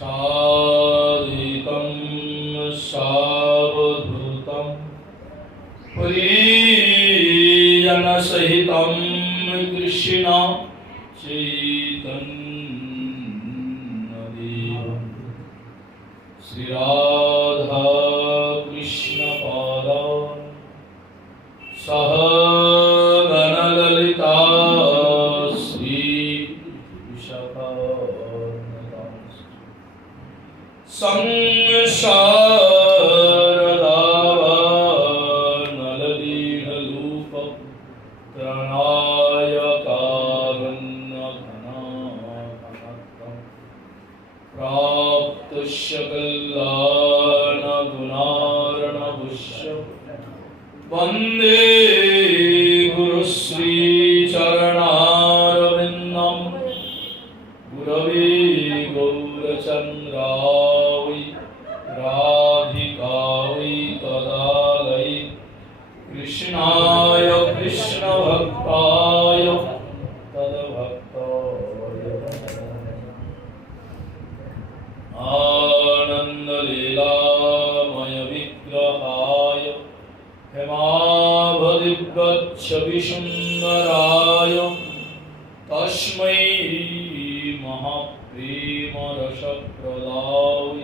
सा सावधूतं परिजनसहितं कृष्ण चैतन्यदेवं श्री राधा कृष्ण पादा सह गणललिता श्री संसारदावानलदीनलूप त्रणायकारुण्यघनाघनत्वं प्राप्तस्य कल्याणगुणार्णवस्य वन्दे गुरुश्रीचरणारविन्दं गुरवे गौरचन्द्राय राधिकायै तदालये कृष्णाय कृष्णभक्ताय तद्भक्ताय आनन्दलीलामय विग्रहाय हेमाभदिव्यच्छविसुन्दराय तस्मै महाप्रेमरसप्रदाय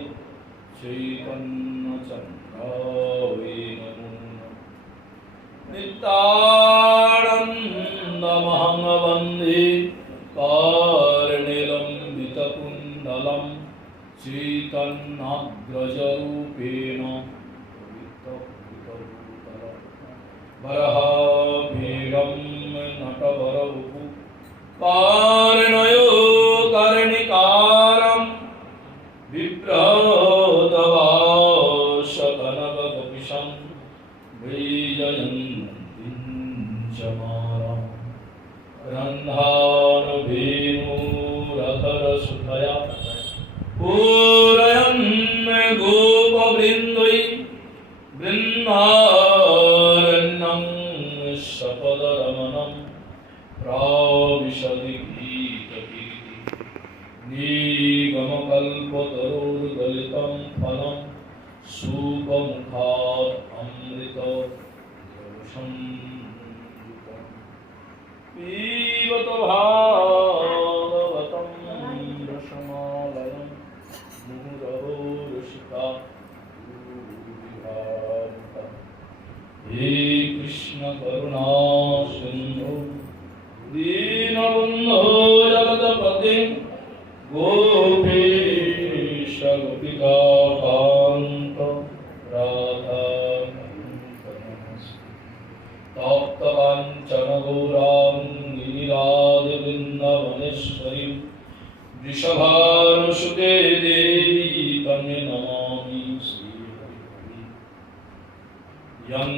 चैतन्यचन्द्राय नमो नित्यानन्दमहं वन्दे कारनिलम्बितकुण्डलं चैतन्याग्रजरूपेण वरहाभीडं नटवरवपु पार्णयो कर्णिकारं बिभ्रतवासकनककपिशं वैजयन्तीं च मालां रन्ध्रानुवेणुरधरसुधया पूरयन् गोपवृन्दै बृन्दारण्यं सपदरमणं प्राविशति गीतगीति निगमकल्पतरोर्गलितं फलं सुपमुखात् अमृतवर्षं पीबत भागवतं रसमालयं मुहुरहो रसिका हे कृष्ण करुणा सिंधु दीनबन्धो जगत्पते गोपेश गोपिकान्त राधा तप्तकाञ्चन गौराङ्गी राधे वृन्दावनेश्वरी वृषभानुसुते देवी तमे नमामि यं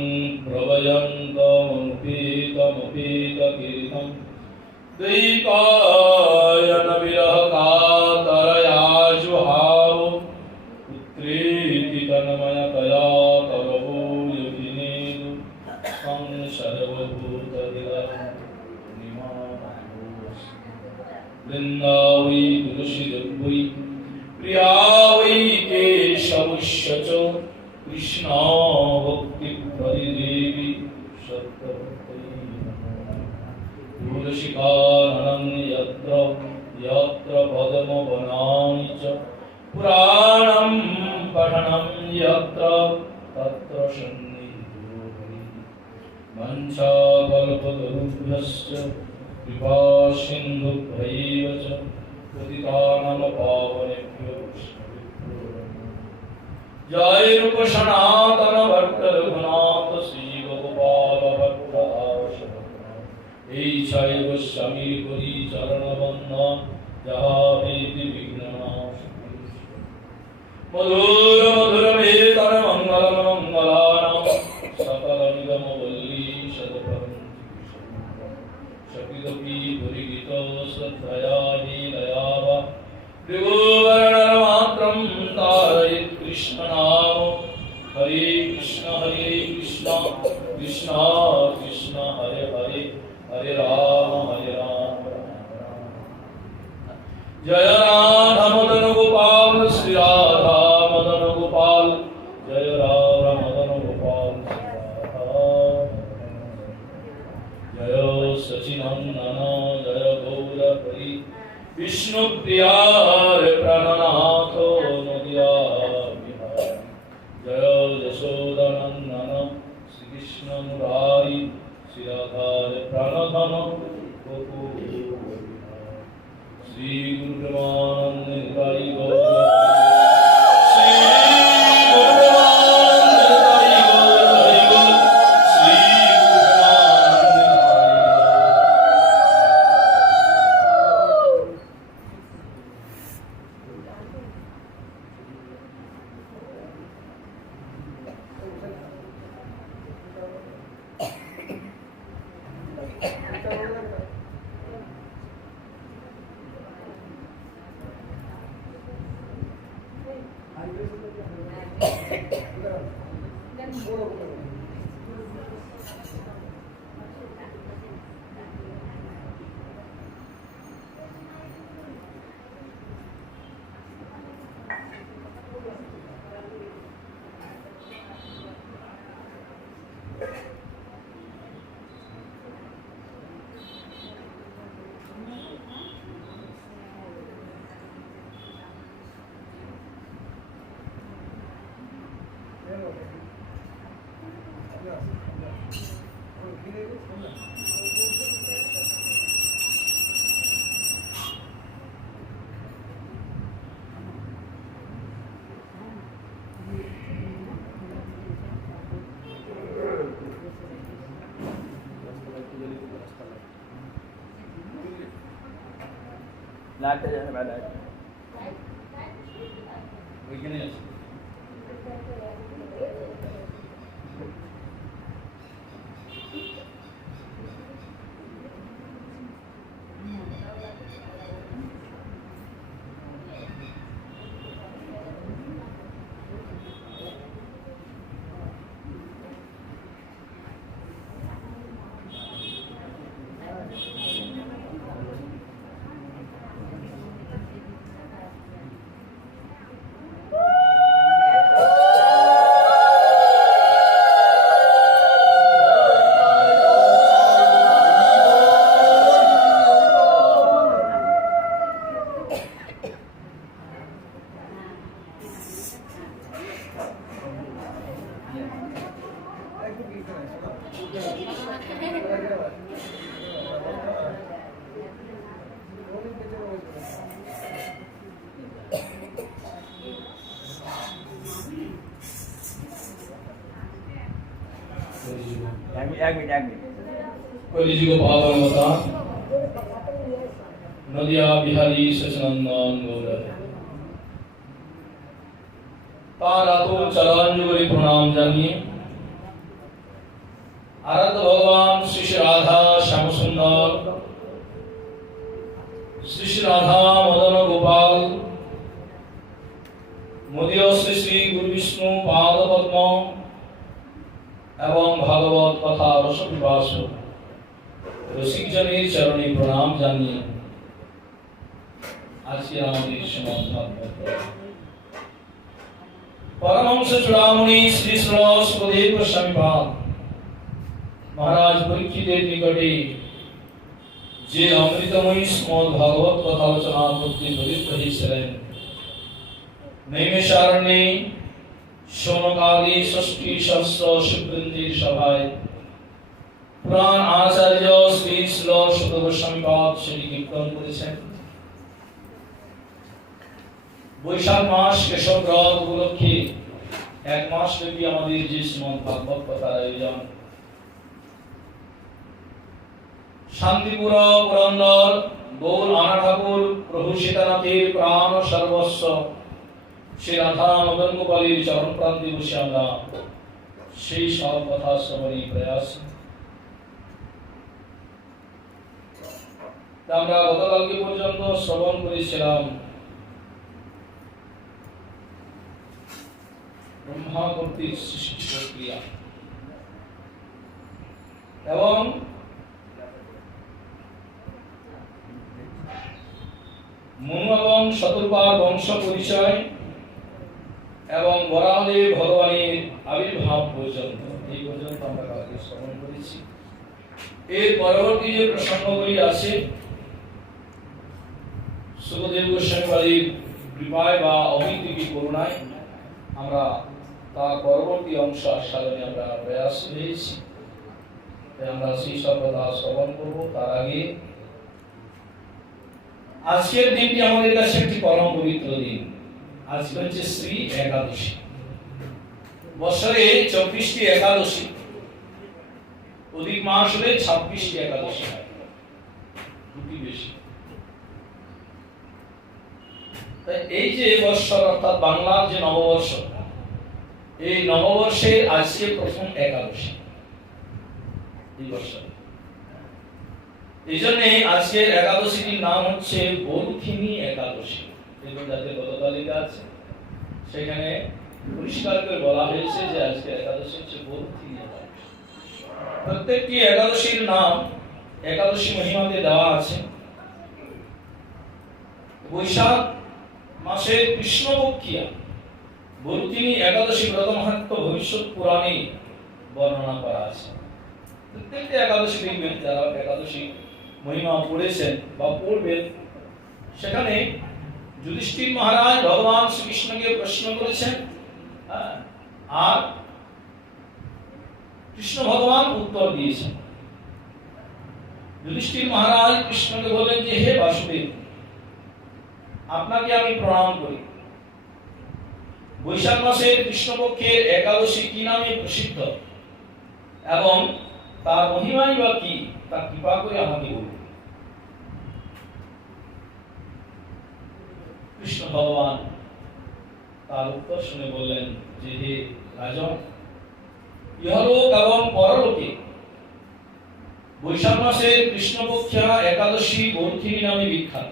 प्रभयन्तमनुपेतमपेतकीर्तं दैकायनविरहकातरया जुहाव पुत्रेति तन्मयतया करवो यतिनेदु तं सर्वभूतहृदयं वृन्दावै तुलसीदेवै प्रिया वै केशवस्य च कृष्णा भक्ति परिदेवी तुलसीकाननं यत्र यत्र पद्मवनानि च पुराणं पठनं यत्र तत्र सन्निधितो वंशाकल्पतरुभ्यश्च कृपा सिन्धुभ्यैव च पतितानां पावनेभ्यो जय रूप सनातन भक्त रघुनाथ श्री गोपाल भक्त ऐ गोस्वामी हरि चरण बंदन जहाँ भीति विघ्ननाश मधुर मधुर वेदन मंगल मंगलानां सकल निगम वल्ली शतपि परिगीत श्रद्धया लीलया त्रिभुवनमात्रं तारयेत् कृष्णनाम हरे कृष्ण कृष्ण कृष्ण हरे हरे हरे राम जय राधा मदन गोपाल श्री राधा मदन गोपाल লাইটটা যাবে না লাইট ওইখানে আছে এক মিনিট কলিযুগ পাবনতা নদিয়া বিহারী শশনন্দন গৌর তার আতুল চরণ জুড়ে প্রণাম জানিয়ে আরাধ্য ভগবান শ্রী শ্রী রাধা শ্যামসুন্দর শ্রী শ্রী রাধা মদন গোপাল মোদীয় শ্রী শ্রী গুরু বিষ্ণু পাদ পদ্ম এবং ভাগবত কথা রসপিপাস রসিকজনের চরণে প্রণাম জানিয়ে আজকে আমাদের শ্রীমদ্ ভাগবত পরমহংস চূড়ামণি শ্রী সুদেব গোস্বামীপাদ মহারাজ পরীক্ষিতের নিকটে যে অমৃতময়ী শ্রীমদ্ ভাগবত কথা আলোচনা করতে প্রবৃত্ত হয়েছিলেন নৈমিষারণ্যে শৌনকাদি ষষ্ঠী সহস্র শিববৃন্দির সভায় পুরাণ আচার্য শ্রী শ্রী সুত গোস্বামীপাদ সেটি কীর্তন করেছেন। বৈশাখ মাস কেশব রথ উপলক্ষে এক মাস ব্যাপী আমাদের যে শ্রীমদ্ ভাগবত কথার আয়োজন শান্তিপুর পুরন্দর গৌর আনা ঠাকুর প্রভু সীতানাথের প্রাণ সর্বস্ব শ্রী রাধা মদন গোপালের চরণ প্রান্তে বসে আমরা সেই সব কথা শ্রবণী প্রয়াস আমরা গতকালকে পর্যন্ত শ্রবণ করেছিলাম ব্রহ্মা কর্তৃক সৃষ্টি প্রক্রিয়া এবং মনু এবং শতরূপার বংশ পরিচয় এবং বরাহদেব ভগবানের আবির্ভাব পর্যন্ত এই পর্যন্ত আমরা কালকে শ্রবণ করেছি। এর পরবর্তী যে প্রসঙ্গগুলি আছে সুখদেব গোস্বামীর কৃপায় বা অমৃতিকি করুণায় আমরা তার পরবর্তী অংশ আস্বাদনে আমরা প্রয়াস হয়েছি। আমরা সেই সব কথা শ্রবণ করবো। তার আগে আজকের দিনটি আমাদের কাছে একটি পরম পবিত্র দিন। আজকে হচ্ছে শ্রী একাদশী। বছরে 24টি একাদশী, অধিক মাস হলে 26টি একাদশী হয়, দুটি বেশি। তাই এই যে বৎসর অর্থাৎ বাংলার যে নববর্ষ, এই নববর্ষের আজকে প্রথম একাদশী এই বছর। এই জন্য আজকের একাদশীটির নাম হচ্ছে বরুথিনী একাদশী। এগুলো যাতে গত তালিকা আছে সেখানে পরিষ্কার করে বলা হয়েছে যে আজকে একাদশী হচ্ছে বরুথিনী একাদশী। প্রত্যেকটি একাদশীর নাম একাদশী মহিমাতে দেওয়া আছে। বৈশাখ মাসের কৃষ্ণপক্ষিয়া বরুথিনী একাদশী ব্রত মাহাত্ম্য ভবিষ্যৎ পুরাণে বর্ণনা করা আছে। প্রত্যেকটি একাদশী দেখবেন, যারা একাদশী মহিমা পড়েছেন বা পড়বেন, সেখানে যুধিষ্ঠির মহারাজ ভগবান শ্রীকৃষ্ণকে প্রশ্ন করেছেন, আর কৃষ্ণ ভগবান উত্তর দিয়েছেন। যুধিষ্ঠির মহারাজ কৃষ্ণকে বললেন যে হে বাসুদেব, আপনাকে আমি প্রণাম করি। বৈশাখ মাসের কৃষ্ণপক্ষের একাদশী কি নামে প্রসিদ্ধ এবং তার মহিমাই বা কি, তা কৃপা করে আমাকে বলুন। কৃষ্ণ ভগবান তার উত্তর শুনে বললেন যে হে রাজন, ইহলোক এবং পরলোকে বৈশাখ মাসের কৃষ্ণপক্ষা একাদশী বরুথিনী নামে বিখ্যাত।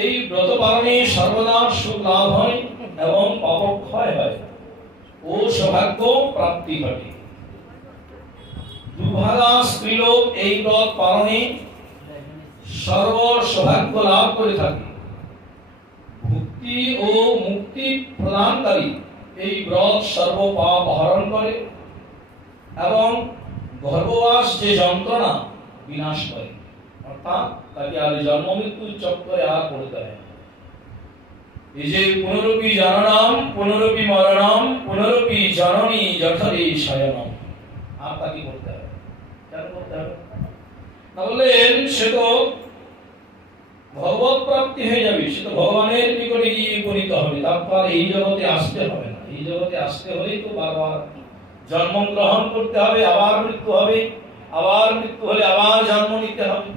এই ব্রত পালনে সর্বদা সুখ লাভ হয় এবং পাপক্ষয় হয় ও সৌভাগ্য প্রাপ্তি ঘটে। দুর্ভাগা স্ত্রীলোক এই ব্রত পালনে সর্ব সৌভাগ্য লাভ করে থাকে। ভক্তি ও মুক্তি প্রদানকারী এই ব্রত সর্ব পাপ হরণ করে এবং গর্ভবাস যে যন্ত্রণা বিনাশ করে, অর্থাৎ তাকে আর জন্ম মৃত্যুর চক্করে আর পড়তে হয়। এই যে পুনরপি জননম পুনরপি মরণম পুনরপি জননী জঠরে শয়নম, আর তাকে করতে হবে। কেন করতে হবে? না বললেন সে তো ভগবত প্রাপ্তি হয়ে যাবে, সে তো ভগবানের নিকটে গিয়ে উপনীত হবে, তারপর এই জগতে আসতে হবে না। এই জগতে আসতে হলেই তো বারবার জন্ম গ্রহণ করতে হবে, আবার মৃত্যু হবে, আবার মৃত্যু হলে আবার জন্ম নিতে হবে।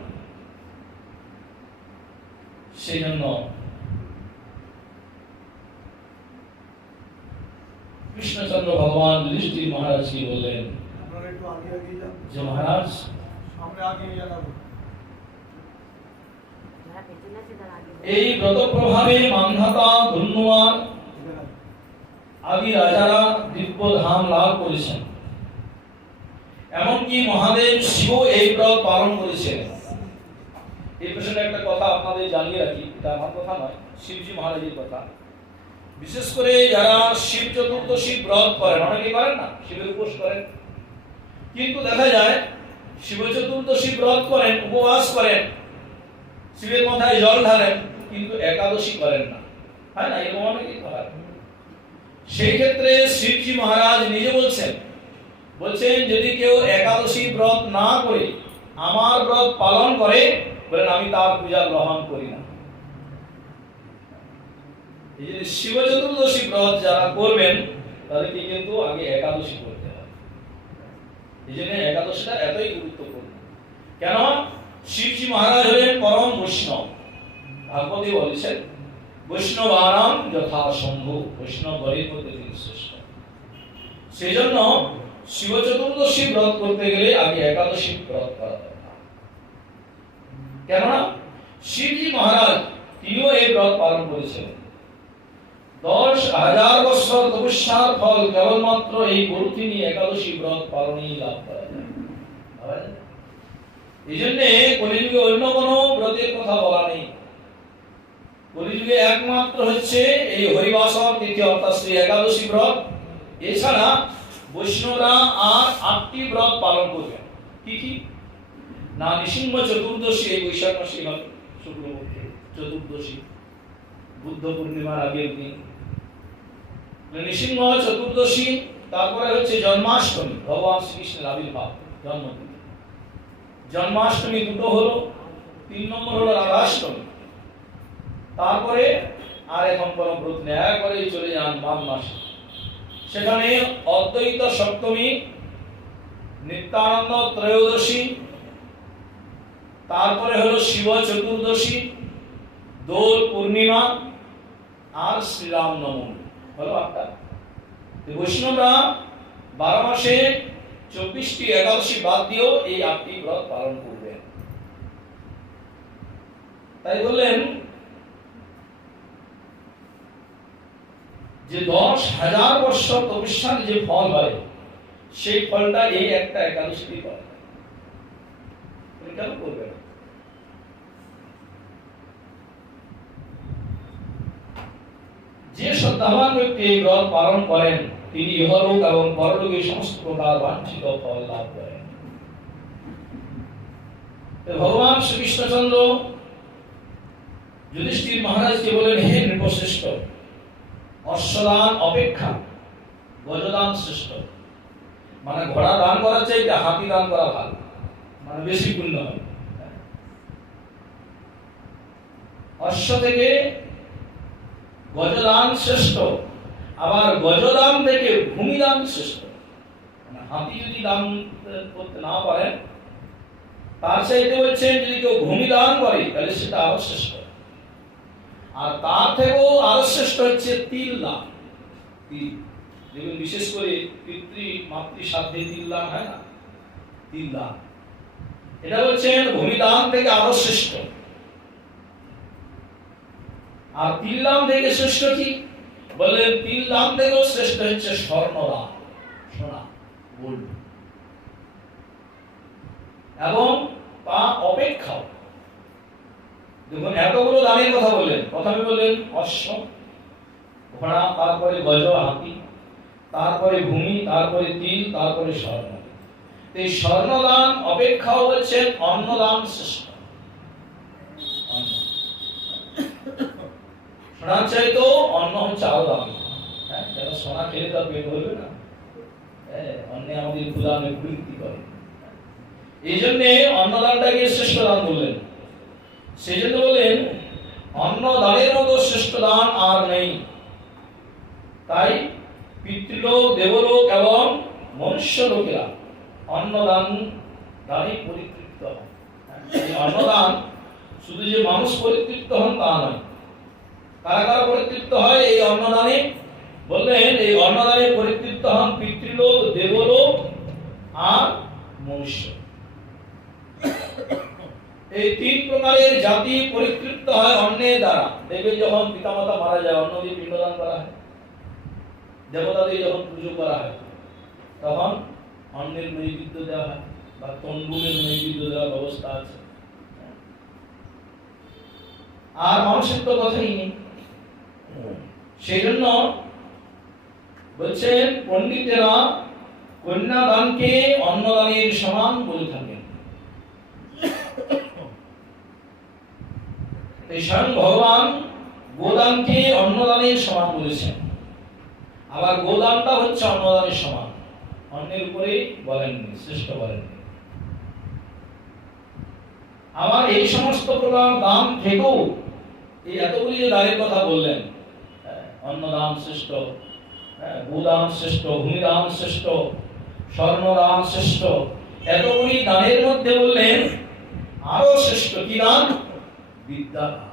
সেই জন্য কৃষ্ণচন্দ্র ভগবান যুধিষ্ঠির মহারাজকে বললেন যে মহারাজ, এই ব্রত প্রভাবে মান্ধাতা ধন্যবাদ আদি রাজারা দিব্য ধাম লাভ করেছেন। এমনকি মহাদেব শিব এই ব্রত পালন করেছেন। এই প্রসঙ্গে একটা কথা আপনাদের জানিয়ে রাখি, এটা আমার কথা নয়, শিবজি মহারাজের কথা। বিশেষ করে যারা শিব চতুর্দশী ব্রত করেন, অনেকে করেন না, শিবের উপোস করেন, কিন্তু দেখা যায় শিব চতুর্দশী ব্রত করেন, উপবাস করেন, শিবের মাথায় জল ঢালেন, কিন্তু একাদশী করেন না, হয় না? এরকম অনেকে করেন। সেই ক্ষেত্রে শিবজি মহারাজ নিজে বলছেন যদি কেউ একাদশী ব্রত না করে আমার ব্রত পালন করে, বলেন আমি তার পূজা গ্রহণ করি না। এই যে শিব চতুর্দশী ব্রত যারা করবেন তাদেরকে কিন্তু আগে একাদশী করতে হবে। এই জন্য একাদশীটা এতই গুরুত্বপূর্ণ। কেন? শিবজি মহারাজ হলেন পরম বৈষ্ণব। ভাগবতী বলেছেন বৈষ্ণবানাম যথা শম্ভু, বৈষ্ণবগণের মধ্যে তিনি শ্রেষ্ঠ। সেই জন্য শিব চতুর্দশী ব্রত করতে গেলে আগে একাদশী ব্রত করা দরকার। কেননা শিবজি মহারাজ তিনিও এই ব্রত পালন করেছিলেন। 10,000 বছর তপস্যার ফল কেবলমাত্র এই বরুথিনী একাদশী ব্রত পালনেই লাভ করা যায়। এই জন্য কলিযুগে অন্য কোনো ব্রতের কথা বলা নেই। কলিযুগে একমাত্র হচ্ছে এই হরিবাসর তিথি অর্থাৎ শ্রী একাদশী ব্রত। এছাড়া বৈষ্ণবরা আর 8টি ব্রত পালন করবেন। কি কি? না, নৃসিংহ চতুর্দশী এই বৈশাখ মাসে হবে, শুক্লপক্ষে চতুর্দশী, বুদ্ধ পূর্ণিমার আগের দিন নৃসিংহ চতুর্দশী। তারপরে হচ্ছে জন্মাষ্টমী, ভগবান শ্রীকৃষ্ণের আবির্ভাব জন্মদিন। জন্মাষ্টমী দুটো হলো, 3 নম্বর হলো রাধাষ্টমী। তারপরে আর এখন কোন ব্রত নেই, একবারে চলে যান মাঘ মাসে, সেখানে অদ্বৈত সপ্তমী, নিত্যানন্দ ত্রয়োদশী, তারপরে হলো শিব চতুর্দশী, দোল পূর্ণিমা আর শ্রীরাম নবমী, হলো 8টা। বৈষ্ণবরা 12 মাসে 24টি একাদশী বাদ দিয়েও এই 8টি ব্রত পালন করবেন। তাই বললেন যে 10,000 বছর তপস্যার যে ফল হয় সেই ফলটা এই একটা একাদশী পাওয়া যায়। কেন করবে না? যে শ্রদ্ধাবান ব্যক্তি এই ব্রত পালন করেন তিনি ইহলোক এবং পরলোকে সমস্ত প্রকার বাঞ্ছিত ফল লাভ করেন। ভগবান শ্রীকৃষ্ণচন্দ্র যুধিষ্ঠির মহারাজকে বলেন, হে নৃপশ্রেষ্ঠ, অশ্বদান অপেক্ষা গজদান শ্রেষ্ঠ। মানে ঘোড়া দান করার চাইতে হাতি দান করা ভালো, মানে বেশি পুণ্য হবে। অশ্ব থেকে গজদান শ্রেষ্ঠ, আবার গজদান থেকে ভূমিদান শ্রেষ্ঠ। মানে হাতি যদি দান করতে না পারেন তার চাইতে বলছেন যদি কেউ ভূমিদান করে তাহলে সেটা আরো শ্রেষ্ঠ। আর তার থেকেও আরো শ্রেষ্ঠ হচ্ছে তিল দান। তিল দেখুন, বিশেষ করে পিতৃ মাতৃ সাধ্যে তিল দান হয় না, তিল দান এটা বলছেন ভূমিদান থেকে আরো শ্রেষ্ঠ। আর তিল দান থেকে শ্রেষ্ঠ কি বললেন? তিল দান থেকেও শ্রেষ্ঠ হচ্ছে স্বর্ণদান, সোনা, গোল্ড। এবং তা অপেক্ষাও দেখুন, এতগুলো দানের কথা বললেন। প্রথমে বললেন অশ্ব, ঘোড়া, তারপরে গজ হাতি, তারপরে ভূমি, তারপরে তিল, তারপরে স্বর্ণ। এই স্বর্ণদান অপেক্ষাও বলছেন অন্নদান শ্রেষ্ঠ। সোনার চাইতেও অন্ন হচ্ছে আরো দামি। কেন? সোনা খেলে তার পেট ভরবে না, অন্নে আমাদের ক্ষুধা নিবৃত্তি করে। এই জন্য অন্নদানটাকে শ্রেষ্ঠ দান বললেন। সেই জন্য বললেন অন্ন দানের মতো শ্রেষ্ঠ দান আর নেই। তাই পিতৃলোক, দেবলোক এবং মনুষ্য লোকেরা অন্নদান দানে পরিতৃপ্ত হয়। এই অন্নদান শুধু যে মানুষ পরিতৃপ্ত হন তা নয়। কারা কারা পরিতৃপ্ত হয় এই অন্নদানে? বললেন এই অন্নদানে পরিতৃপ্ত হন পিতৃলোক, দেবলোক আর মনুষ্য। এই তিন প্রকারের জাতি পরিতৃপ্ত হয় অন্নের দ্বারা। দেখবে যখন পিতামাতা মারা যায় অন্ন দিয়ে পিণ্ডদান করা হয়, দেবতাদের যখন পুজো করা হয় তখন অন্নের নৈবেদ্য দেওয়া হয় বা তন্ডুলের নৈবেদ্য দেওয়ার ব্যবস্থা আছে। আর মানুষের তো কথাই নেই। সেই জন্য বলছেন পণ্ডিতেরা কন্যাদানকে অন্নদানের সমান বলে থাকেন। এই স্বয়ং ভগবান গোদানকে অন্নদানের সমান বলেছেন। আবার গোদানটা হচ্ছে অন্নদানের সমান, অন্যের উপরে বলেননি, শ্রেষ্ঠ বলেননি। আবার এই সমস্ত প্রকার দান থেকেও এই এতগুলি যে দানের কথা বললেন, অন্নদান শ্রেষ্ঠ, গোদান শ্রেষ্ঠ, ভূমিদান শ্রেষ্ঠ, স্বর্ণদান শ্রেষ্ঠ, এতগুলি দানের মধ্যে বললেন আরো শ্রেষ্ঠ কি দান? বিদ্যা দান।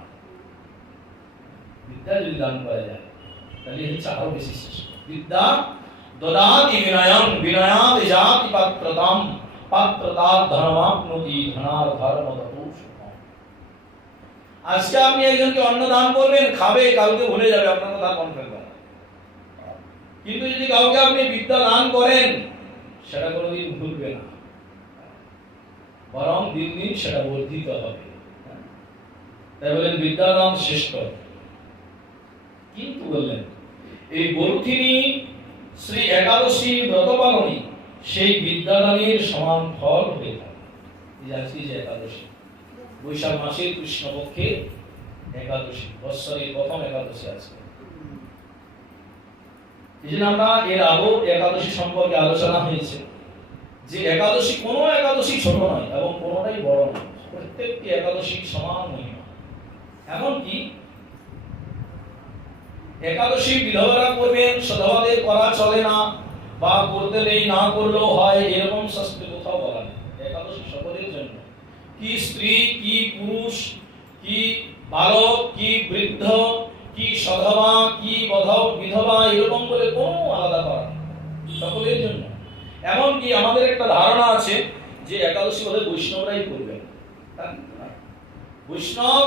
বিদ্যা যদি দান করা যায় তাহলে হচ্ছে আরো বেশি শ্রেষ্ঠ। বিদ্যা দদাতি বিনয়ং বিনয়াৎ জাতি পাত্রতাম পাত্রতাৎ ধনমাপ্নোতি ধনার ধর্মততো সুখম। আজকে আপনি একজনকে অন্ন দান করবেন, খাবে, কালকে ভুলে যাবে, আপনার কথা মনে থাকবে না। কিন্তু যদি কাউকে আপনি বিদ্যা দান করেন সেটা কোনোদিন ভুলবে না, বরং দিন দিন সেটা বর্ধিত হবে। তাই বলেন বিদ্যাদান শ্রেষ্ঠ। কিন্তু বললেন এই বরুথিনী শ্রী একাদশী ব্রত পালনে সেই বিদ্যাদানের সমান ফল হয়ে থাকে। আজকে যে একাদশী, বৈশাখ মাসের কৃষ্ণপক্ষে একাদশী, বৎসরের প্রথম একাদশী আজকে। এই জন্য আমরা এর আগেও একাদশী সম্পর্কে আলোচনা হয়েছে যে একাদশী কোনো একাদশী ছোট নয় এবং কোনোটাই বড় নয়, প্রত্যেকটি একাদশী সমান মহিমা। এমনকি একাদশী বিধবারা করবেন, সধবাদের করা চলে না বা করতে নেই, না করলেও হয়, এরকম শাস্ত্রে কোথাও বলা নেই। একাদশী সকলের জন্য, কি স্ত্রী, কি পুরুষ, কি বালক, কি বৃদ্ধ, কি সধবা, কি বিধবা, এরকম করে কোনো আলাদা করা নেই, সকলের জন্য। এমনকি আমাদের একটা ধারণা আছে যে একাদশী বলে বৈষ্ণবরাই করবেন। বৈষ্ণব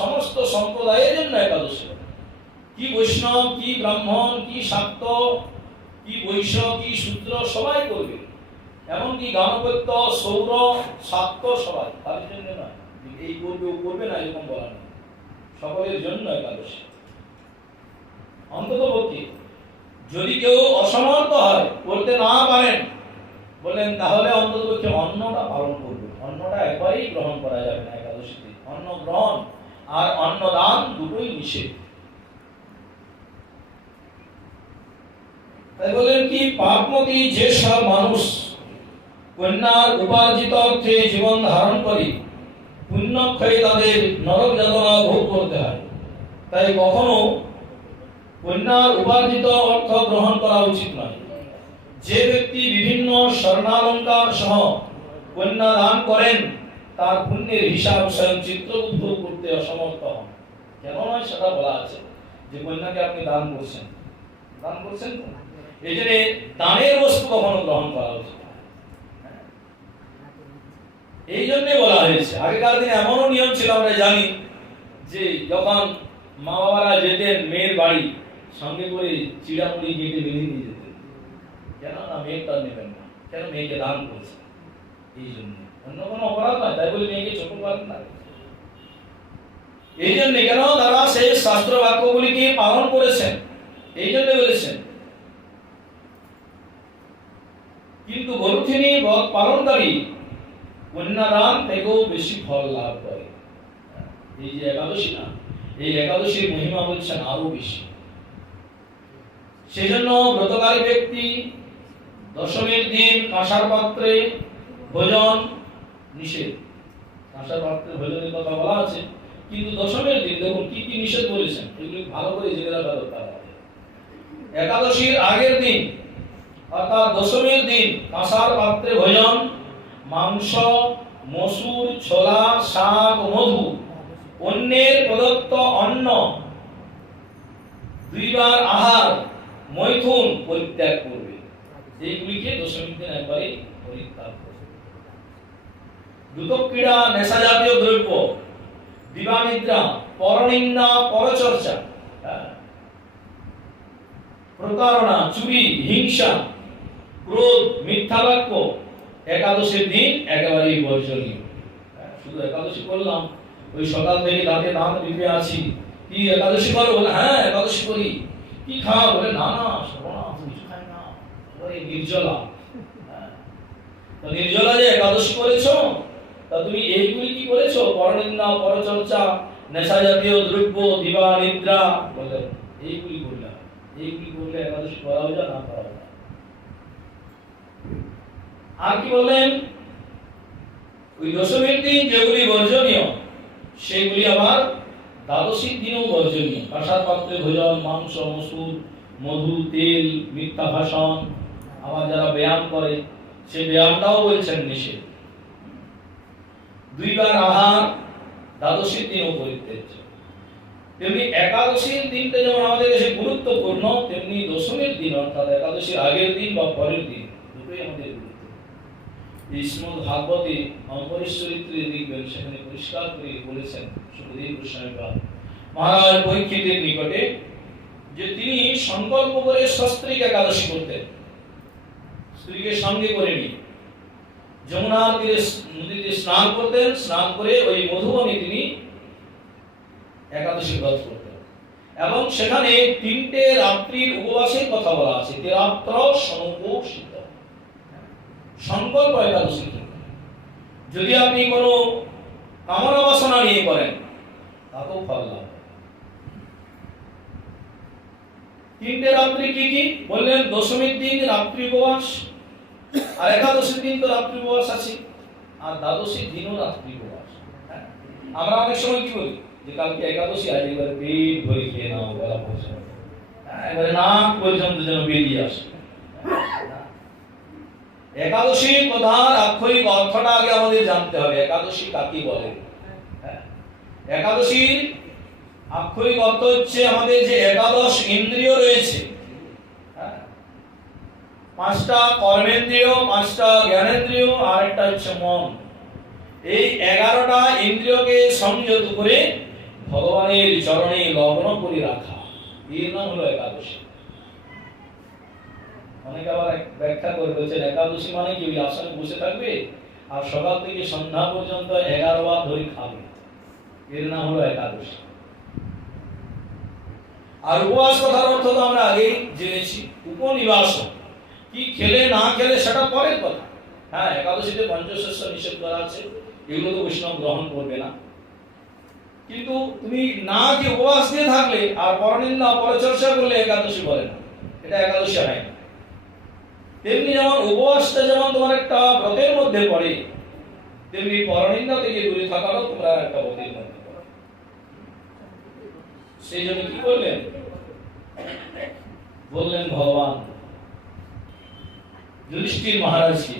সমস্ত সম্প্রদায়ের জন্য একাদশী। কি বৈষ্ণব, কি ব্রাহ্মণ, কি শাক্ত, কি বৈশ্য, কি শূদ্র সবাই করবে। এমনকি গানপত্য, সৌর, শাক্ত সবাই, তাদের জন্য নয় এই করবে ও করবে না এরকম বলা নেই, সকলের জন্য একাদশী। অন্তত পক্ষে যদি কেউ অসমর্থ হয়, করতে না পারেন, বলেন তাহলে অন্তত পক্ষে অন্নটা পালন করবে। অন্নটা একবারেই গ্রহণ করা যাবে না একাদশীতে। অন্ন গ্রহণ আর অন্নদান দুটোই নিষেধ। তাই বলেন কি পাপমতী যে সব মানুষ কন্যার উপার্জিত অর্থে জীবন ধারণ করে, পুণ্যক্ষয়ে তাদের নরক যাতনা ভোগ করতে হয়। তাই কখনো কন্যার উপার্জিত অর্থ গ্রহণ করা উচিত নয়। যে ব্যক্তি বিভিন্ন স্বর্ণালঙ্কার সহ কন্যা দান করেন, তার পুণ্যের হিসাব স্বয়ং চিত্রগুপ্ত করতে অসমর্থ হন। কেন নয় সেটা বলা আছে, যে কন্যাকে আপনি দান করছেন, দান করছেন তো, এই জন্য দানের বস্তু কখনো গ্রহণ করা উচিত। এই জন্যে বলা হয়েছে। আগেকার দিনে এমনও নিয়ম ছিল, আমরা জানি, যে যখন মা বাবারা যেতেন মেয়ের বাড়ি, সঙ্গে করে চিড়ামুড়ি কেটে বেঁধে নিয়ে যেতেন। কেন না মেয়েটা নেবেন না, কেন মেয়েকে দান করছে, এই জন্য, অন্য কোনো অপরাধ নয়। তাই বলে মেয়েকে ছোট করেন না, এই জন্য কেন তারা সেই শাস্ত্র বাক্যগুলিকে পালন করেছেন, এই জন্য বলেছেন। কিন্তু গরুথিনী ব্রত পালনকারী কন্যাদান থেকেও বেশি ফল লাভ করে। এই যে একাদশী না, এই একাদশীর মহিমা বলছেন আরো বেশি। সেজন্য ব্রতকারী ব্যক্তি দশমীর দিন কাঁসার পাত্রে ভোজন নিষেধ। কাঁসার পাত্রে ভোজনের কথা বলা আছে, কিন্তু দশমীর দিন দেখুন কি কি নিষেধ বলেছেন, এগুলি ভালো করে জেনে রাখা দরকার। একাদশীর আগের দিন অর্থাৎ দশমীর দিন কাঁসার পাত্রে ভোজন, মাংস, মসুর, ছোলা, শাক, মধু, অন্যের প্রদত্ত অন্ন, দুইবার আহার, মৈথুন পরিত্যাগ করবে। এইগুলিকে দশমীর দিন একবারে পরিত্যাগ করবে। দ্রুতক্রীড়া, নেশা জাতীয় দ্রব্য, দিবানিদ্রা, পরনিন্দা, পরচর্চা, প্রতারণা, চুরি, হিংসা, ক্রোধ, মিথ্যা বাক্য একাদশীর দিন একেবারেই বর্জনীয়। শুধু একাদশী করলাম, ওই সকাল থেকে দাঁতে দাঁত বিপে আছি, কি একাদশী করো? বলে হ্যাঁ একাদশী করি। কি খাও? বলে না না সর্বনাশ, কিছু খাই না, ওই নির্জলা। তো নির্জলা যে একাদশী করেছো, তা তুমি এইগুলি কি করেছো? পরনিন্দা, পরচর্চা, নেশা জাতীয় দ্রব্য, দিবা নিদ্রা, বলে এইগুলি করলাম। এইগুলি করলে একাদশী করা যায় না করা যায়। আর কি বলেন? ওই দশমীর দিন যেগুলি বর্জনীয়, সেগুলি আবার দ্বাদশীর দিনও বর্জনীয়। কাঁসার পাত্রে ভোজন, মাংস, মসুর, মধু, তেল, মিথ্যা ভাষণ, আবার যারা ব্যায়াম করে সে ব্যায়ামটাও বলছেন নিষেধ। দুইবার আহার দ্বাদশীর দিনও পরিত্যাজ্য। তেমনি একাদশীর দিনটা যেমন আমাদের কাছে গুরুত্বপূর্ণ, তেমনি দশমীর দিন অর্থাৎ একাদশীর আগের দিন বা পরের দিন দুটোই আমাদের গুরুত্বপূর্ণ। শ্রীমদ্ ভাগবতে অম্বরীশ চরিত্রে দেখবেন, সেখানে পরিষ্কার করে বলেছেন সুখদেব গোস্বামী মহারাজ পরীক্ষিতের নিকটে, যে তিনি সংকল্প করে সস্ত্রীক একাদশী করতেন। স্ত্রীকে সঙ্গে করে নিয়ে যমুনার তীরে নদীতে স্নান করতেন, স্নান করে ওই মধুবনে তিনি একাদশী ব্রত করতেন। এবং সেখানে 3টে রাত্রির উপবাসের কথা বলা আছে, তেরাত্র সমুপোষিত সংকল্প একাদশী। যদি আপনি কোনো কামনা বাসনা নিয়ে করেন তাতেও ফল লাভ। 3টে রাত্রি কি কি বললেন? দশমীর দিন রাত্রি উপবাস, আর একাদশীর দিন তো রাত্রি উপবাস আছে, আর দ্বাদশীর দিনও রাত্রি উপবাস। আমরা অনেক সময় কি বলি, যে কালকে একাদশী, আজ এবারে পেট ভরে খেয়ে নাও, গলা পর্যন্ত, এবারে নাক পর্যন্ত যেন বেরিয়ে আসে। একাদশী কথার আক্ষরিক অর্থটা আগে আমাদের জানতে হবে। একাদশী কাকে বলে? একাদশীর আক্ষরিক অর্থ হচ্ছে আমাদের যে একাদশ ইন্দ্রিয় রয়েছে, 5টা কর্মেন্দ্রিয়, 5টা জ্ঞানেন্দ্রিয়, আর একটা হচ্ছে মন। এই 11টা ইন্দ্রিয়কে সংযত করে ভগবানের চরণে লগ্ন করে রাখা, এর নাম হলো একাদশী। অনেকে আবার ব্যাখ্যা করে বলছেন একাদশী মানে কি ওই আসনে বসে থাকবে আর সকাল থেকে সন্ধ্যা পর্যন্ত 11 বার ধরে খাবে, এর নাম হলো একাদশী। আর উপবাস কথার অর্থ তো আমরা আগেই জেনেছি, উপনিবাস কি খেলে না খেলে সেটা পরের কথা। হ্যাঁ, একাদশীতে পঞ্চশস্য নিষেধ করা আছে, এগুলো তো বৈষ্ণব গ্রহণ করবে না, কিন্তু তুমি না কি উপবাস দিয়ে থাকলে আর পরনিন্দা পরচর্চা করলে একাদশী বলে না, এটা একাদশী হয় না। তেমনি যেমন উপবাসটা যেমন তোমার একটা ব্রতের মধ্যে পড়ে, তেমনি পরনিন্দা থেকে দূরে থাকারও তোমরা একটা ব্রতের মধ্যে পড়ে। সেই জন্য কি করলেন, বললেন ভগবান যুধিষ্ঠির মহারাজকে,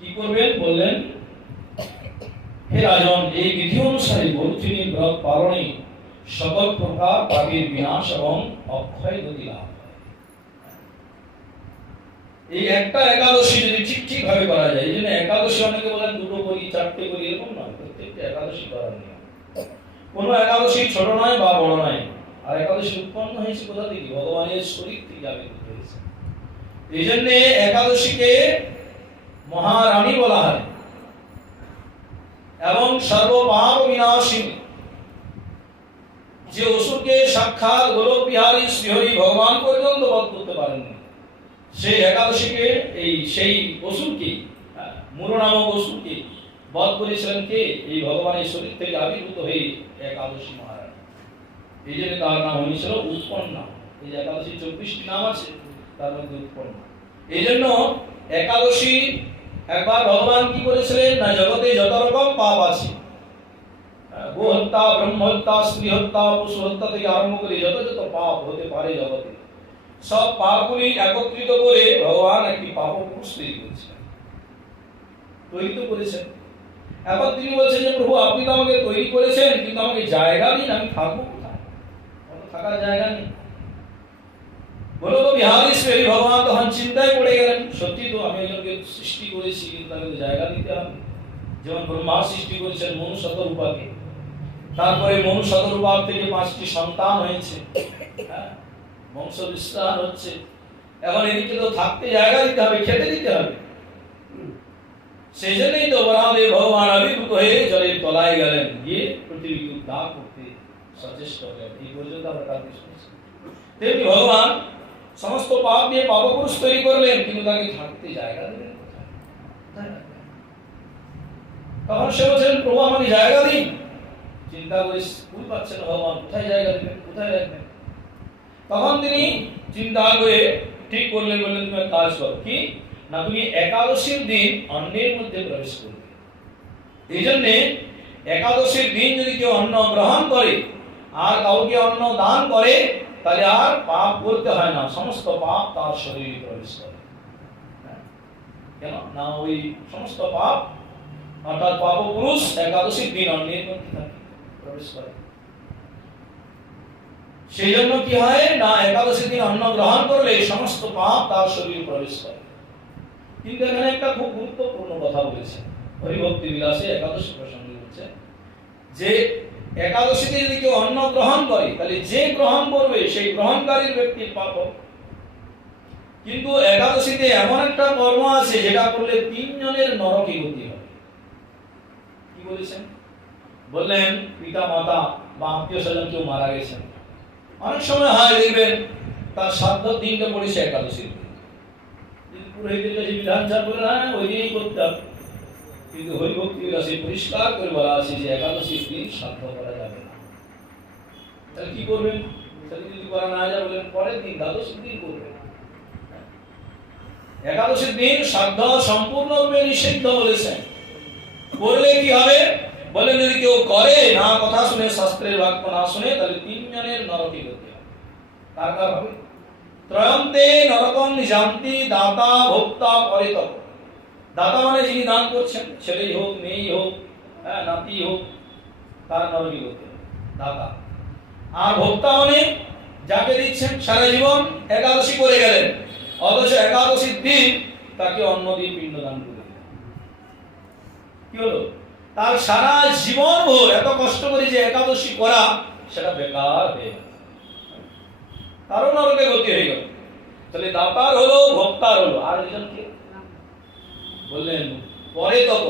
কি করবেন বললেন, হে রাজন, এই বিধি অনুসারে বরুচিনী ব্রত পালনে সকল প্রকার পাপের বিনাশ এবং অক্ষয় গতি লাভ হয়। এই একটা একাদশী যদি ঠিক ভাবে করা যায়, এই জন্য একাদশী অনেকে বলেন দুটো করি, চারটে করি, এরকম নয়, প্রত্যেকটা একাদশী করার নিয়ম। কোনো একাদশী ছোট নয় বা বড় নয়। আর একাদশী উৎপন্ন হয়েছে কোথা থেকে? ভগবানের শরীর থেকে আবির্ভূত হয়েছে। এই জন্য একাদশীকে মহারানী বলা হয় এবং সর্বপাপ বিনাশিনী। যে অসুরকে সাক্ষাৎ গোলক বিহারী শ্রীহরি ভগবান পর্যন্ত বধ করতে পারেননি, সেই একাদশীকে সেই অসুরকে, মূর নামক অসুরকে বধ করেছিলেন কে? এই ভগবানের শরীর থেকে আবির্ভূত হয়ে একাদশী মহারানী। এই জন্য তার নাম হয়েছিল উৎপন্না। এই একাদশী 24টি নাম আছে, তার মধ্যে উৎপন্না। এই জন্য একাদশী একবার ভগবান কি করেছিলেন না, জগতে যত রকম পাপ আছে, গো হত্যা, ব্রহ্ম হত্যা, স্ত্রী হত্যা, পশু হত্যা থেকে আরম্ভ করে যত যত পাপ হতে পারে জগতে, সব পাপগুলি একত্রিত করে ভগবান একটি পাপ পুরুষ তৈরি করেছেন, তৈরি তো করেছেন। এখন তিনি বলছেন যে প্রভু আপনি তো আমাকে তৈরি করেছেন, কিন্তু আমাকে জায়গা দিন, আমি থাকবো কোথায়? কোনো থাকার জায়গা নেই। বলো তো বিহারী শ্রী ভগবান তখন চিন্তায় পড়ে গেলেন, সত্যি তো আমি একজনকে সৃষ্টি করেছি, কিন্তু তাকে জায়গা দিতে হবে। যেমন ব্রহ্মা সৃষ্টি করেছেন মনু শতরূপাকে, তারপরে মনু শতরূপার থেকে 5টি সন্তান হয়েছে, বংশ বিস্তার হচ্ছে। এখন এদিকে তো থাকতে জায়গা দিতে হবে, খেতে দিতে হবে। সেই জন্যই তো বরাদে ভগবান আবির্ভূত হয়ে জলের তলায় গেলেন, গিয়ে পৃথিবীকে উদ্ধার করতে সচেষ্ট হলেন। এই পর্যন্ত আমরা কাজ শুনছি। তেমনি ভগবান সমস্ত পাপ দিয়ে পাপপুরুষ তৈরি করলেন, কিন্তু তাকে থাকতে জায়গা দিলেন কোথায়? তখন সে বলছেন প্রভু আমাকে জায়গা দিন। চিন্তা করে ভুল পাচ্ছেন ভগবান, কোথায় জায়গা দিবেন, কোথায় রাখবেন? তখন তিনি চিন্তা করে ঠিক করলেন, বললেন তুমি এক কাজ করো, কি না তুমি একাদশীর দিন অন্নের মধ্যে প্রবেশ করবে। এই জন্যে একাদশীর দিন যদি কেউ অন্ন গ্রহণ করে আর কাউকে অন্ন দান করে, তাহলে আর পাপ করতে হয় না, সমস্ত পাপ তার শরীরে প্রবেশ করে। কেন না, ওই সমস্ত পাপ অর্থাৎ পাপ পুরুষ একাদশীর দিন অন্নের মধ্যে প্রবেশ করে। সেই জন্য কি হয় না, একাদশীর দিন অন্ন গ্রহণ করলে সমস্ত পাপ তার শরীরে প্রবেশ করে। কিন্তু এখানে একটা খুব গুরুত্বপূর্ণ কথা বলেছে হরিভক্তি বিলাসে, একাদশী প্রসঙ্গে বলছে যে একাদশীতে যদি কেউ অন্ন গ্রহণ করে, তাহলে যে গ্রহণ করবে সেই গ্রহণকারীর ব্যক্তির পাপ হবে। কিন্তু একাদশীতে এমন একটা কর্ম আছে যেটা করলে 3 জনের নরকে গতি হবে। কি বলেছেন? বললেন পিতা মাতা বা আত্মীয় স্বজন কেউ মারা গেছেন, অনেক সময় হয় দেখবেন তার শ্রাদ্ধ দিনটা পড়েছে একাদশীর দিন। পুরোহিতের কাছে বিধান চাপ বলে না ওই দিনই করতে হবে, কিন্তু হরিভক্তি বিলাসে পরিষ্কার করে বলা আছে যে একাদশীর দিন শ্রাদ্ধ করা যাবে না। তাহলে কি করবেন? যদি করা না যায় বলেন পরের দিন দ্বাদশীর দিন করবেন। একাদশীর দিন শ্রাদ্ধ সম্পূর্ণরূপে নিষিদ্ধ বলেছেন। করলে কি হবে বলে, যদি কেউ করে না কথা শুনে, শাস্ত্রের বাক্য না শুনে, তাহলে 3 জনের নরকে গতি হবে। কার কার হবে? ত্রয়ন্তে নরকং জান্তি দাতা ভোক্তা পরিতপ। দাতা মানে যিনি দান করছেন, ছেলেই হোক মেয়েই হোক, হ্যাঁ নাতি হোক, তার নরকে গতি হবে দাতা। আর ভোক্তা মানে যাকে দিচ্ছেন সারা জীবন একাদশী করে গেলেন, অথচ একাদশীর দিন তাকে অন্ন দিয়ে পিণ্ডদান করে দিলেন, কি হলো? তার সারা জীবন ভোর এত কষ্ট করে যে একাদশী করা সেটা বেকার হয়ে গেল, তারও নরকে গতি হয়ে গেল। তাহলে দাতার হলো, ভোক্তার হলো, আর একজন কে বললেন পরে তক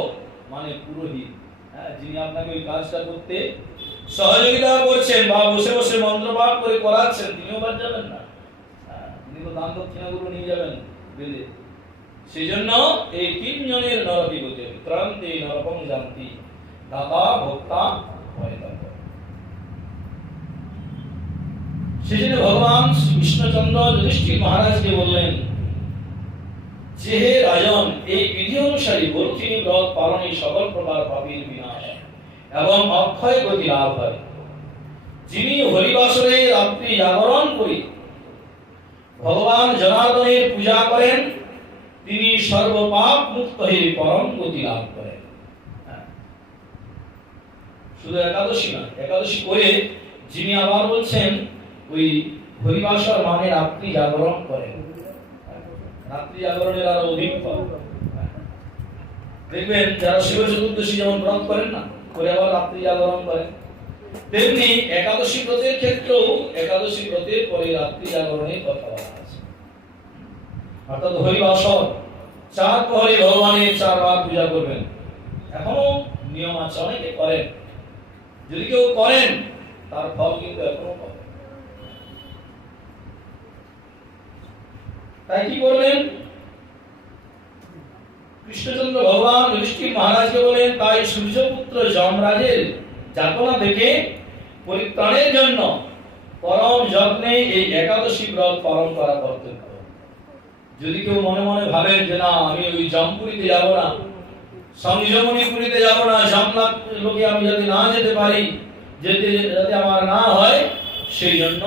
মানে পুরোহিত, হ্যাঁ, যিনি আপনাকে ওই কাজটা করতে সহযোগিতা করছেন বা বসে বসে মন্ত্র পাঠ করে করাচ্ছেন, তিনিও বাদ যাবেন না, তিনি তো দান দক্ষিণাগুলো নিয়ে যাবেন বেঁধে। সেই জন্য এই তিনজনের নরকে গতি হবে, ত্রান্তে নরকং জানতি, দাতা ভোক্তা পরে তক। সেই জন্য ভগবান কৃষ্ণচন্দ্র যুধিষ্ঠির মহারাজকে বললেন যে হে রাজন, এই বিধি অনুসারী বরুথিনী ব্রত পালনে সকল প্রকার পাপের বিনাশ এবং অক্ষয় গতি লাভ হয়। যিনি হরিবাসরে রাত্রি জাগরণ করে ভগবান জনার্দনের পূজা করেন, তিনি সর্বপাপ মুক্ত হয়ে পরম গতি লাভ করেন। শুধু একাদশী না, একাদশী করে যিনি আবার বলছেন ওই হরিবাসর মানে রাত্রি জাগরণ করেন, রাত্রি জাগরণের আরো অধিক ফল। দেখবেন যারা শিব চতুর্দশী যেমন ব্রত করেন না, করে আবার রাত্রি জাগরণ করেন, তেমনি একাদশী ব্রতের ক্ষেত্রেও একাদশী ব্রতের পরে রাত্রি জাগরণের কথা বলা আছে। অর্থাৎ হরিবাসর 4 প্রহরে ভগবানের 4 বার পূজা করবেন। এখনো নিয়ম আছে, অনেকে করেন, যদি কেউ করেন তার ফল কিন্তু এখনো পাবেন। তাই কি করলেন কৃষ্ণচন্দ্র ভগবান যুধিষ্ঠির মহারাজকে বলেন, তাই সূর্যপুত্র যমরাজের যাতনা থেকে পরিত্রাণের জন্য পরম যত্নে এই একাদশী ব্রত পালন করা কর্তব্য। যদি কেউ মনে মনে ভাবেন যে না আমি ওই জমপুরীতে যাব না, সংযমনীপুরীতে যাব না, জমনাথ লোকে আমি যাতে না যেতে পারি, যাতে আমার না হয়, সেই জন্য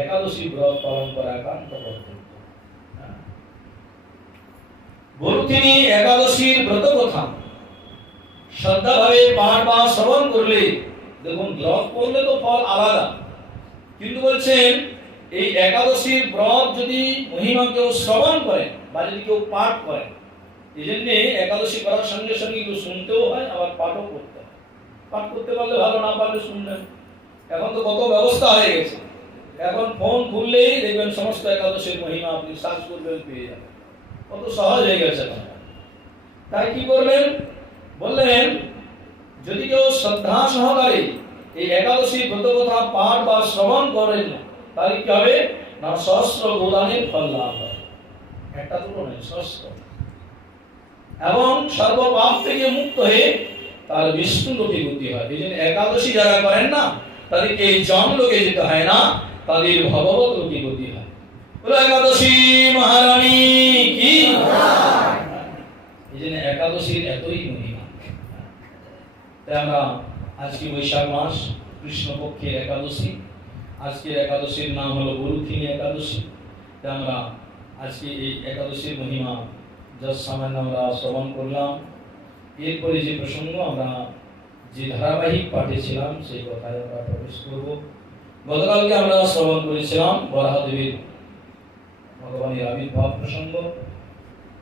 একাদশী ব্রত পালন করা একান্ত কর্তব্য। বরুথিনী একাদশীর ব্রত কথা শ্রদ্ধাভাবে পাঠ বা শ্রবণ করলে, দেখুন ব্রত করলে তো ফল আলাদা, কিন্তু বলছেন এই একাদশীর ব্রত যদি মহিমা কেউ শ্রবণ করেন বা যদি কেউ পাঠ করেন, এই জন্য একাদশী করার সঙ্গে সঙ্গে একটু শুনতেও হয়, আবার পাঠও করতে হয়। পাঠ করতে পারলে ভালো, না পারলে শুনলেন। এখন তো কত ব্যবস্থা হয়ে গেছে, এখন ফোন খুললেই দেখবেন সমস্ত একাদশীর মহিমা আপনি সার্চ করবেন, পেয়ে যাবেন, কত সহজ হয়ে গেছে। তাই কি করলেন, বললেন যদি কেউ শ্রদ্ধা সহকারে এই একাদশী ব্রত কথা পাঠ বা শ্রবণ করেন, তাহলে কি হবে না সহস্র গোদানের ফল লাভ হয়, একটা দুটো নয়, সহস্র, এবং সর্বপাপ থেকে মুক্ত হয়ে তার বিষ্ণু লোকে গতি হয়। এই জন্য একাদশী যারা করেন না, তাদেরকে এই জম লোকে যেতে হয় না, তাদের ভগবত লোকে গতি হয়। বলো একাদশী মহারানী কি। এই জন্য একাদশীর এতই মহিমা। তাই আমরা আজকে বৈশাখ মাস কৃষ্ণপক্ষের একাদশী, আজকের একাদশীর নাম হলো বরুথিনী একাদশী। তাই আমরা আজকে এই একাদশীর মহিমা জাস্ট সামান্য আমরা শ্রবণ করলাম। এরপরে যে প্রসঙ্গ আমরা যে ধারাবাহিক পাঠে ছিলাম সেই কথায় আমরা প্রবেশ করব। গতকালকে আমরা শ্রবণ করেছিলাম বরাহদেবীর ভগবানের আবির্ভাব প্রসঙ্গ।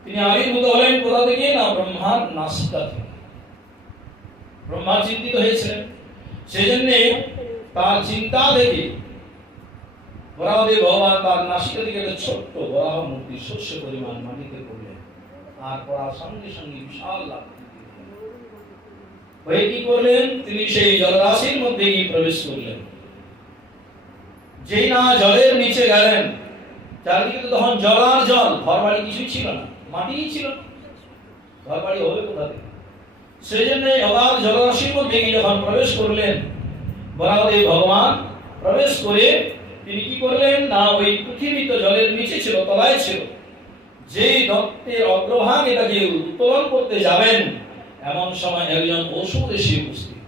তিনি আবির্ভূত হলেন কোথা থেকে না ব্রহ্মার নাসিকা থেকে। ব্রহ্মা চিন্তিত হয়েছিলেন, সেই জন্য তার চিন্তা থেকে বরাহদেব ভগবান তার নাসিকা থেকে একটা ছোট্ট বরাহ মূর্তি শস্য পরিমাণ মাটিতে করলেন, আর পড়ার সঙ্গে সঙ্গে বিশাল লাভ হয়ে কি করলেন, তিনি সেই জলরাশির মধ্যে গিয়ে প্রবেশ করলেন। যেই না জলের নিচে গেলেন, চারিদিকে তো তখন জল আর জল, ঘর বাড়ি কিছুই ছিল না, মাটিই ছিল, ঘর বাড়ি হবে কোথা থেকে? সেই জন্য অগাধ জলরাশির মধ্যে গিয়ে যখন প্রবেশ করলেন বরাহদেব ভগবান, প্রবেশ করে তিনি কি করলেন না ওই পৃথিবী তো জলের নিচে ছিল, তলায় ছিল, যেই দত্তের অগ্রভাগ এটাকে উত্তোলন করতে যাবেন, এমন সময় একজন অসুর এসে উপস্থিত,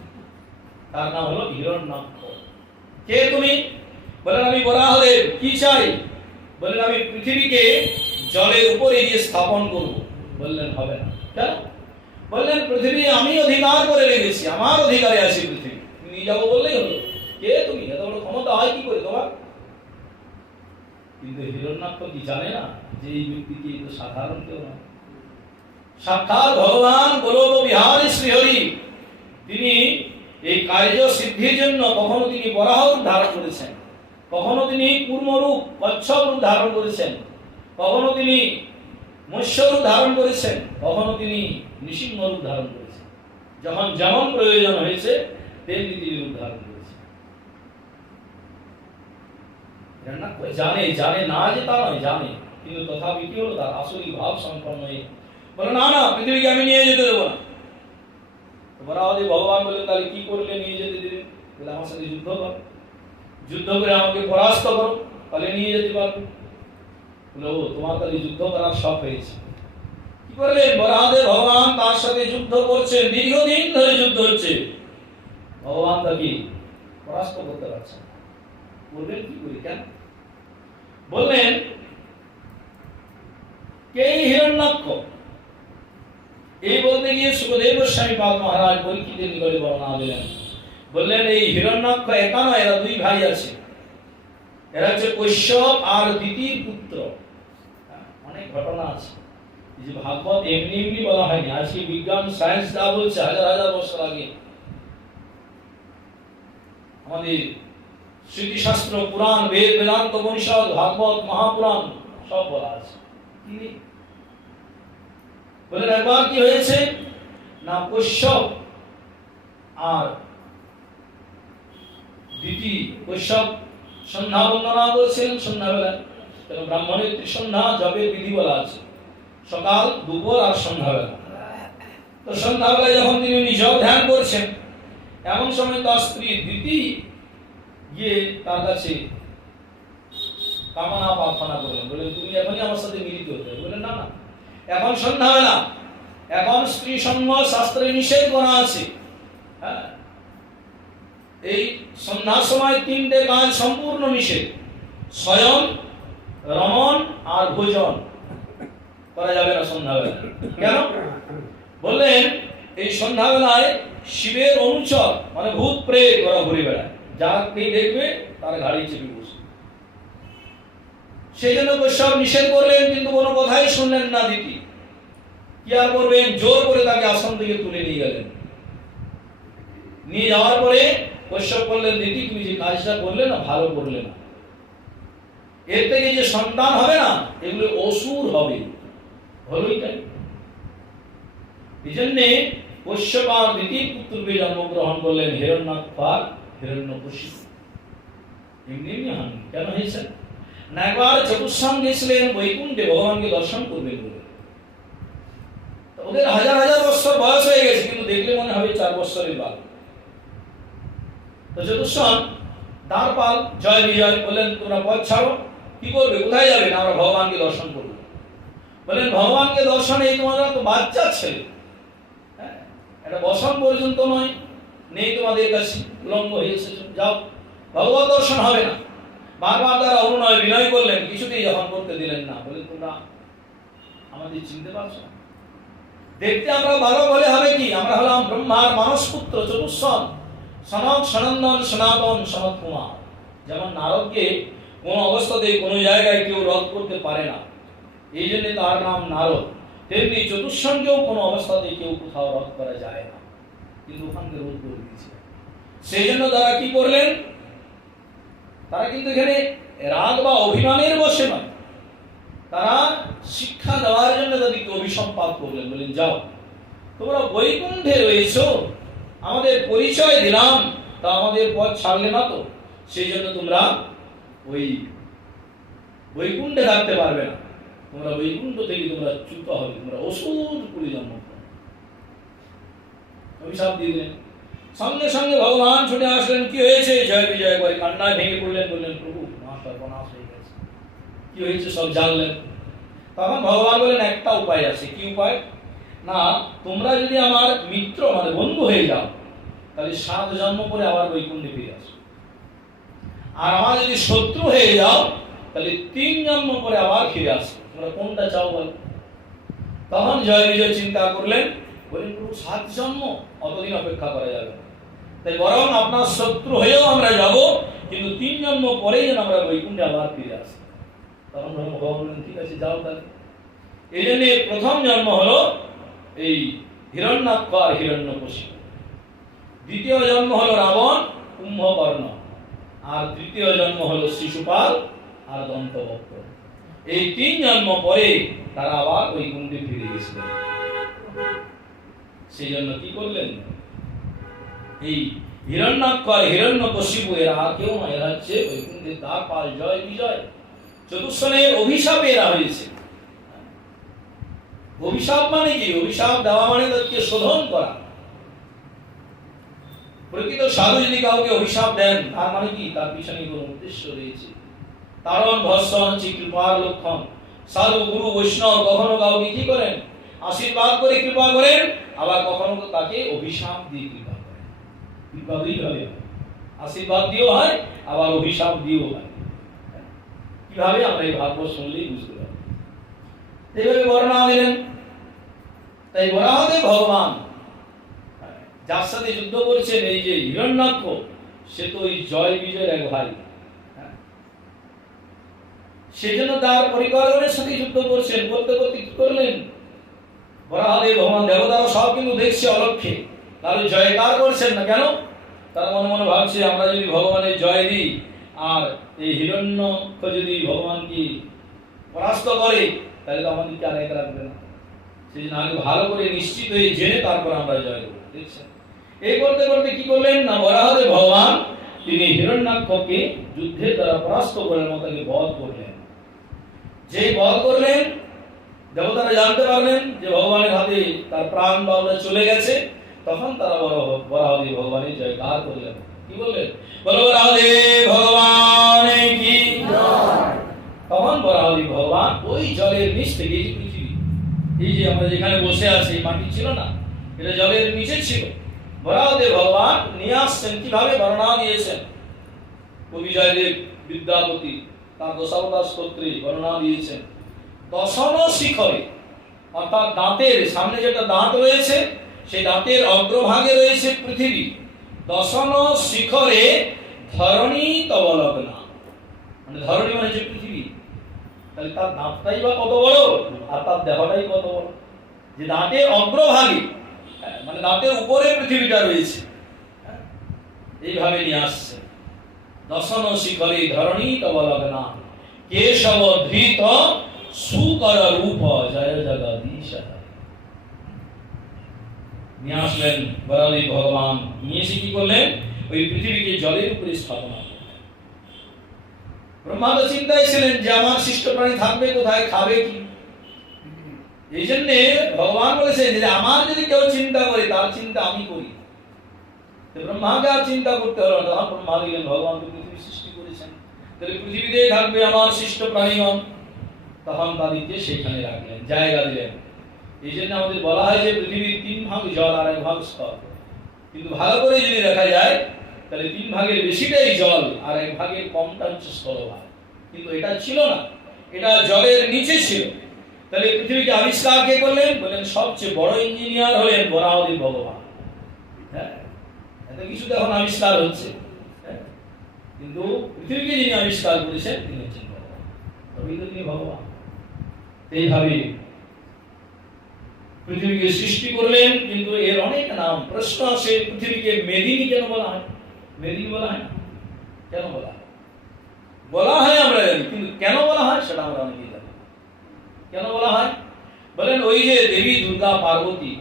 তার নাম হলো হিরণ্যাক্ষ। কে তুমি? বলেন আমি বরাহদেব। কি চাই? বললেন আমি পৃথিবীকে জলের উপরে গিয়ে স্থাপন করব। বললেন হবে না। কেন? বললেন পৃথিবী আমি অধিকার করে রেখেছি, আমার অধিকারে আছে পৃথিবী, তুমি নিয়ে যাবো বললেই হলো। কে তুমি? এত বড় ক্ষমতা হয় কি করে তোমার? কিন্তু হিরণ্যাক্ষ কি জানে না যে এই ব্যক্তি কি সাধারণ কেউ না, সাক্ষাৎ ভগবান গোলক বিহারী শ্রীহরি। তিনি এই কার্য সিদ্ধির জন্য কখনো তিনি বরাহ রূপ ধারণ করেছেন, কখনো তিনি কূর্মরূপ কচ্ছপ রূপ ধারণ করেছেন, কখনো তিনি মৎস্য রূপ ধারণ করেছেন, কখনো তিনি নৃসিংহ রূপ ধারণ করেছেন। যখন যেমন প্রয়োজন হয়েছে তেমনি তিনি রূপ ধারণ করেছেন। জানে জানে না যে তা নয়, জানে, কিন্তু তথাপি কি হলো তার আসল ভাব সম্পন্ন হয়ে বলে না না পৃথিবীকে আমি নিয়ে যেতে দেবো না। বরাহদেব ভগবান বললেন তাহলে কি করলে নিয়ে যেতে দেবেন? বলে আমার সাথে যুদ্ধ করো, যুদ্ধ করে আমাকে পরাস্ত করো, তাহলে নিয়ে যেতে পারবো। বলে ও তোমার তাহলে যুদ্ধ করার শখ হয়েছে। কি করলেন? বরাহদেব ভগবান তার সাথে যুদ্ধ করছেন, দীর্ঘদিন ধরে যুদ্ধ হচ্ছে, ভগবান তাকে পরাস্ত করতে পারছেন। বললেন কি করি, কেন? বললেন কে হিরণ্যাক্ষ? এই বলতে গিয়ে সুখদেব গোস্বামী পাদ মহারাজ পরীক্ষিতের নিকটে বর্ণনা দিলেন। বললেন এই হিরণ্যাক্ষ একা নয়, এরা দুই ভাই আছে। এরা হচ্ছে কৈশ্যপ আর দিতির পুত্র। অনেক ঘটনা আছে। এই যে ভাগবত এমনি এমনি বলা হয়নি, আজকে বিজ্ঞান সায়েন্স যা বলছে হাজার হাজার বছর আগে আমাদের স্মৃতিশাস্ত্র, পুরাণ, বেদ, বেদান্ত, উপনিষদ, ভাগবত, মহাপুরাণ সব বলা আছে। বলেন একবার কি হয়েছে না, কৈশ্যপ আর দিতি, কৈশ্যপ সন্ধ্যা বন্দনা করেছিলেন সন্ধ্যাবেলা, কেন ব্রাহ্মণের ত্রিসন্ধ্যা জপের বিধি বলা আছে, সকাল, দুপুর আর সন্ধ্যাবেলা। তো সন্ধ্যাবেলায় যখন তিনি নিজেও ধ্যান করছেন, এমন সময় তার স্ত্রী দিতি গিয়ে তার কাছে কামনা প্রার্থনা করলেন। বলে তুমি এখনই আমার সাথে মিলিত হতে হবে। বলে না না, এখন সন্ধ্যাবেলা, এখন স্ত্রী সঙ্গ শাস্ত্রে নিষেধ করা আছে। হ্যাঁ, এই সন্ধ্যার সময় তিনটে কাজ সম্পূর্ণ নিষেধ, শয়ন, রমণ আর ভোজন করা যাবে না সন্ধ্যাবেলা। কেন? বললেন এই সন্ধ্যাবেলায় শিবের অনুচর মানে ভূত প্রেত ওরা ঘুরে বেড়ায়, যাকে দেখবে তার ঘাড়ি চেপে বসে। সেই জন্য সব নিষেধ করলেন, কিন্তু কোনো কথাই শুনলেন না দিতি। কি আর করবেন, জোর করে তাকে আসন থেকে তুলে নিয়ে গেলেন। নিয়ে যাওয়ার পরে কৈশ্যপ বললেন দিদি তুমি যে কাজটা করলে না ভালো করলে না, এর থেকে যে সন্তান হবে না এগুলো অসুর হবে। হলোই তাই। এই জন্যে কৈশ্যপ আর দিতির পুত্রকে জন্মগ্রহণ করলেন হিরণ্যাক্ষ আর হিরণ্যকশিপু। এমনি এমনি হন। কেন হয়েছে না, একবার চতুর্ধাম গেছিলেন বৈকুণ্ঠে ভগবানকে দর্শন করবেন বলে। ওদের হাজার হাজার বছর বয়স হয়ে গেছে, কিন্তু দেখলে মনে হবে 4 বছরের বাল। তো চতুর্ধাম দ্বারপাল জয় বিজয় বললেন তোমরা পথ ছাড়ো। কি করবে, কোথায় যাবে? না আমরা ভগবানকে দর্শন করবো। বলেন ভগবানকে দর্শন, এই তোমরা তো বাচ্চা ছেলে, হ্যাঁ, এটা বসন পর্যন্ত নয়, নেই তোমাদের কাছে, উলঙ্গ হয়ে এসেছো, যাও, ভগবত দর্শন হবে না। বারবার তারা অনুনয় বিনয় করলেন, কিছুতেই যখন করতে দিলেন না। বলে তোমরা আমাদের চিনতে পারছো না? দেখতে আমরা ভালো বলে হবে কি, আমরা হলাম ব্রহ্মার মানস পুত্র চতুষ্ষণ, সনক সনন্দন সনাতন সনত কুমার। যেমন নারদকে কোন অবস্থাতে কোনো জায়গায় কেউ রদ করতে পারে না, এই জন্য তার নাম নারদ, তেমনি চতুষ্ষণকেও কোনো অবস্থাতে কেউ কোথাও রদ করা যায় না, কিন্তু ওখানকে রোধ করে দিয়েছে। সেই জন্য তারা কি করলেন, তারা কিন্তু এখানে রাগ বা অভিমানের বসে নয়, তারা শিক্ষা দেওয়ার জন্য তাদেরকে অভিসম্পাত করলেন। বলেন যাও, তোমরা বৈকুণ্ঠে রয়েছো, আমাদের পরিচয় দিলাম, তা আমাদের পথ ছাড়লে না তো, সেই জন্য তোমরা ওই বৈকুণ্ঠে থাকতে পারবে না, তোমরা বৈকুণ্ঠ থেকে তোমরা চ্যুত হবে, তোমরা অসুর কুলে জন্ম অভিশাপ দিয়ে দিলেন। সঙ্গে সঙ্গে ভগবান ছুটে আসলেন। কি হয়েছে? জয় বিজয় করে কান্নায় ভেঙে পড়লেন, বললেন প্রভু আমার সর্বনাশ হয়ে গেছে, কি হয়েছে সব জানলেন। তখন ভগবান বললেন একটা উপায় আছে। কি উপায়? না তোমরা যদি আমার মিত্র মানে বন্ধু হয়ে যাও, তাহলে 7 জন্ম পরে আবার বৈকুণ্ঠে ফিরে আসো। আর আমার যদি শত্রু হয়ে যাও, তাহলে 3 জন্ম পরে আবার ফিরে আসো। তোমরা কোনটা চাও বল? তখন জয় বিজয় চিন্তা করলেন, বলেন প্রভু 7 জন্ম, অতদিন অপেক্ষা করা যাবে না। তাই বরং আপনার শত্রু হয়েও আমরা যাব, কিন্তু 3 জন্ম পরেই যেন আমরা বৈকুণ্ঠে আবার ফিরে আসি। তখন ভগবান বলেন ঠিক আছে যাও তাহলে। এই জন্য প্রথম জন্ম হলো এই হিরণ্যাক্ষ আর হিরণ্যকশিপু, দ্বিতীয় জন্ম হলো রাবণ, কুম্ভকর্ণ, আর তৃতীয় জন্ম হলো শিশুপাল আর দন্তবক্র। এই 3 জন্ম পরে তারা আবার বৈকুণ্ঠে ফিরে গেছিলেন। সেই জন্য কি করলেন, এই হিরণ্যাক্ষ আর হিরণ্যকশিপু এরা আর কেউ নয়, এরা হচ্ছে বৈকুণ্ঠের দ্বারপাল জয় বিজয়। চতুর্শনের অভিশাপে এরা হয়েছে। অভিশাপ মানে কি? অভিশাপ দেওয়া মানে তাদেরকে শোধন করা। প্রকৃত সাধু যদি কাউকে অভিশাপ দেন, তার মানে কি? তার পিছনে কোনো উদ্দেশ্য রয়েছে। তারণ ভর্ষণ হচ্ছে কৃপার লক্ষণ। সাধু গুরু বৈষ্ণব কখনো কাউকে কি করেন? আশীর্বাদ করে কৃপা করেন, আবার কখনো তাকে অভিশাপ দিয়ে কৃপা করেন। কৃপা দুইভাবে হয়, আশীর্বাদ দিয়েও হয়, আবার অভিশাপ দিয়েও হয়। কিভাবে? আমরা এই ভাগবত শুনলেই বুঝতে পারি। এইভাবে বর্ণনা দিলেন। তাই বরাহদেব ভগবান যার সাথে যুদ্ধ করছেন, এই যে হিরণ্যাক্ষ, সে তো ওই জয় বিজয়ের এক ভাই। সেজন্য তার পরিবারের সাথে যুদ্ধ করছেন। করতে করতে কি করলেন, বরাহদেব ভগবান দেবতারা সব কিন্তু দেখছে অলক্ষ্যে, তাহলে জয়কার করছেন না কেন? তার মনে মনে ভাবছে আমরা যদি ভগবানের জয় দিই, আর এই হিরণ্যাক্ষ যদি ভগবানকে পরাস্ত করে, তাহলে তো আমাদেরকে আর এক রাখবে না। সেই জন্য আগে ভালো করে নিশ্চিত হয়ে জেনে তারপর আমরা জয় করবো। দেখছেন, এই করতে করতে কি করলেন না, বরাহদেব ভগবান তিনি হিরণ্যাক্ষকে যুদ্ধের দ্বারা পরাস্ত করার মতো বধ করলেন। যেই বধ করলেন, দেবতারা জানতে পারলেন যে ভগবানের হাতে তার প্রাণ বাউলা চলে গেছে, তখন তারা বরাহদেব ভগবানের জয়গান করলেন। কি বললেন? বলো বরাহদেব ভগবান কি জয়। তখন বরাহদেব ভগবান ওই জলের নিচ থেকে, এই পৃথিবী, এই যে আমরা যেখানে বসে আছি, মাটি ছিল না, এটা জলের নিচে ছিল। বরাহদেব ভগবান নিয়ে আসছেন। কিভাবে? বর্ণনা দিয়েছেন কবি জয়দেব বিদ্যাপতি তার দশাবতার স্তোত্রে বর্ণনা দিয়েছেন। দশম শিখরে, অর্থাৎ দাঁতের সামনে যেটা দাঁত রয়েছে, সেই দাঁতের অগ্রভাগে রয়েছে পৃথিবী। দশম শিখরে ধরণী তবলগ্না, মানে ধরণী মানে হচ্ছে পৃথিবী। তাহলে তার দাঁতটাই বা কত বড়, আর তার দেহটাই কত বড়। যে দাঁতের অগ্রভাগে, মানে দাঁতের উপরে পৃথিবীটা রয়েছে, এইভাবে নিয়ে আসছে। দশম শিখরে ধরণী তবলগ্না, কেশব ধৃত সুকর রূপ জয় জগদীশ। নিয়ে আসলেন বরাহদেব ভগবান। নিয়ে এসে কি করলেন? ওই পৃথিবীকে জলের উপরে স্থাপনা করলেন। ব্রহ্মা তো চিন্তায় ছিলেন যে আমার সৃষ্ট প্রাণী থাকবে কোথায়, খাবে কি? এই জন্যে ভগবান বলেছেন যে আমার যদি কেউ চিন্তা করে, তার চিন্তা আমি করি। ব্রহ্মাকে আর চিন্তা করতে হলো না। তখন ব্রহ্মা দিলেন ভগবান পৃথিবী সৃষ্টি করেছেন, তাহলে পৃথিবীতে থাকবে আমার সৃষ্ট প্রাণীগণ। তখন তাদেরকে সেখানে রাখলেন, জায়গা দিলেন। এই জন্য আমাদের বলা হয় যে পৃথিবীর 3 ভাগ জল আর 1 ভাগ স্থল। কিন্তু ভালো করে যদি দেখা যায়, তাহলে 3 ভাগের বেশিটাই জল আর 1 ভাগের কমটা হচ্ছে স্থলভাগ। কিন্তু এটা ছিল না, এটা জলের নিচে ছিল। তাহলে পৃথিবীকে আবিষ্কার কে করলেন? বলেন সবচেয়ে বড় ইঞ্জিনিয়ার হলেন বরাহদেব ভগবান। হ্যাঁ, এত কিছু তো এখন আবিষ্কার হচ্ছে, কিন্তু পৃথিবীকে যিনি আবিষ্কার করেছেন তিনি হচ্ছেন ভগবান। তবেই তো তিনি ভগবান। এইভাবে পৃথিবীকে সৃষ্টি করলেন। কিন্তু এর অনেক নাম। প্রশ্ন আসে, পৃথিবীকে মেদিনী কেন বলা হয়? মেদিনী বলা হয় না, কেন বলা হয়? বলা হয় আমরা জানি, কিন্তু কেন বলা হয় সেটা আমরা অনেকেই জানি। কেন বলা হয়? বলেন ওই যে দেবী দুর্গা পার্বতী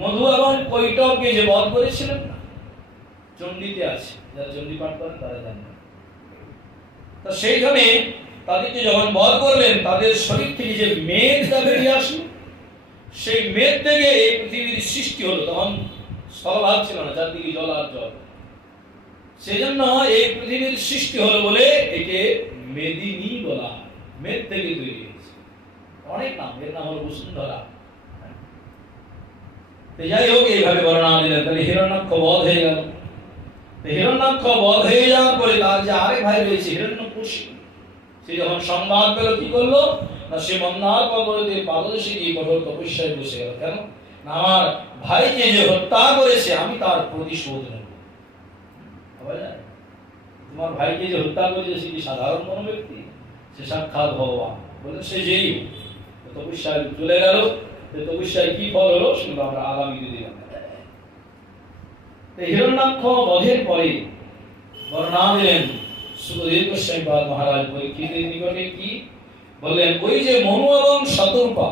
মধু এবং কৈটবকে যে বধ করেছিলেন না, চণ্ডীতে আছে, যারা চণ্ডী পাঠ করেন তারা জানেন। তা সেইখানে তাদেরকে যখন বধ করলেন, তাদের শরীর থেকে যে মেঘটা বেরিয়ে আসলো, সেই মেঘ থেকে এই পৃথিবীর সৃষ্টি হলো। তখন স্থলভাগ ছিল না, চারদিকে জল আর জল। সেই জন্য এই পৃথিবীর সৃষ্টি হলো বলে একে মেদিনী বলা হয়। মেঘ থেকে তৈরি হয়েছে। অনেক নাম, এর নাম হলো বসুন্ধরা। যাই হোক, এইভাবে বর্ণনা দিলেন। তাহলে হিরণ্যাক্ষ বধ হয়ে গেল। হিরণ্যাক্ষ বধ হয়ে যাওয়ার পরে তার যে আরেক ভাই রয়েছে হিরণ্যকশিপু, সে যখন সংবাদ পেল, কি করলো? না সে মন্দার পর্বতের পাদদেশে গিয়ে কঠোর তপস্যায় বসে গেল। কেন না আমার ভাইকে যে হত্যা করেছে আমি তার প্রতিশোধ নেব। তোমার ভাইকে যে হত্যা করেছে সে কি সাধারণ কোনো ব্যক্তি? সে সাক্ষাৎ ভগবান। বলে সে যেই তপস্যায় চলে গেল। তপস্যায় কি ফল হলো সেগুলো আমরা আগামী দিনে হিরণ্যাক্ষ বধের পরে বর্ণনা দিলেন সুখদেব গোস্বামী মহারাজ পরীক্ষিতের নিকটে। কি বললেন? ওই যে মনু এবং শতরূপা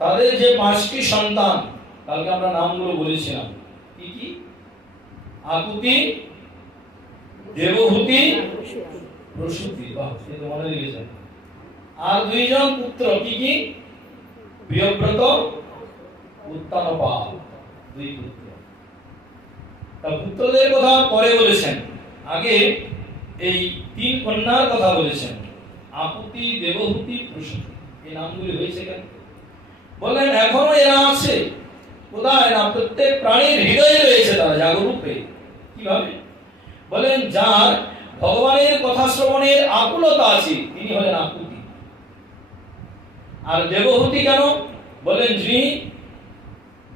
তাদের যে 5টি সন্তান, কালকে আমরা নামগুলো বলেছিলাম, কি কি? আকুতি, দেবহূতি, প্রসূতি। বাহ, এটা মনে রেখেছেন। আর 2 জন পুত্র, কি কি? প্রিয়ব্রত, উত্তানপাল, 2 পুত্র। তা পুত্রদের কথা পরে বলেছেন, আগে এই 3 কন্যার কথা বলেছেন। আকুতি, দেবহূতি, প্রসূতি, এই নামগুলি হয়েছে কেন? বলেন এখনো এরা আছে। কোথায়? না প্রত্যেক প্রাণীর হৃদয়ে রয়েছে তারা জাগরূপে। কিভাবে? বলেন যার ভগবানের কথা শ্রবণের আকুলতা আছে তিনি হলেন আকুতি। আর দেবহূতি কেন? বলেন যিনি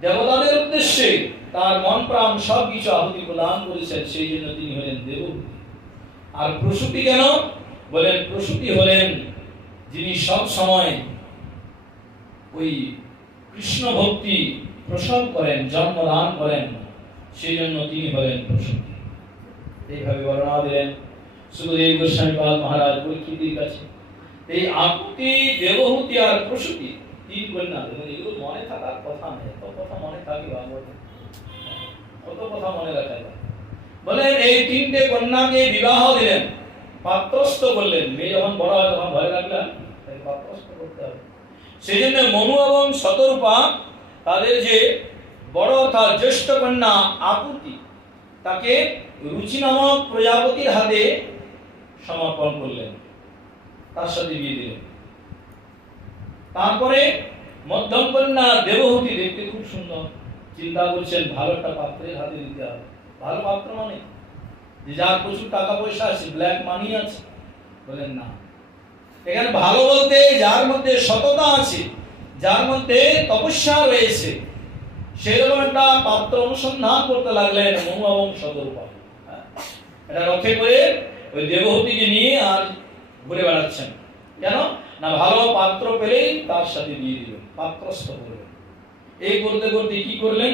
দেবতাদের উদ্দেশ্যে তার মন প্রাণ সবকিছু আহুতি প্রদান করেছেন সেই জন্য তিনি হলেন দেবহূতি। আর প্রসূতি কেন? বলেন প্রসূতি হলেন যিনি সব সময় ওই কৃষ্ণ ভক্তি প্রসব করেন, জন্মদান করেন, সেই জন্য তিনি হলেন প্রসূতি। এইভাবে বর্ণনা দিলেন সুখদেব গোস্বামী মহারাজ পরীক্ষিতের কাছে। এই আকুতি, দেবহূতি আর প্রসূতি 3 কন্যা। এগুলো মনে থাকার কথা নেই। এত কথা মনে থাকে কত কথা মনে রাখা যায়। বলেন এই 3টে কন্যাকে বিবাহ দিলেন, পাত্রস্থ করলেন। মেয়ে যখন বড় হয় তখন ভয় লাগলেন পাত্রস্থ করতে হবে। সেই জন্য মনু এবং শতরূপা তাদের যে বড় অর্থাৎ জ্যেষ্ঠ কন্যা আকুতি তাকে রুচি নামক প্রজাপতির হাতে সমর্পণ করলেন, তার সাথে বিয়ে দিলেন। তারপরে মধ্যম কন্যা দেবহূতি, দেখতে খুব সুন্দর, চিন্তা করছেন ভালো একটা পাত্রের হাতে দিতে হবে। ভালো পাত্র মানে যে যার প্রচুর টাকা পয়সা আছে, ব্ল্যাক মানি আছে। বলেন না, এখানে ভালো বলতে যার মধ্যে সততা আছে, যার মধ্যে তপস্যা রয়েছে, সেরকম একটা পাত্র অনুসন্ধান করতে লাগলেন মনু এবং শতরূপা। এটা রথে করে ওই দেবহূতিকে নিয়ে আর ঘুরে বেড়াচ্ছেন। কেন না ভালো পাত্র পেলেই তার সাথে বিয়ে দিবেন, পাত্রস্থ করবেন। এই করতে করতে কি করলেন?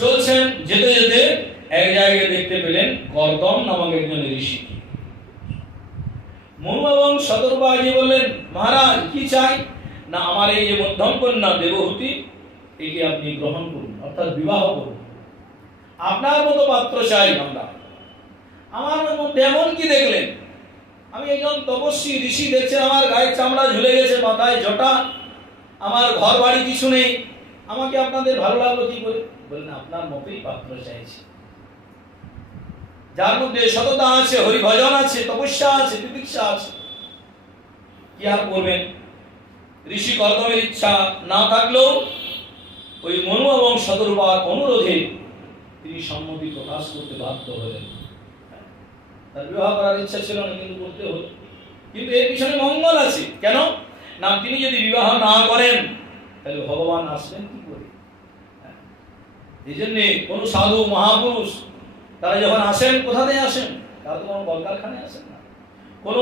চলছেন, যেতে যেতে এক জায়গায় দেখতে পেলেন কর্দম নামক একজন ঋষি। মনু এবং শতরূপা গিয়ে বললেন মহারাজ কি চাই? না আমার এই যে মধ্যম কন্যা দেবহূতি একে আপনি গ্রহণ করুন, অর্থাৎ বিবাহ করুন। আপনার মতো পাত্র চাই আমরা। আমার মধ্যে এমন কি দেখলেন? আমি একজন তপস্বী ঋষি, দেখছেন আমার গায়ের চামড়া ঝুলে গেছে, মাথায় জটা, আমার ঘর বাড়ি কিছু নেই, আমাকে আপনাদের ভালো লাগলো কি করে? বললেন আপনার মতোই পাত্র চাইছি, যার মধ্যে সততা আছে, হরিভজন আছে, তপস্যা আছে, তিতিক্ষা আছে। কি আর করবেন? ঋষি কর্দমের ইচ্ছা না থাকলেও ওই মনু এবং শতরূপার অনুরোধে তিনি সম্মতি প্রকাশ করতে বাধ্য হলেন। তার বিবাহ করার ইচ্ছা ছিল না, কিন্তু করতে হলো। কিন্তু এর পিছনে মঙ্গল আছে। কেন না তিনি যদি বিবাহ না করেন তাহলে ভগবান আসবেন কি করে? এই জন্য কোন সাধু মহাপুরুষ তারা যখন আসেন, কোথা থেকে আসেন? তারা তো কোনো কলকারখানায় আসেন না, কোন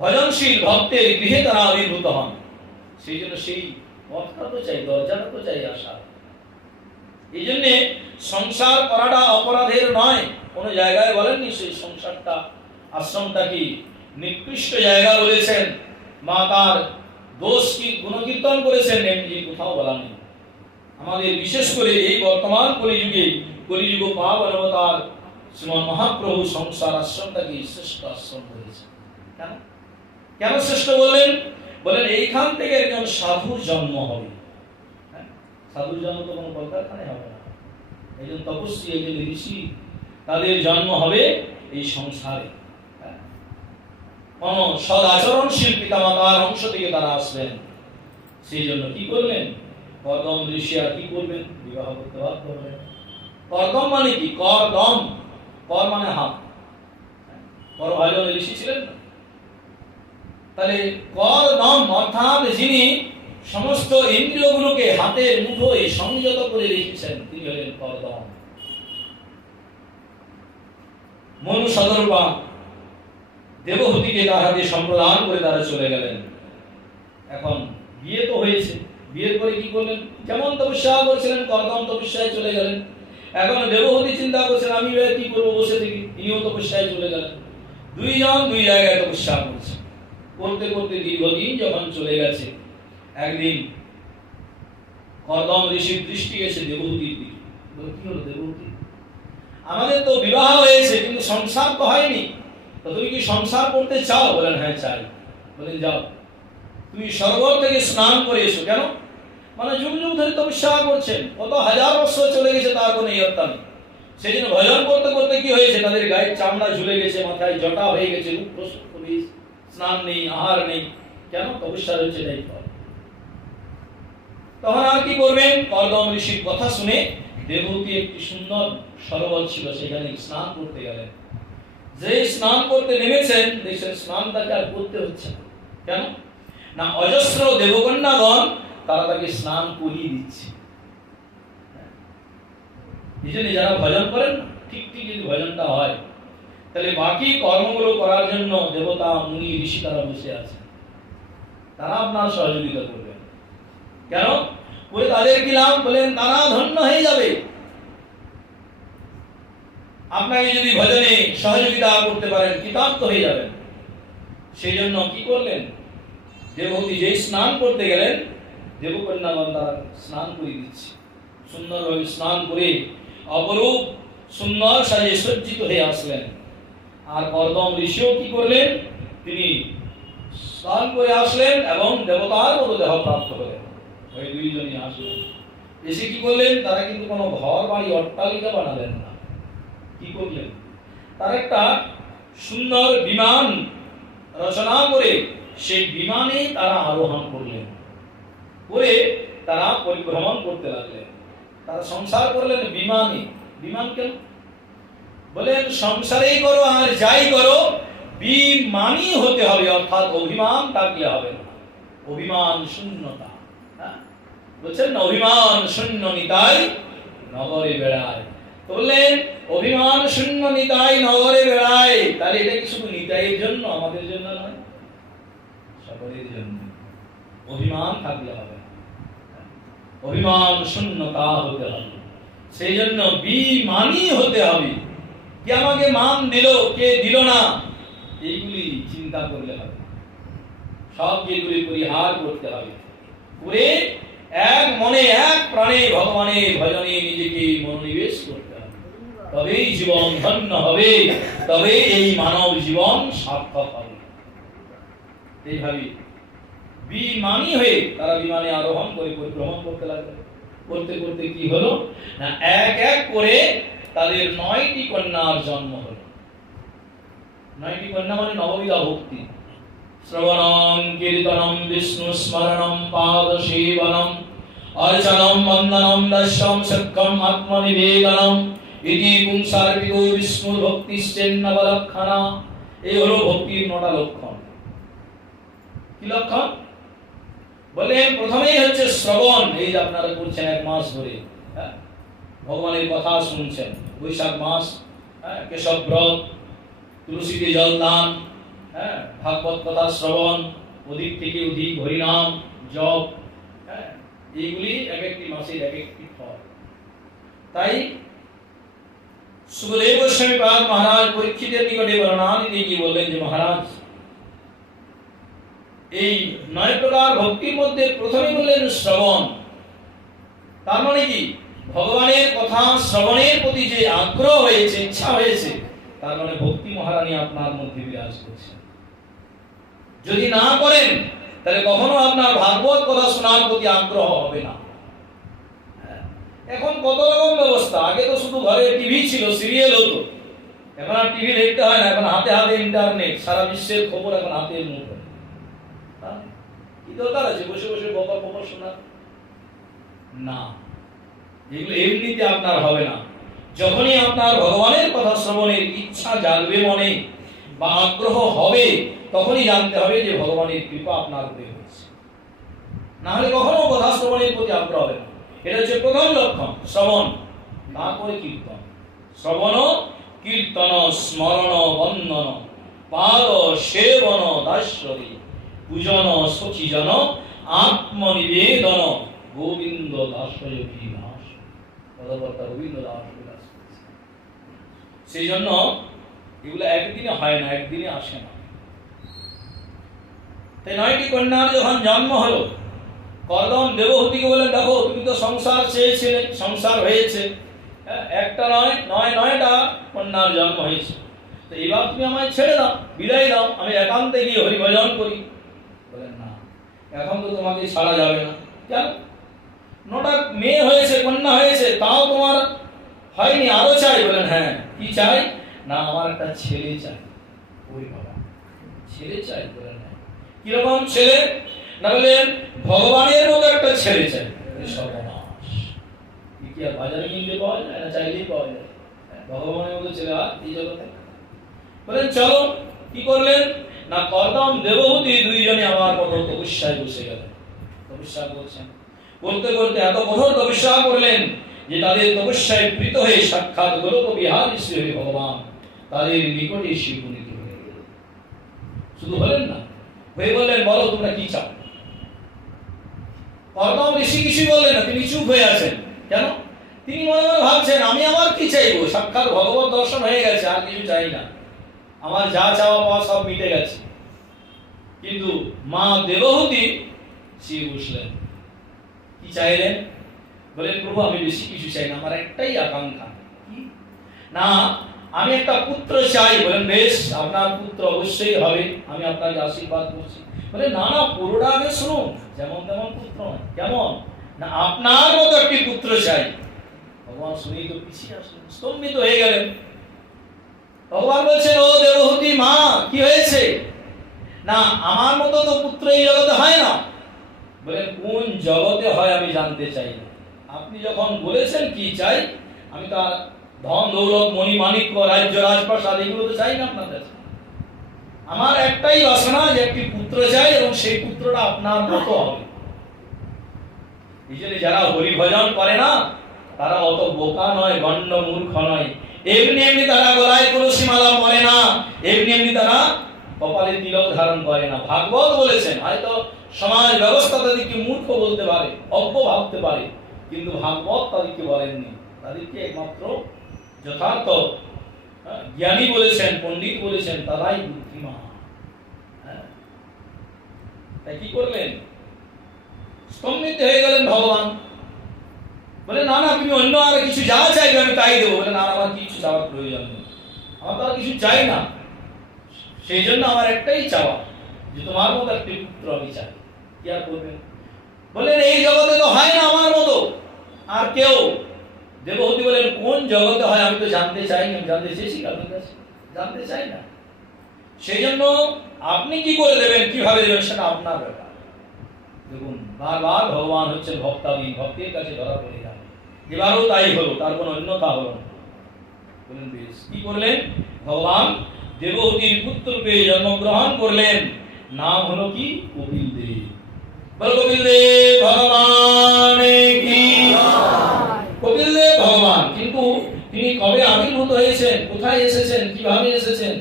ভজনশীল ভক্তের গৃহে তারা আবির্ভূত হন। সেই জন্য সেই পথটা তো চাই, দরজাটা তো চাই আসা। এই জন্য সংসার করাটা অপরাধের নয়। কোন জায়গায় বলেননি সেই সংসারটা, আশ্রমটা কি নিকৃষ্ট জায়গা বলেছেন, মা তার দোষ কি গুণকীর্তন করেছেন, এমনি কোথাও বলা নেই। আমাদের বিশেষ করে এই বর্তমান কলিযুগ পাবন অবতার শ্রীমন মহাপ্রভু সংসার আশ্রমটাকে শ্রেষ্ঠ আশ্রম করেছেন। কেন কেন শ্রেষ্ঠ বললেন? বলেন এইখান থেকে একজন সাধুর জন্ম হবে। সাধুর জন্ম তো কোনো কলকারখানায় হবে না। একজন তপস্বী, একজন ঋষি, তাদের জন্ম হবে এই সংসারে। কোন সদ আচরণশীল পিতামাতার অংশ থেকে তারা আসবেন। সেই জন্য কি করলেন? কর্দম ঋষি আর কি করবেন? বিবাহ করতে বাধ্য হলেন। কর্দম মানে কি? করদম, কর মানে হাত। কর ভাজন ঋষি ছিলেন না? তাহলে করদম অর্থাৎ যিনি সমস্ত ইন্দ্রিয়গুলোকে হাতের মুঠোয় সংযত করে রেখেছেন তিনি হলেন করদম। মনু সদর্পা দেবহূতিকে তার হাতে সম্প্রদান করে তারা চলে গেলেন। এখন বিয়ে তো হয়েছে, বিয়ের পরে কি করলেন? যেমন তপস্যা করছিলেন করদম তপস্যায় চলে গেলেন। এখন দেবহূতি চিন্তা করছেন আমি কি করবো বসে থেকে, তিনিও তপস্যায় চলে গেলেন। দুইজন দুই জায়গায় তপস্যা করছে। করতে করতে দীর্ঘদিন যখন চলে গেছে, একদিন করদম ঋষির দৃষ্টি গেছে দেবহূতির দিকে। কি হলো দেবহূতি, আমাদের তো বিবাহ হয়েছে কিন্তু সংসার তো হয়নি, তো তুমি কি সংসার করতে চাও? বলেন হ্যাঁ চাই। বলেন যাও তুমি সরোবর থেকে স্নান করে এসো। কেন? মানে যুগ যুগ ধরে তপস্যা করছেন, কত হাজার বছর চলে গেছে, তার কোনো ইয়ত্তা নেই। সেই জন্য ভজন করতে করতে কি হয়েছে, তাদের গায়ের চামড়া ঝুলে গেছে, মাথায় জটা হয়ে গেছে, স্নান নেই, আহার নেই। কেন? তপস্যা রয়েছে তাই ফল। তখন আর কি করবেন? করদম ঋষির কথা শুনে দেবহূতি একটি সুন্দর সরোবর ছিল, সেখানে স্নান করতে গেলেন। যে স্নান করতে নেমেছেন দেখছেন স্নান তাকে আর করতে হচ্ছে না। কেন না? অজস্র দেবকন্যাগণ তারা তাকে স্নান করিয়ে দিচ্ছে। এই জন্য যারা ভজন করেন ঠিক ঠিক যদি ভজনটা হয়, তাহলে বাকি কর্মগুলো করার জন্য দেবতা মুনি ঋষি তারা বসে আছে, তারা আপনার সহযোগিতা করবেন। কেন? বলে তাদের কি লাভ? বলেন তারা ধন্য হয়ে যাবে আপনাকে যদি ভজনে সহযোগিতা করতে পারেন, কৃতার্থ হয়ে যাবেন। সেই জন্য কি করলেন? দেবহূতি যেই স্নান করতে গেলেন, দেবকন্যাগণ তারা স্নান করে দিচ্ছে। সুন্দরভাবে স্নান করে অপরূপ সুন্দর সাজে সজ্জিত হয়ে আসলেন। আর করদম ঋষিও কি করলেন? তিনি স্নান করে আসলেন এবং দেবতার মতো দেহ প্রাপ্ত হলেন। ওই দুইজনই আসলেন, এসে কি করলেন? তারা কিন্তু কোনো ঘর বাড়ি অট্টালিকা বানালেন না। কি করলেন? তার একটা সুন্দর বিমান রচনা করে সেই বিমানে তারা আরোহণ করলেন, করে তারা পরিভ্রমণ করতে লাগলেন। তারা সংসার করলেন বিমানে। বিমান কেন? বলেন সংসারেই করো আর যাই করো বিমানই হতে হবে, অর্থাৎ অভিমান থাকলে হবে না। অভিমান শূন্যতা। বলছেন না অভিমান শূন্য নিতাই নগরে বেড়ায়। বললেন অভিমান শূন্য নিতাই নগরে বেড়ায়। তাহলে এটা কি শুধু নিতাইয়ের জন্য, আমাদের জন্য নয়, সকলের জন্য। অভিমান থাকলে হবে, অভিমান শূন্যতা হতে হবে। সেই জন্য বিমানই হতে হবে। কে আমাকে মান দিল, কে দিল না, এইগুলি চিন্তা করলে হবে। সব যেগুলি পরিহার করতে হবে, করে এক মনে এক প্রাণে ভগবানের ভজনে নিজেকে মনোনিবেশ করতে হবে। তবেই জীবন ধন্য হবে, তবে এই মানব জীবন সার্থক হবে। এইভাবে বিমানী হয়ে তারা বিমানে আরোহণ করে পরিভ্রমণ করতে লাগলো। করতে করতে কি হলো না, এক এক করে তাদের 9টি কন্যার জন্ম হলো। 9টি কন্যা মানে নববিধা ভক্তি। শ্রবণম কীর্তনম বিষ্ণু স্মরণম পাদ সেবনম অর্চনম বন্দনম দর্শম সক্ষম আত্মনিবেদনম ইতি পুংসার্পিতো বিষ্ণু ভক্তিশ্চেন্নবলক্ষণা। এই হলো ভক্তির 9টা লক্ষণ। কি লক্ষণ? বলেন প্রথমেই হচ্ছে শ্রবণ। এই যে আপনারা করছেন এক মাস ধরে, ভগবানের কথা শুনছেন, বৈশাখ মাস, কেশব ব্রত, তুলসীতে জলদান, ভাগবত কথা শ্রবণ, অধিক থেকে অধিক হরিনাম জপ, এইগুলি এক একটি মাসের এক একটি ফল। তাই সুখদেব গোস্বামী পাদ মহারাজ পরীক্ষিতের নিকটে বর্ণনা দিয়ে কি বললেন যে মহারাজ এই 9 প্রকার ভক্তির মধ্যে প্রথমে বললেন শ্রবণ। তার মানে কি? ভগবানের কথা শ্রবণের প্রতি যে আগ্রহ হয়েছে, ইচ্ছা হয়েছে, তার মানে ভক্তি মহারানী আপনার মধ্যে বিরাজ করছে। যদি না করেন তাহলে কখনো আপনার ভাগবত কথা শোনার প্রতি আগ্রহ হবে না। এখন কত রকম ব্যবস্থা, আগে তো শুধু ঘরে টিভি ছিল, সিরিয়াল হতো, এখন আর টিভি দেখতে হয় না, এখন হাতে হাতে ইন্টারনেট, সারা বিশ্বের খবর এখন হাতের মুঠোয়। কি দরকার আছে বসে বসে বকর বকর শোনার? না, এগুলো এমনিতে আপনার হবে না। যখনই আপনার ভগবানের কথা শ্রবণের ইচ্ছা জাগবে মনে বা আগ্রহ হবে, তখনই জানতে হবে যে ভগবানের কৃপা আপনার উপরে হয়েছে, না হলে কখনো কথা শ্রবণের প্রতি আগ্রহ হবে না। এটা হচ্ছে প্রথম লক্ষণ, শ্রবণ, তারপরে কীর্তন। শ্রবণ কীর্তন স্মরণ বন্দন পাদ সেবন দাস্যরি পূজন সখীজন আত্মনিবেদন গোবিন্দ দাসয়োগী দাস, পদকর্তা গোবিন্দ দাস। সেই জন্য এগুলো একদিনে হয় না, একদিনে আসে না। তাই 9টি কন্যার যখন জন্ম হলো, কর্দম দেবহূতিকে বলেন, দেখো তুমি তো সংসার চেয়েছিলে, সংসার হয়েছে, একটা নয় 9টা কন্যার জন্ম হয়েছে, তো এবার তুমি আমায় ছেড়ে দাও, বিদায় দাও, আমি একান্তে গিয়ে হরিভজন করি। বলেন না, এখন তো তোমাকে ছাড়া যাবে না। কেন? 9টা মেয়ে হয়েছে, কন্যা হয়েছে, তাও তোমার হয়নি, আরো চাই। বলেন হ্যাঁ, কি চাই? না আমার একটা ছেলে চাই। ওই বাবা, ছেলে চাই? বলেন হ্যাঁ। কিরকম ছেলে? না বলেন ভগবানের মতো একটা ছেলে চাই। সর্বনাশ, কি আর বাজারে কিনতে পাওয়া যায় না? চাইলেই পাওয়া যায়। ভগবানের মতো ছেলে আর এই জগতে? বলেন চলো। কি করলেন? না কর্দম দেবহূতি দুইজনে আমার মতো তপস্যায় বসে গেলেন, তপস্যা করছেন। করতে করতে এত কঠোর তপস্যা করলেন যে তাদের তপস্যায় প্রীত হয়ে সাক্ষাৎ গোলক বিহারী শ্রী হরি ভগবান তাদের নিকটে এসে উপনীত হয়ে গেলেন। শুধু হলেন না, হয়ে বললেন বলো তোমরা কি চাও? কর্দম ঋষি কিছু বললেন না, তিনি চুপ হয়ে আছেন। কেন? তিনি মনে মনে ভাবছেন আমি আমার কি চাইবো, সাক্ষাৎ ভগবত দর্শন হয়ে গেছে, আর কিছু চাই না, আমার যা চাওয়া পাওয়া সব মিটে গেছে। কিন্তু মা দেবহূতি সে বসলেন, কি চাইলেন? বলেন প্রভু আমি বেশি কিছু চাই না, আমার একটাই আকাঙ্ক্ষা। কি? না আমি একটা পুত্র চাই। বলেন বেশ, আপনার পুত্র অবশ্যই হবে, আমি আপনাকে আশীর্বাদ করছি। বলে না না, পুরোটা আগে শুনুন, যেমন তেমন পুত্র নয়। কেমন? না আপনার মতো একটি পুত্র চাই। ভগবান শুনেই তো পিছিয়ে আসলেন, স্তম্ভিত হয়ে গেলেন। ভগবান বলছেন ও দেবহূতি মা, কি হয়েছে? না আমার মতো তো পুত্র এই জগতে হয় না। বলেন কোন জগতে হয় আমি জানতে চাই না। আপনি যখন বলেছেন কি চাই, আমি তো ধন দৌলত মণি মাণিক্য রাজ্য রাজপ্রাসাদ এগুলো তো চাই না আপনার কাছে। আমার একটাই বাসনা যে একটি পুত্র চাই, এবং সেই পুত্রটা আপনার মতো হবে। এই জন্য যারা হরি ভজন করে না তারা অত বোকা নয়, গণ্ড মূর্খ নয়। এমনি এমনি তারা গলায় তুলসী মালা পরে না, এমনি এমনি তারা কপালে তিলক ধারণ করে না। ভাগবত বলেছেন, হয়তো সমাজ ব্যবস্থা তাদেরকে মূর্খ বলতে পারে, অজ্ঞ ভাবতে পারে, কিন্তু ভাগবত তাদেরকে বলেননি। তাদেরকে একমাত্র যথার্থ জ্ঞানী বলেছেন, পণ্ডিত বলেছেন, তারাই বুদ্ধিমান। তাই কি করলেন? স্তম্ভিত হয়ে গেলেন ভগবান। বলে না না, তুমি অন্য আর কিছু যা চাইবে আমি তাই দেবো। বলে না আমার কিছু চাওয়ার প্রয়োজন নেই, আমার তো আর কিছু চাই না। সেই জন্য আমার একটাই চাওয়া যে তোমার মতো একটি পুত্র আমি চাই। কি আর করবেন? বলেন এই জগতে তো হয় না আমার মতো আর কেউ। দেবহূতি বলেন কোন জগতে হয় আমি তো জানতে চাই না, জানতে চেয়েছি আপনার কাছে, জানতে চাই না। সেই জন্য আপনি কি করে দেবেন, কিভাবে দেবেন সেটা আপনার ব্যাপার। দেখুন বারবার ভগবান হচ্ছে ভক্তাধীন, ভক্তের কাছে ধরা পড়ে যায়। এবারও তাই হলো, তার কোনো অন্যথা হলো না। বলেন বেশ, কি করলেন? ভগবান দেবহূতির পুত্র রূপে জন্মগ্রহণ করলেন। নাম হলো কি? কপিল দেব। বল কপিল দেব ভগবান কি। কপিল দেব ভগবান, কিন্তু তিনি কবে আবির্ভূত হয়েছেন, কোথায় এসেছেন, কিভাবে এসেছেন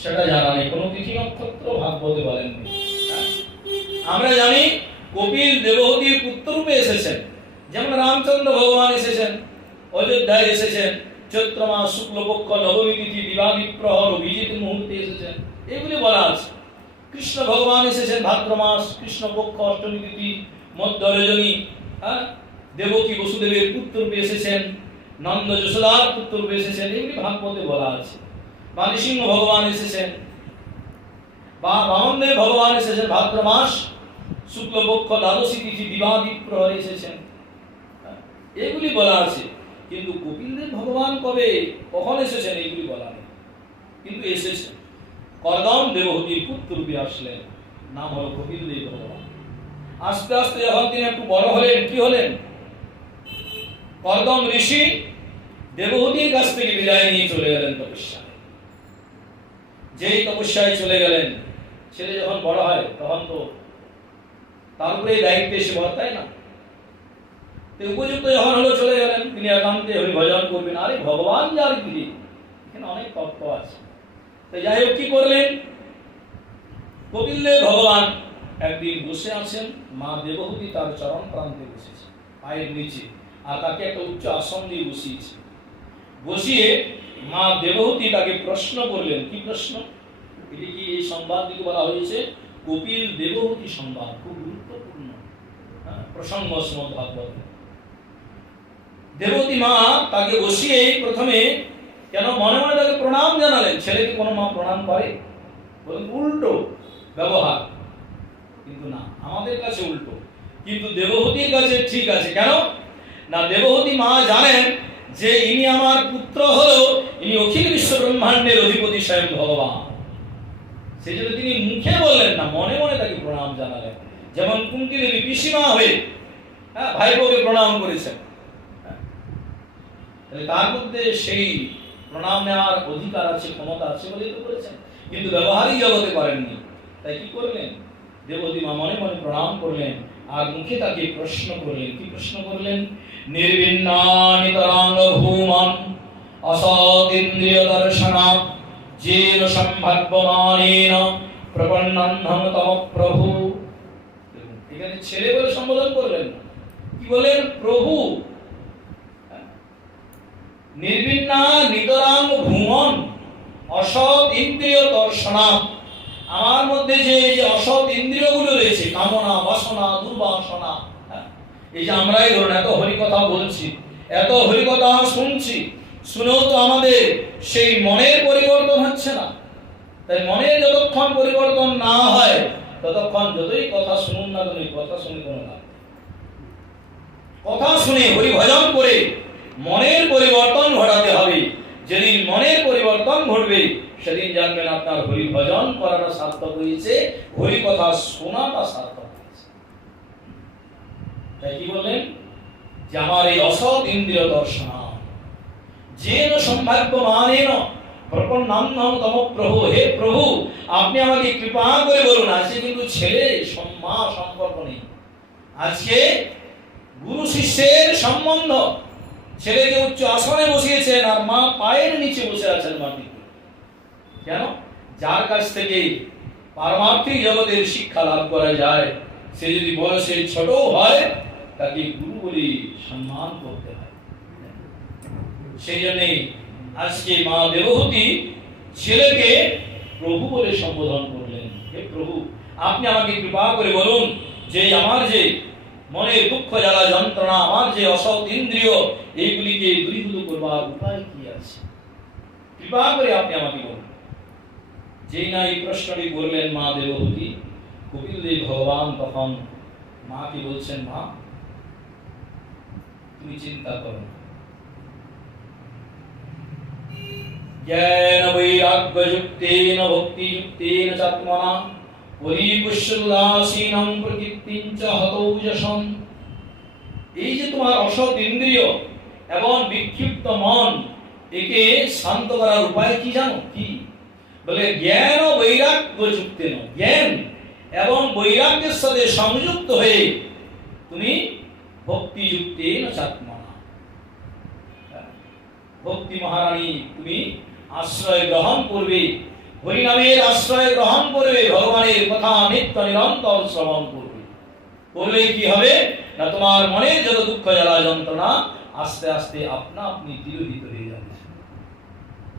সেটা জানা নেই, কোনো তিথি নক্ষত্র ভাগবতে বলেননি। আমরা জানি কপিল দেবহূতির পুত্র রূপে এসেছেন, যেমন রামচন্দ্র ভগবান এসেছেন, অযোধ্যায় এসেছেন, চৈত্র মাস শুক্লপক্ষ নবমী তিথি দিবাদি প্রহর অভিজিৎ মুহূর্তে এসেছেন, এগুলি বলা আছে। কৃষ্ণ ভগবান এসেছেন ভাদ্র মাস কৃষ্ণপক্ষ অষ্টমী তিথি মধ্য রজনী। দেবকী বসুদেবের পুত্র রূপে এসেছেন, নন্দ যশোদার পুত্র রূপে এসেছেন, এগুলি ভাগবতে বলা আছে। বা নৃসিংহ ভগবান এসেছেন, বা বামনদেব ভগবান এসেছেন ভাদ্র মাস শুক্লপক্ষ দ্বাদশী তিথি দিবাদি প্রহরে এসেছেন, এগুলি বলা আছে। কিন্তু কপিলদেব ভগবান কবে কখন এসেছেন এগুলি বলা নেই, কিন্তু এসেছেন। কর্দম দেবহূতির পুত্র রূপে আসলেন, নাম হলো কপিলদেব ভগবান। আস্তে আস্তে যখন তিনি একটু বড় হলেন, কি হলেন? কর্দম ঋষি দেবহূতির কাছ থেকে বিদায় নিয়ে চলে গেলেন তপস্যায়। যেই তপস্যায় চলে গেলেন, ছেলে যখন বড় হয় তখন তো তার উপরে দায়িত্ব এসে বর্তায় না। উপযুক্ত যখন হলো চলে গেলেন, তিনি একান্তে হরি ভজন করবেন। আরে ভগবান যার গৃহে, এখানে অনেক তত্ত্ব আছে। তো যাই হোক, কি করলেন, কপিল দেব ভগবান একদিন বসে আছেন, মা দেবহূতি তার চরণ প্রান্তে বসেছে পায়ের নিচে, আর তাকে একটা উচ্চ আসন দিয়ে বসিয়েছে। বসিয়ে মা দেবহূতি তাকে প্রশ্ন করলেন। কি প্রশ্ন? এটি কি এই সংবাদটিকে বলা হয়েছে কপিল দেবহূতি সংবাদ, খুব গুরুত্বপূর্ণ প্রসঙ্গ শ্রীমদ্ ভাগবত। দেবতী মা তাকে বসিয়ে প্রথমে কেন মনে মনে তাকে প্রণাম জানালেন। ছেলেকে কোনো মা প্রণাম করে? বলেন উল্টো ব্যবহার, কিন্তু না, আমাদের কাছে উল্টো, কিন্তু দেবহূতির কাছে ঠিক আছে। কেন না, দেবহূতি মা জানেন যে ইনি আমার পুত্র হলো, ইনি অখিল বিশ্ব ব্রহ্মাণ্ডের অধিপতি স্বয়ং ভগবান। সেই জন্য তিনি মুখে বললেন না, মনে মনে তাকে প্রণাম জানালেন। যেমন কুন্তী দেবী পিসিমা হয়ে ভাইপোকে প্রণাম করেছেন, তার মধ্যে সেই প্রণাম নেওয়ার অধিকার আছে, ক্ষমতা আছে বলেই তো করেছেন, কিন্তু ব্যবহারিক জগতে করেননি। তাই কি করলেন, দেবতী মা মনে মনে প্রণাম করলেন আর মুখে তাকে প্রশ্ন করলেন। কি প্রশ্ন করলেন? নির্বিন্নানিতরাঙ্গ ভূমান অসদিন্দ্রিয় দর্শনা যেন সম্ভাব্যমানেন প্রপন্নন্ধম তম প্রভু। এখানে ছেলে বলে সম্বোধন করলেন, কি বলেন? প্রভু। নির্বিন্না নিতরাং ভূমন অসৎ ইন্দ্রিয় দর্শনা, আমার মধ্যে যে অসৎ ইন্দ্রিয়গুলো রয়েছে, কামনা, বাসনা, দুর্বাসনা, এই যে আমরাই ধরুন এত হরিকথা বলছি, এত হরিকথা শুনছি, শুনেও তো আমাদের সেই মনের পরিবর্তন হচ্ছে না। তাই মনের যতক্ষণ পরিবর্তন না হয় ততক্ষণ যতই কথা শুনুন না কেন, কথা শুনে কোনো লাভ। কথা শুনে হরি ভজন করে মনের পরিবর্তন ঘটাতে হবে। যেদিন মনের পরিবর্তন ঘটবে সেদিন জানবেন আপনার হরি ভজন করাটা সার্থক হয়েছে, হরি কথা শোনাটা সার্থক হয়েছে। তাই কি বললেন? যে আমার এই অসৎ ইন্দ্রিয় দর্শনা যেন সম্ভাব্যমানেন প্রপন্নন্ধম তম প্রভু। হে প্রভু, আপনি আমাকে কৃপা করে বলুন। আজকে কিন্তু ছেলে মা সম্পর্ক নেই, আজকে গুরু শিষ্যের সম্বন্ধ। ছেলেকে উচ্চ আসনে বসিয়েছেন আর মা পায়ের নিচে বসে আছেন মাটিতে। কেন? যার কাছ থেকে পারমার্থিক জগতের শিক্ষা লাভ করা যায়, সে যদি বয়সে ছোট হয় তাকে গুরু বলে সম্মান করতে হয়। সেই জন্যে আজকে মা দেবহূতি ছেলেকে প্রভু বলে সম্বোধন করলেন। হে প্রভু, আপনি আমাকে কৃপা করে বলুন যে আমার যে মনের দুঃখ জ্বালা যন্ত্রণা, আমার যে অসৎ ইন্দ্রিয়, এইগুলিকে দূরীভূত করবার উপায় কি আছে, কৃপা করে আপনি আমাকে বলুন। যেই না এই প্রশ্নটি করলেন মা দেবহূতি, কপিল দেব ভগবান তখন মাকে বলছেন, মা তুমি চিন্তা করো না, জ্ঞান বৈরাগ্য যুক্তেন ভক্তি যুক্তেন চাত্মনা পরিপুষ্যুল্লাসীনং প্রকৃতিং চ হতৌজসং। এই যে তোমার অসৎ ইন্দ্রিয় এবং বিক্ষিপ্ত মন, একে শান্ত করার উপায় কি জানো? কি বলে? জ্ঞান ও বৈরাগ্য যুক্তেন, জ্ঞান এবং বৈরাগ্যের সাথে সংযুক্ত হয়ে তুমি ভক্তি যুক্তেন চাত্মনা, ভক্তি মহারানী তুমি আশ্রয় গ্রহণ করবে, হরিনামের আশ্রয় গ্রহণ করবে, ভগবানের কথা নিত্য নিরন্তর শ্রবণ করবে। করলে কি হবে না, তোমার মনের যত দুঃখ জ্বালা যন্ত্রণা আস্তে আস্তে আপনা আপনি তিরোহিত হয়ে যাবে।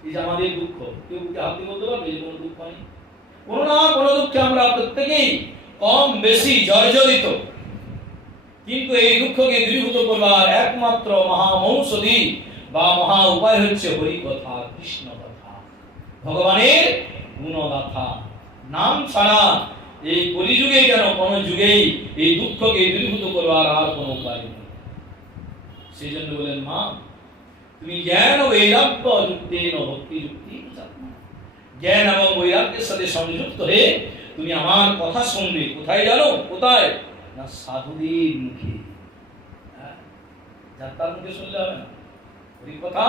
এই যে আমাদের দুঃখ, কেউ হাত দিয়ে বলতে পারবে যে কোনো দুঃখ নেই? কোনো না কোনো দুঃখে আমরা প্রত্যেকেই কম বেশি জর্জরিত, কিন্তু এই দুঃখকে দূরীভূত করবার একমাত্র মহামৌষধি বা মহা উপায় হচ্ছে হরি কথা, কৃষ্ণ কথা, ভগবানের গুণগাথা। নাম ছাড়া এই কলিযুগে কেন কোন যুগেই এই দুঃখকে দূরীভূত করবার আর কোনো উপায় নেই। সেই জন্য বলেন, মা তুমি জ্ঞান ও বৈরাগ্য যুক্তেন ভক্তি যুক্তি, জ্ঞান এবং বৈরাগ্যের সাথে সংযুক্ত হয়ে তুমি আমার কথা শুনবে। কোথায় জানো? কোথায় না, সাধুদের মুখে। যাত্রার মুখে শুনলে হবে না, হরি কথা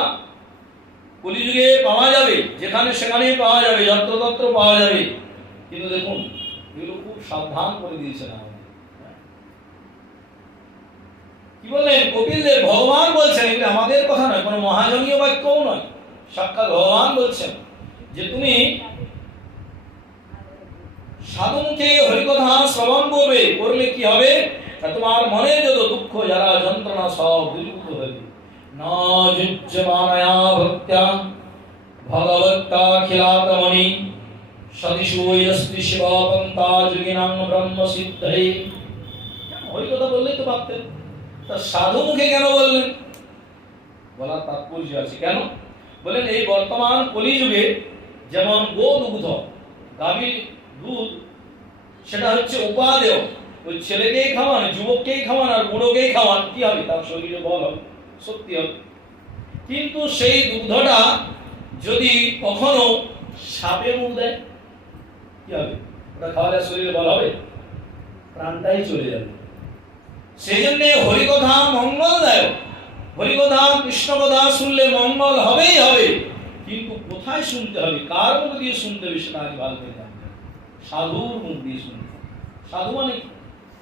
কলিযুগে পাওয়া যাবে, যেখানে সেখানেই পাওয়া যাবে, যত্রতত্র পাওয়া যাবে। কিন্তু দেখুন এগুলো খুব সাবধান করে দিয়েছেন আমাদের। কি বললেন কপিল দেব? ভগবান বলছেন, এগুলো আমাদের কথা নয়, কোনো মহাজনীয় বাক্যও নয়, সাক্ষাৎ ভগবান বলছেন যে তুমি সাধু মুখে হরিকথা শ্রবণ করবে, করলে কি হবে? তোমার মনে যত দুঃখ যারা যন্ত্রণা সব দূরীভূত হবে। না যুজ্যমানয়া ভক্ত্যা ভগবত্তাখিলাতমণি সদিশোয়স্তি শিবপন্থা যোগিনাং ব্রহ্ম সিদ্ধে। হরিকথা বললেই তো পারতেন, তা সাধু মুখে কেন বললেন? বলার তাৎপর্য আছে। কেন বলেন? এই বর্তমান কলিযুগে যেমন গোদুগ্ধ, গাভীর দুধ, সেটা হচ্ছে উপাদেয়। ওই ছেলেকেই খাওয়ান, যুবককেই খাওয়ান আর বুড়োকেই খাওয়ান, কি হবে? তার শরীরে বল হবে, শক্তি হবে। কিন্তু সেই দুগ্ধটা যদি কখনো সাপে মুখ দেয়, কি হবে? ওটা খাওয়ালে শরীরে বল হবে? প্রাণটাই চলে যাবে। সেই জন্য হরিকথা মঙ্গলদায়ক। হরিকথা কৃষ্ণ কথা শুনলে মঙ্গল হবেই হবে, কিন্তু কোথায় শুনতে হবে, কার মুখ দিয়ে শুনতে হবে সেটা আগে ভালো করে জানতে হবে। সাধুর মুখ দিয়ে শুনতে হবে। সাধু মানে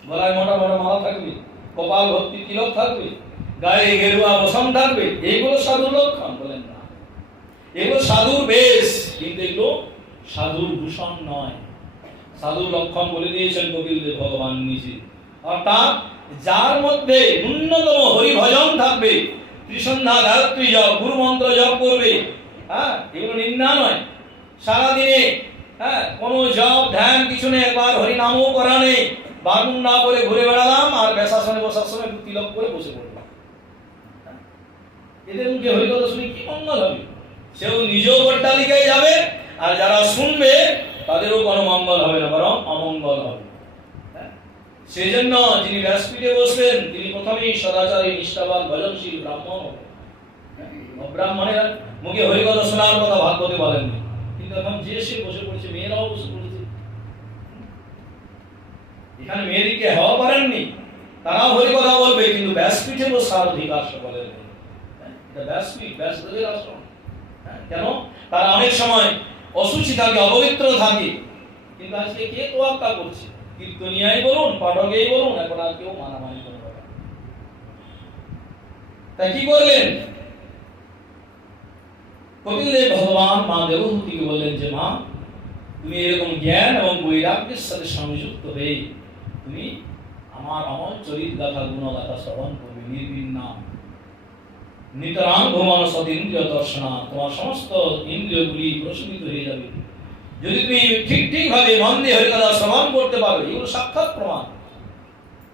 গলায় মোটা মোটা মালা থাকবে, কপাল ভর্তি তিলক থাকবে, গায়ে গেরুয়া বসন থাকবে, এইগুলো সাধুর লক্ষণ? বলেন না, এগুলো সাধুর বেশ, কিন্তু এগুলো সাধুর ভূষণ নয়। সাধুর লক্ষণ বলে দিয়েছেন কপিল দেব ভগবান নিজে। অর্থাৎ যার মধ্যে ন্যূনতম হরিভজন থাকবে, ত্রিসন্ধ্যা গায়ত্রী জপ, গুরু মন্ত্র জপ করবে, এগুলো নিন্দা নয়। সারাদিনে কোনো জপ ধ্যান কিছু নেই, একবার হরিনামও করা নেই, বারুণ না করে ঘুরে বেড়ালাম আর বেশাসনে বসার সময় তিলক করে বসে পড়লাম, এদের মুখে হরিকথা শুনে কি মঙ্গল হবে? সেও নিজেও অট্টালিকায় যাবে, আর যারা শুনবে তাদেরও কোনো মঙ্গল হবে না, বরং অমঙ্গল হবে। সেই জন্য যিনি ব্যাসপীঠে বসবেন তিনি প্রথমেই সদাচারী, নিষ্ঠাবান, ভজনশীল ব্রাহ্মণ হবেন। ব্রাহ্মণের মুখে হরিকথা শোনার কথা ভাগবতে বলেননি, কিন্তু এখন যে সে বসে পড়ছে, মেয়েরাও বসে পড়েছে। এখানে মেয়েদিকে হওয়া পারেননি, তারাও হরিকথা বলবে, কিন্তু ব্যাসপীঠে বসার অধিকার সকলের নেই। এটা ব্যাসপীঠ, ব্যাসদেবের আশ্রম। কেন? তারা অনেক সময় অসুচি থাকে, অপবিত্র থাকে, কিন্তু আজকে কে তোয়াক্কা করছে? কীর্তনিয়াই বলুন, পাঠকেই বলুন, এখন আর কেউ মানামানি করবে না। তাই কি করলেন কপিল দেব ভগবান মা দেবহূতিকে বললেন যে মা, তুমি এরকম জ্ঞান এবং বৈরাগ্যের সাথে সংযুক্ত হয়ে তুমি আমার অমল চরিত গাথা গুণগাথা শ্রবণ করবে, নির্বিন্নাম নিতরাং ভ্রমণ সতীন্দ্রিয় দর্শনা। তোমার সমস্ত ইন্দ্রিয়গুলি প্রশমিত হয়ে যাবে যদি তুমি ঠিক ঠিক ভাবে মন দিয়ে হরিকথা শ্রবণ করতে পারবে। এগুলো সাক্ষাৎ প্রমাণ।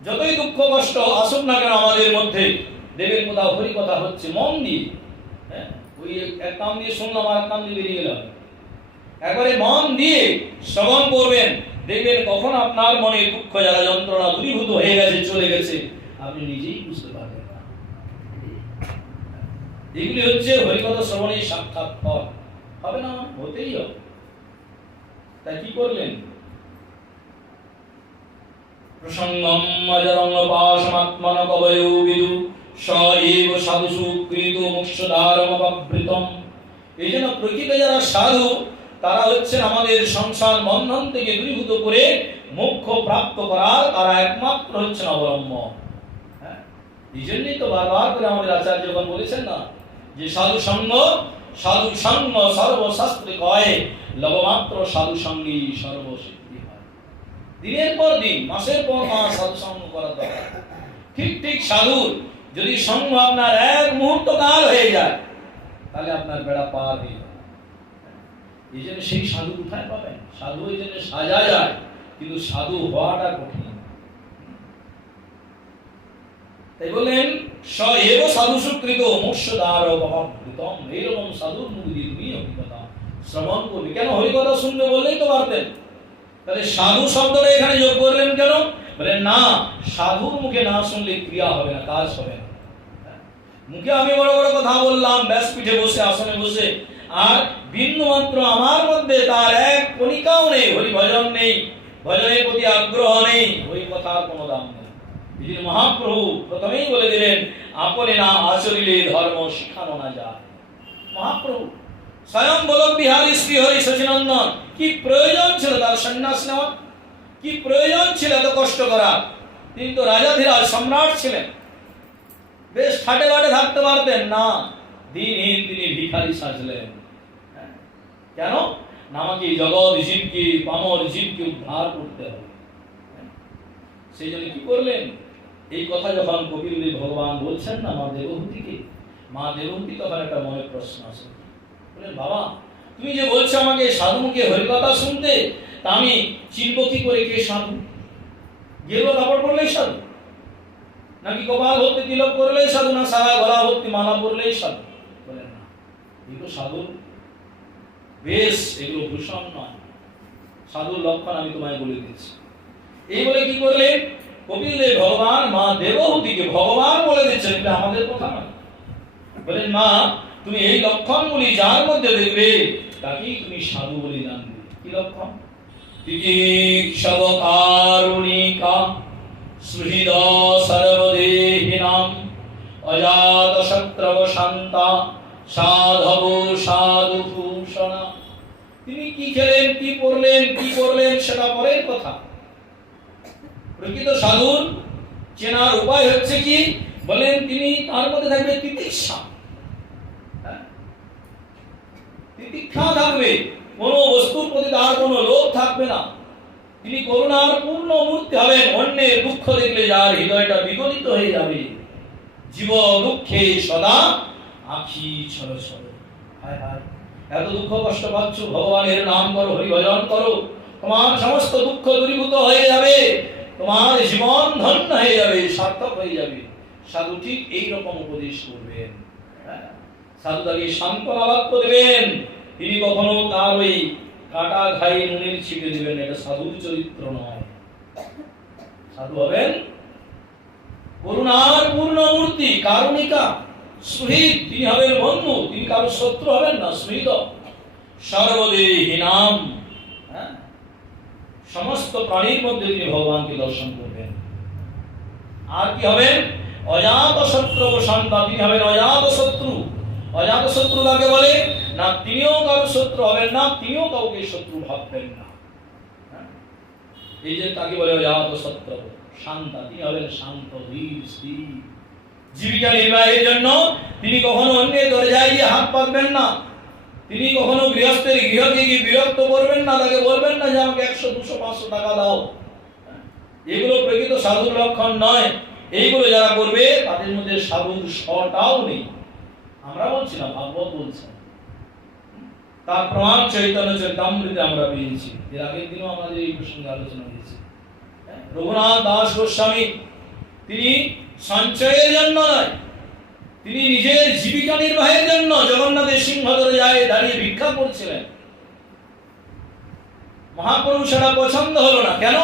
যতই দুঃখ কষ্ট আসুক না কেন আমাদের মধ্যে, দেবের কোথাও হরিকথা হচ্ছে মন দিয়ে, ওই এক কান দিয়ে শুনলাম আর এক কান দিয়ে বেরিয়ে গেলাম, একবারে মন দিয়ে শ্রবণ করবেন, দেখবেন কখন আপনার মনে দুঃখ জ্বালা যন্ত্রণা দূরীভূত হয়ে গেছে, চলে গেছে, আপনি নিজেই বুঝতে পারবেন না। এগুলি হচ্ছে হরিকথা শ্রবণের সাক্ষাৎ ফল। হবে না? হতেই হবে। তাই কি করলেন? প্রসঙ্গম অজরং পাশমাত্মন কবয়ো বিদু স এব সাধু সুকৃত মোক্ষধারম অপবৃতম। এই জন্য প্রকৃত যারা সাধু তারা হচ্ছেন আমাদের সংসার বন্ধন থেকে দূরীভূত করে মোক্ষ প্রাপ্ত করার তারা একমাত্র হচ্ছেন অবলম্ব। এই জন্যই তো বারবার করে আমাদের আচার্যগণ বলেছেন না যে সাধু সঙ্গ সর্বশাস্ত্রে কয়, লবমাত্র সাধু সঙ্গী সর্বসিদ্ধি হয়। দিনের পর দিন, মাসের পর মাস সাধু সঙ্গ করা দরকার। ঠিক ঠিক সাধুর যদি সঙ্গ আপনার এক মুহূর্ত কাল হয়ে যায়, তাহলে আপনার বেড়া পার হয়ে যাবে। এই জন্য সেই সাধু কোথায় পাবেন? সাধু এই জন্য সাজা যায়, কিন্তু সাধু হওয়াটা কঠিন। তাই বললেন স এব সাধু সুকৃত মোক্ষধার অপবৃতম। এইরকম সাধুর মুখ দিয়ে তুমি হরিকথা শ্রবণ করবে। কেন? হরিকথা শুনবে বললেই তো পারতেন, তাহলে সাধু শব্দটা এখানে যোগ করলেন কেন? বলেন না, সাধুর মুখে না শুনলে ক্রিয়া হবে না, কাজ হবে না। মুখে আমি বড় বড় কথা বললাম ব্যাসপীঠে বসে, আসনে বসে, আর বিন্দু মাত্র আমার মধ্যে তার এক কণিকাও নেই, হরি ভজন নেই, ভজনের প্রতি আগ্রহ নেই, ওই কথার কোনো দাম নেই। মহাপ্রভু প্রথমেই বলে দিলেন, আপনে না আচরিলে ধর্ম শিখানো না যায়। মহাপ্রভু স্বয়ং গোলক বিহারী শ্রীহরি সচিনন্দন, কি প্রয়োজন ছিল তার সন্ন্যাস নেওয়া? কি প্রয়োজন ছিল এত কষ্ট করা? তিনি তো রাজাধিরাজ সম্রাট ছিলেন, বেশ খাটে বাটে থাকতে পারতেন না, দিনহীন তিনি ভিখারি সাজলেন। কেন? না, আমাকে জগৎ জীবকে, পামর জীবকে উদ্ধার করতে হবে। সেই জন্য কি করলেন? এই কথা যখন কপিল দেব ভগবান বলছেন না মা দেবহূতিকে, মা দেবহূতি তখন একটা মনে প্রশ্ন আছে, বললেন বাবা তুমি যে বলছো আমাকে সাধু মুখে হরিকথা শুনতে, তা আমি চিনব কি করে কে সাধু? গেরুয়া কাপড় পরলেই সাধু, নাকি কপাল ভর্তি তিলক করলেই সাধু, না সারা গলা ভর্তি মালা পরলেই সাধু? বলেন না, এগুলো সাধু বেশ, এগুলো ভূষণ নয়, সাধুর লক্ষণ আমি তোমায় বলে দিচ্ছি। এই বলে কি করলেন? কপিল দেব ভগবান মা দেবহূতিকে ভগবান বলে দিচ্ছেন, এটা আমাদের কথা নয়। বলেন মা তুমি এই লক্ষণগুলি যার মধ্যে দেখবে তাকেই তুমি সাধু বলে জানবে। কি লক্ষণ? তিতিক্ষব কারুণিকা সুহৃদ সর্বদেহিনাম অজাতশত্রব শান্তা সাধব সাধু ভূষণা। তিনি কি খেলেন, কি পড়লেন, কি করলেন সেটা পরের কথা। প্রকৃত সাধুর চেনার উপায় হচ্ছে কি? বলেন তিনি তার মধ্যে থাকবে তিতিক্ষা, তিতিক্ষা থাকবে, কোন বস্তুর প্রতি তার কোন লোভ থাকবে না। তিনি করুণার পূর্ণ মূর্তি হবেন, অন্যের দুঃখ দেখলে যার হৃদয়টা বিগলিত হয়ে যাবে, জীব দুঃখে সদা আখি ছল ছল। হায় হায়, এত দুঃখ কষ্ট পাচ্ছ, ভগবানের নাম করো, হরি ভজন করো, তোমার সমস্ত দুঃখ দূরীভূত হয়ে যাবে, তোমার জীবন ধন্য হয়ে যাবে, সার্থক হয়ে যাবে। সাধু ঠিক এইরকম উপদেশ করবেন। সাধু তাকে সান্ত্বনা বাক্য দেবেন, তিনি কখনো তার ওই কাটা ঘাই নুনের ছিটে দিবেন, এটা সাধুর চরিত্র নয়। সাধু হবেন করুণার পূর্ণ মূর্তি, কারুণিকা, সুহৃদ, তিনি হবেন বন্ধু, তিনি কারো শত্রু হবেন না, সুহৃদ সর্বদেহিনাম, সমস্ত প্রাণীর মধ্যে তিনি ভগবানকে দর্শন করবেন। আর কি হবেন? অজাত শত্রু শান্তা, তিনি হবেন অজাত শত্রু। অজাত শত্রু কাকে বলে? না তিনিও কারো শত্রু হবেন না, তিনিও কাউকে শত্রু ভাববেন না। এই যে তাকে বলে অজাত শত্রু শান্তা, তিনি হবেন শান্ত, ধীর স্থির। জীবিকা নির্বাহের জন্য তিনি কখনো অন্যের দরজায় গিয়ে হাত পাতবেন না, তিনি কখনো গৃহস্থের গৃহকে গিয়ে বিরক্ত করবেন না, তাকে বলবেন না যে আমাকে 100, 200, 500 টাকা দাও। এগুলো প্রকৃত সাধুর লক্ষণ নয়। এইগুলো যারা করবে তাদের মধ্যে সাধুর স্বটাও নেই। আমরা বলছি না, ভাগবত বলছেন, তার প্রমাণ চৈতন্য চরিতামৃতে আমরা পেয়েছি। এর আগের দিনও আমাদের এই প্রসঙ্গে আলোচনা হয়েছে। রঘুনাথ দাস গোস্বামী তিনি সঞ্চয়ের জন্য নয়, তিনি নিজের জীবিকা নির্বাহের জন্য জগন্নাথের সিংহদরে যায় দাঁড়িয়ে ভিক্ষা করছিলেন। মহাপ্রভু সেটা পছন্দ হলো না। কেন?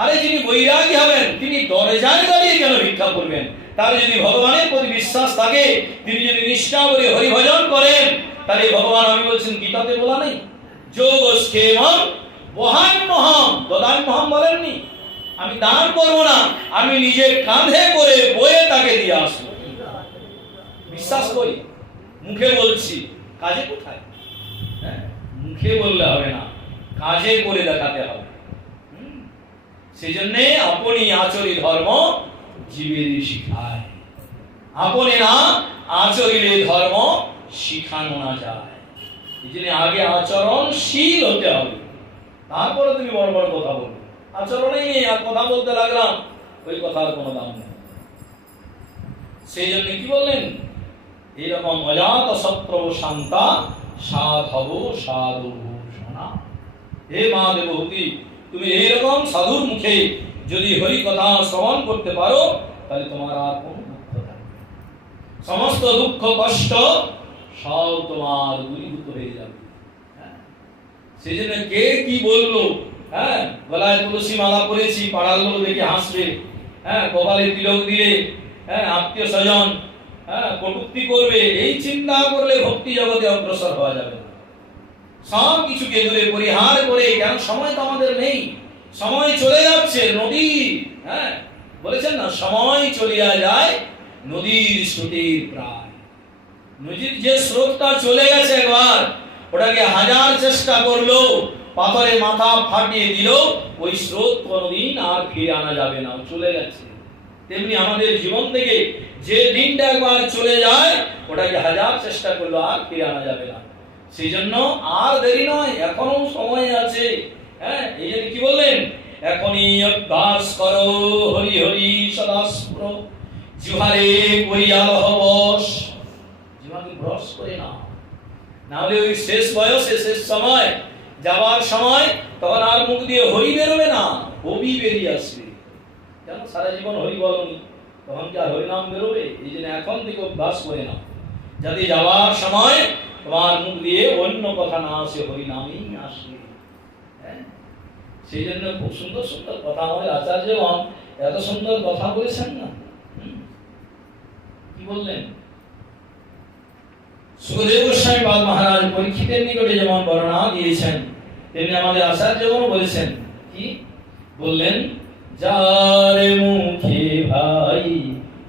আরে যিনি বৈরাগী হবেন তিনি দরজায় দাঁড়িয়ে কেন ভিক্ষা করবেন? তার যদি ভগবানের প্রতি বিশ্বাস থাকে, তিনি যদি নিষ্ঠা করে হরিভজন করেন, তাহলে ভগবান, আমি বলছেন গীতাতে বলা নেই, যোগস্কেমম বহান্যহম দদান্যহম বলেননি, আমি দান করব না, আমি নিজের কাঁধে করে বয়ে তাকে দিয়ে আসবো। বিশ্বাস করি, মুখে বলছি, কাজে কোথায়? মুখে বললে হবে না, কাজে করে দেখাতে হবে। সেই জন্য আপনি আচরি ধর্ম জীবেরই শিখায়, আপনি না আচরিলে ধর্ম শিখানো না যায়। এই জন্য আগে আচরণশীল হতে হবে, তারপরে তুমি বড় বড় কথা বলবে। আচরণেই নেই, আর কথা বলতে লাগলাম, ওই কথার কোনো দাম নেই। সেই জন্য কি বললেন? এইরকম অজাত শত্রু শান্তা সাধব সাধু ভূষণা। হে মা দেবহূতি, তুমি এইরকম সাধুর মুখে যদি হরি কথা শ্রবণ করতে পারো, তাহলে তোমার আর কোনো দুঃখ থাকবে, সমস্ত দুঃখ কষ্ট সব তোমার দূরীভূত হয়ে যাবে। সেই জন্য কে কি বললো, গলায় তুলসী মালা পরেছি, পাড়ার লোক দেখে হাসবে, কপালে তিলক দিলে আত্মীয় স্বজন কটূক্তি করবে, এই চিন্তা করলে ভক্তি জগতে অগ্রসর হওয়া যাবে না। সব কিছুকে দূরে পরিহার করে, কেন সময় তো আমাদের নেই, সময় চলে যাচ্ছে নদী, বলেছেন না, সময় চলিয়া যায় নদীর স্রোতের প্রায়। নদীর যে স্রোতটা চলে গেছে একবার, ওটাকে হাজার চেষ্টা করলো, পাথরে মাথা ফাটিয়ে দিল, ওই স্রোত কোনোদিন আর ফিরে আনা যাবে না, চলে গেছে। তেমনি আমাদের জীবন থেকে যে দিনটা একবার চলে যায়, ওটাকে হাজার চেষ্টা করলো আর ফিরে আনা যাবে না। সেই জন্য আর দেরি নয়, এখনো সময় আছে। হ্যাঁ, এই জন্য কি বললেন, এখনই অভ্যাস করো হরি হরি সদা স্মরো, জিহ্বারে করিয়া লহ বশ। জিহ্বাকে ব্রশ করে না, না হলে ওই শেষ বয়সে, শেষ সময় যাবার সময়, তখন আর মুখ দিয়ে হরি বেরোবে না, হবি বেরিয়ে আসবে। কেন সারা জীবন হরি বলনি, তখন কি আর হরিনাম বেরোবে? এই জন্য এখন থেকে অভ্যাস করে না, যাতে যাওয়ার সময় তোমার মুখ দিয়ে অন্য কথা না আসে, হরিনামই আসবে। হ্যাঁ, সেই জন্য খুব সুন্দর সুন্দর কথা আমাদের আচার্য এত সুন্দর কথা বলেছেন না। কি বললেন? সুখদেব গোস্বামী পাদ মহারাজ পরীক্ষিতের নিকটে যেমন বর্ণনা দিয়েছেন, তেমনি আমাদের আচার্যগণ বলেছেন। কি বললেন? যার মুখে ভাই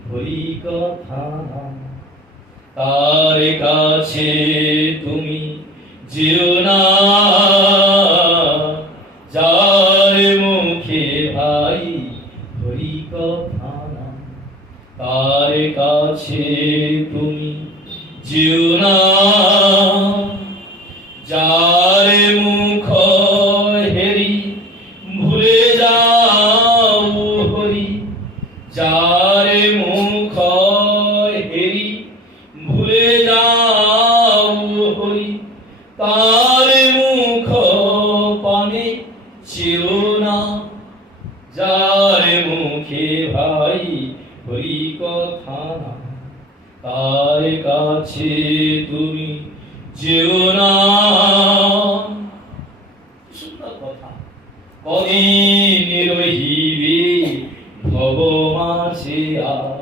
হরি কথা, তার কাছে তুমি যেও না। যার মুখে ভাই হরি কথা, তার কাছে তুমি যেও না। যার মুখ হেরি ভুলে যাও হরি, যার মুখ হেরি ভুলে যাও হরি, তার মুখ পানে চেও না। যার মুখে ভাই হরি কথা, তার কাছে তুমি যেও না। সুন্দর কথা। কদিন রহিবে ভব মাঝে আর,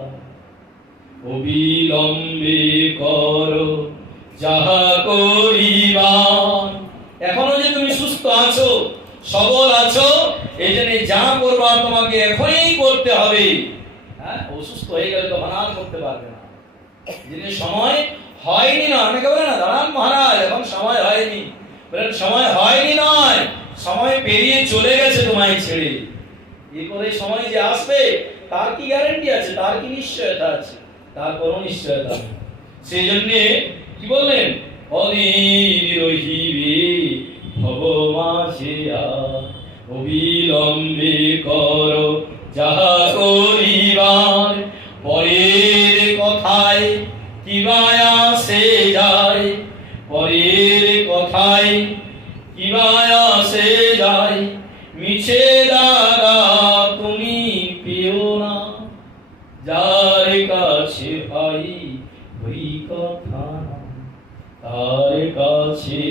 অবিলম্বে কর যাহা করিবার। এখনো যে তুমি সুস্থ আছো, সবল আছো, এই জন্য যা করবার তোমাকে এখনই করতে হবে। হ্যাঁ, অসুস্থ হয়ে গেলে তো আর করতে পারবে না। যিনি সময় হয়নি না, অনেকে বলে না দাঁড়ান মহারাজ এখন সময় হয়নি, বলেন সময় হয়নি নয়, সময় পেরিয়ে চলে গেছে তোমায় ছেড়ে। এই করে সময় যে আসবে তার কি গ্যারান্টি আছে, তার কি নিশ্চয়তা আছে? তার কোনো নিশ্চয়তা নেই। সেই জন্য কি বললেন? অধীর রহিবে ভব মাঝে আর, অবিলম্বে কর যাহা করিবার। পরের কথায় কিবা আসে যায়, পরের কথায় কিবা আসে যায়, মিছে দ্বারা তুমি পেও না। যার কাছে ভাই হরি কথা, তার কাছে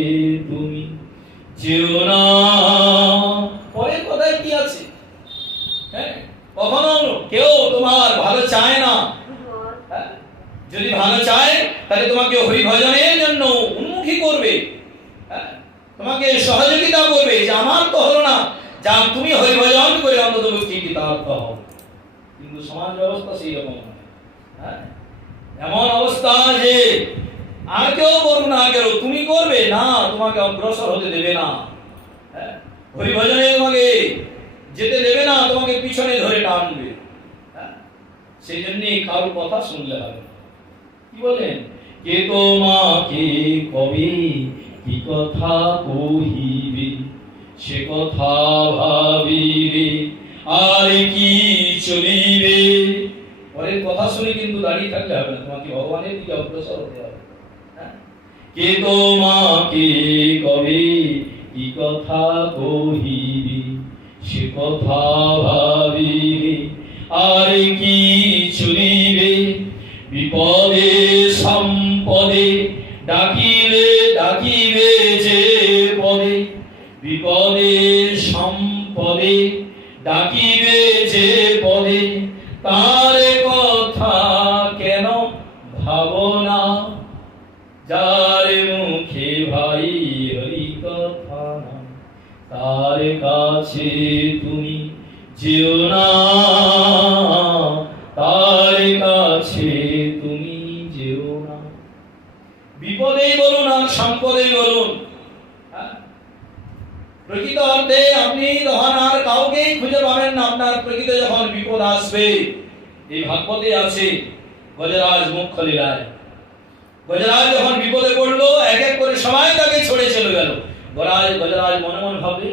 তুমি যেও না। পরের কথায় কি আছে? হ্যাঁ, কখনো কেউ তোমার ভালো চায় না। যদি ভালো চায় তাহলে তোমাকে হরি ভজনের জন্য উন্মুখী করবে, তোমাকে সহযোগিতা করবে, যে আমার তো হলো না, যা তুমি হরি ভজন করে অন্তত ঠিকই তার তো হবে। কিন্তু সমাজ ব্যবস্থা সেই রকম নয়। এমন অবস্থা যে আর কেউ করবে না, কেউ তুমি করবে না, তোমাকে অগ্রসর হতে দেবে না। হরি ভজনে তোমাকে যেতে দেবে না, তোমাকে পিছনে ধরে টানবে। সেই জন্য কারোর কথা শুনলে হবে। কি বলেন? কে তোমাকে কবে কি কথা কহিবে, সে কথা ভাবিবে আর কি চলিবে। পরের কথা শুনে কিন্তু দাঁড়িয়ে থাকলে হবে না, তোমাকে ভগবানের দিকে অগ্রসর হতে হবে। কে তোমাকে কবে কি কথা কহিবে, সে কথা ভাবিবে আর কি চলিবে। বিপদে সম্পদে ডাকিলে ডাকিবে যে পদে, বিপদে সম্পদে ডাকিবে যে পদে, তার কথা কেন ভাবনা। যার মুখে ভাই হরি কথা, তার কাছে তুমি যেও না। তার কাছে তুমি যেও না। বিপদেই বলুন আর সম্পদেই বলুন, প্রকৃত অর্থে আপনি তখন আর কাউকেই খুঁজে পাবেন না। আপনার প্রকৃত যখন বিপদ আসবে, এই ভাগবতে আছে গজরাজ মুখ্য লীলায়, গজরাজ যখন বিপদে পড়লো এক এক করে সবাই তাকে ছেড়ে চলে গেল। গজরাজ মনে মনে ভাবে,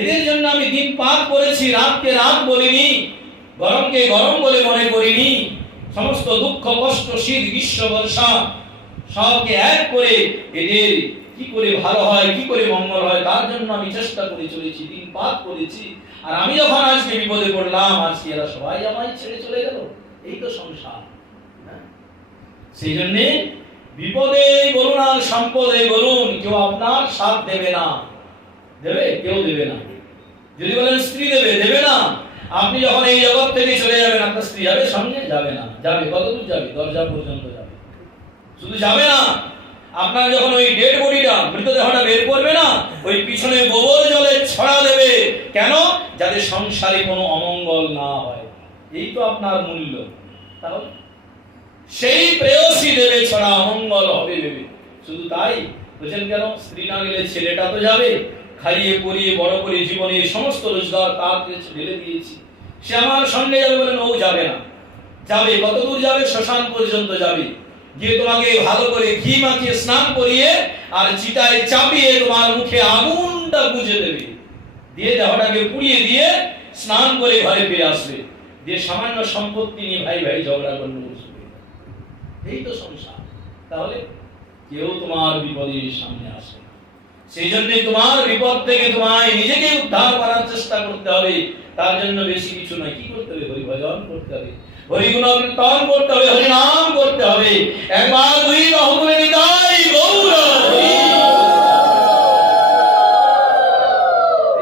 এদের জন্য আমি দিন পার করেছি, রাতকে রাত বলিনি, গরমকে গরম বলে মনে করিনি, সমস্ত দুঃখ কষ্ট শীত গ্রীষ্ম বর্ষা সবকে এক করে এদের কি করে ভালো হয়, কি করে মঙ্গল হয় তার জন্য আমি চেষ্টা করে চলেছি, দিন পার করেছি। আর আমি যখন আজকে বিপদে পড়লাম, আজকে এরা সবাই আমায় ছেড়ে চলে গেল। এই তো সংসার। সেই জন্য বিপদে বলুন আর সম্পদে বলুন, কেউ আপনার সাথ দেবে না। দেবে? কেউ দেবে না। যদি বলেন স্ত্রী দেবে, দেবে না। আপনি যখন এই জগৎ থেকে চলে যাবেন, আপনার স্ত্রী যাবে সঙ্গে? যাবে না। যাবে কতদূর যাবে? দরজা পর্যন্ত যাবে। শুধু যাবে না, আপনার যখন ওই ডেড বডিটা, মৃতদেহটা বের করবে না, ওই পিছনে গোবর জলে ছড়া দেবে। কেন? যাতে সংসারে কোনো অমঙ্গল না হয়। এই তো আপনার মূল্য। তাহলে সেই প্রেয়সী দেবে ছড়া, অমঙ্গল হবে দেবে। শুধু তাই বলছেন কেন? স্ত্রী না গেলে ছেলেটা তো যাবে। খাইয়ে পরিয়ে বড় করে জীবনের সমস্ত রোজগার তার কাছে ঢেলে দিয়েছি, সে আমার সঙ্গে যাবে। বলেন ও যাবে না। যাবে কতদূর যাবে? শ্মশান পর্যন্ত যাবে। গিয়ে তোমাকে ভালো করে ঘি মাখিয়ে স্নান করিয়ে আর চিতায় চাপিয়ে তোমার মুখে আগুনটা বুঝে দেবে, দিয়ে দেহটাকে পুড়িয়ে দিয়ে স্নান করে ঘরে ফিরে আসবে। দিয়ে সামান্য সম্পত্তি নিয়ে ভাই ভাই ঝগড়া করবে। এই তো সংসার। তাহলে কেউ তোমার বিপদের সামনে আসে। সেই জন্য তোমার বিপদ থেকে তোমায় নিজেকে উদ্ধার করার চেষ্টা করতে হবে। তার জন্য বেশি কিছু নয়। কি করতে হবে? হরি ভজন করতে হবে, হরি গুণ কীর্তন করতে হবে, হরি নাম করতে হবে। একবার দুই বাহু তুলে নিতাই গৌর হরি।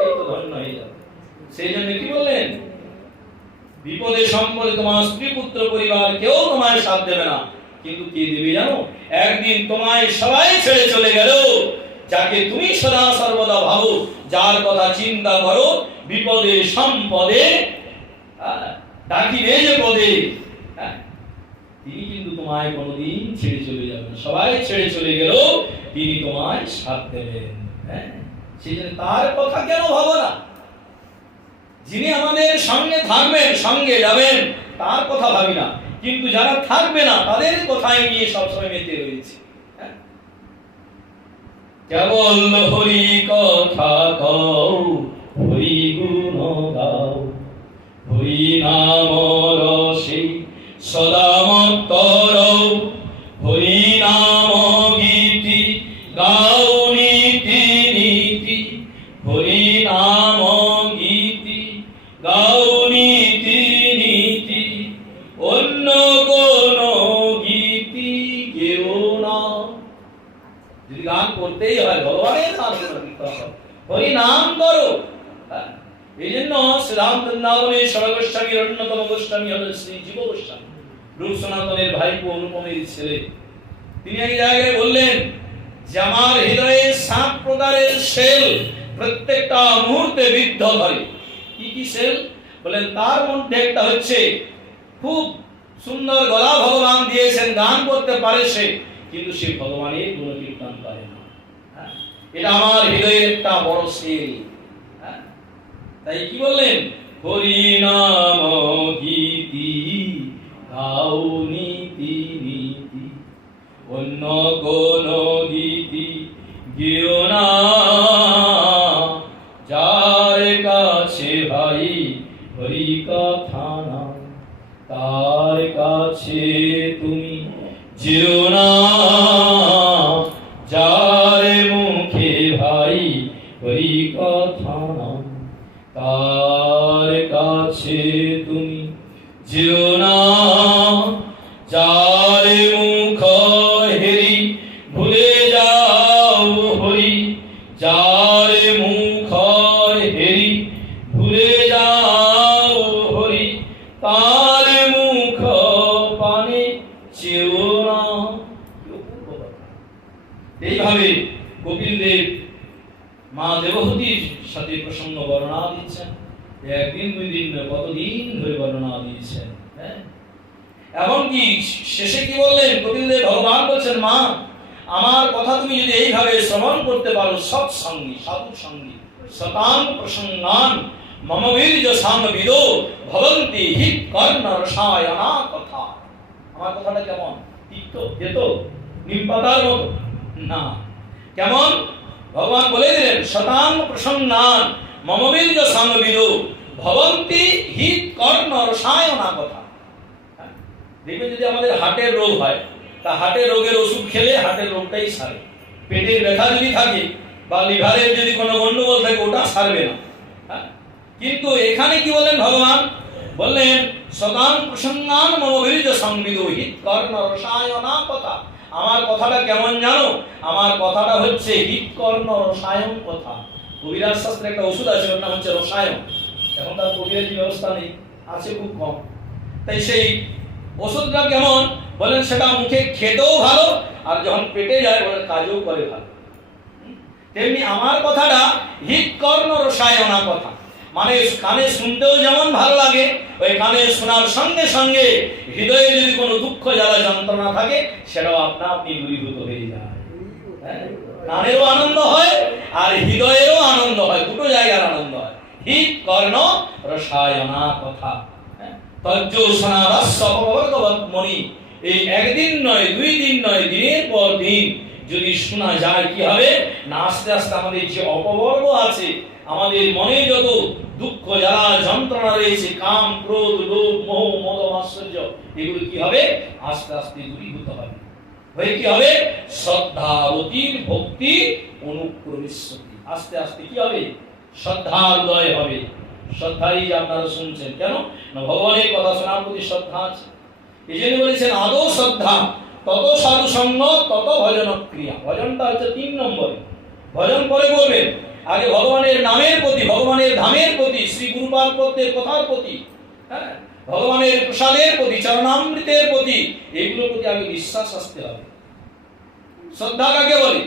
এই তো ধন্য হয়ে যাবে। সেই জন্য কি বললেন? বিপদে সম্পদে তোমার স্ত্রী পুত্র পরিবার কেউ তোমায় সাথ দেবে না। কিন্তু কে দেবে জানো? একদিন তোমায় সবাই ছেড়ে চলে গেল, যাকে তুমি সদা সর্বদা ভাবো, যার কথা চিন্তা করো, বিপদে সম্পদে ডাকিবে যে পদে, তিনি কিন্তু তোমায় কোনোদিন ছেড়ে চলে যাবেন। সবাই ছেড়ে চলে গেল, তিনি তোমায় সাথ দেবেন। সেই জন্য তার কথা কেন ভাবো না? যিনি আমাদের সঙ্গে থাকবেন, সঙ্গে যাবেন, তার কথা ভাবি না। কিন্তু যারা থাকবে না তাদের কথাই নিয়ে সবসময় মেতে রয়েছে। কেবল হরি কথা কও, হরি গুণ গাও, হরি নাম রসে সদা মত্ত রও, হরি নাম গীতি গাও নীতি নীতি, হরি নাম গীতি গাও নীতি নীতি, অন্য কোন গীতি গেও না। যদি গান করতেই হয় ভগবানের নাম করো, হরি নাম করো। এই জন্য শ্রীরাম বৃন্দাবনে সর্বগোস্বামীর অন্যতম গোস্বামী হলেন শ্রী জীব গোস্বামী, রূপ সনাতনের ভাইপো অনুপমের ছেলে। তিনি এক জায়গায় বললেন যে আমার হৃদয়ে 7 প্রকারের সেল প্রত্যেকটা মুহূর্তে বিদ্ধ করে। কি কি সেল? বলেন তার মধ্যে একটা হচ্ছে খুব সুন্দর গলা ভগবান দিয়েছেন, গান করতে পারে সে, কিন্তু সে ভগবানের গুণ কীর্তন করে না। এটা আমার হৃদয়ের একটা বড় সেল। তাই কি বললেন? হরি নাম গীতি গাও নীতি নীতি, অন্য কোন গীতি গেও না। যার কাছে ভাই হরি কথা না, তার কাছে তুমি যেও না। যার মুখে ভাই হরি কথা না, তার কাছে তুমি যেও না। যার মুখ হেরি ভুলে যাও হরি, যার মুখ হেরি ভুলে যাও হরি, তার মুখ পানে চেও না। এইভাবে কপিল দেব মা দেবহূতির সাথে প্রসঙ্গ বর্ণনা দিচ্ছেন। একদিন দুই দিন কতদিন ধরে বর্ণনা দিয়েছেন। এমনকি শেষে কি বললেন? কপিল দেব ভগবান বলছেন, মা আমার কথা তুমি যদি এইভাবে শ্রবণ করতে পারো সৎসঙ্গী সাধু সঙ্গী শতাং প্রসঙ্গান মম বীর্য সামবিদো ভবন্তি হি কর্ণ রসায়না কথা। আমার কথাটা কেমন? তিক্ত যেত নিম পাতার মতো না, কেমন? ভগবান বলে দিলেন শতাং প্রসঙ্গান মম বীর্য সামবিদো ভবন্তি হি কর্ণ রসায়না কথা। দেখবেন যদি আমাদের হার্টের রোগ হয়, তা হার্টের রোগের ওষুধ খেলে হার্টের রোগটাই সারে। পেটের ব্যথা যদি থাকে বা লিভারের যদি কোনো গন্ডগোল থাকে ওটা সারবে না। কিন্তু এখানে কি বলেন ভগবান? বললেন সদাং প্রসঙ্গান মম বীর্য সংবিদো হিত কর্ণ রসায়না কথা। আমার কথাটা কেমন জানো? আমার কথাটা হচ্ছে হিত কর্ণ রসায়ন কথা। কবিরাজ শাস্ত্রে একটা ওষুধ আছে, ওর নাম হচ্ছে রসায়ন। এখন তার কবিরাজি ব্যবস্থা নেই, আছে খুব কম। তাই সেই ওষুধটা কেমন বলেন? সেটা মুখে খেতেও ভালো, আর যখন পেটে যায় বলেন কাজও করে ভালো। তেমনি আমার কথাটা হিত কর্ণ রসায়না কথা, মানে কানে শুনতেও যেমন ভালো লাগে, ওই কানে শোনার সঙ্গে সঙ্গে হৃদয়ে যদি কোনো দুঃখ জ্বালা যন্ত্রণা থাকে সেটাও আপনা আপনি দূরীভূত হয়ে যায়। কানেরও আনন্দ হয় আর হৃদয়েরও আনন্দ হয়, দুটো জায়গার আনন্দ হয়। হিত কর্ণ রসায়না কথা। মনি এই একদিন নয়, 2 দিন নয়, দিনের পর দিন যদি শোনা যায় কি হবে না, আস্তে আস্তে আমাদের যে অপবর্গ আছে, আমাদের মনে যত দুঃখ জ্বালা যন্ত্রণা রয়েছে, কাম ক্রোধ লোভ মোহ মদ মাৎসর্য, এগুলো কি হবে আস্তে আস্তে দূরীভূত হবে। হয়ে কি হবে? শ্রদ্ধা অতির ভক্তি অনুপ্রবিশতি। আস্তে আস্তে কি হবে? শ্রদ্ধা উদয় হবে। শ্রদ্ধাই যে আপনারা শুনছেন, কেন না ভগবানের কথা শোনার প্রতি শ্রদ্ধা আছে। এই জন্য বলেছেন আদৌ শ্রদ্ধা তত সাধু সঙ্গ তত ভজন ক্রিয়া। ভজনটা হচ্ছে 3 নম্বরে, ভজন পরে করবেন। আগে ভগবানের নামের প্রতি, ভগবানের ধামের প্রতি, শ্রী গুরুপাদ পদ্মের কথার প্রতি, হ্যাঁ, ভগবানের প্রসাদের প্রতি, চরণামৃতের প্রতি, এইগুলোর প্রতি আগে বিশ্বাস আসতে হবে। শ্রদ্ধা কাকে বলে?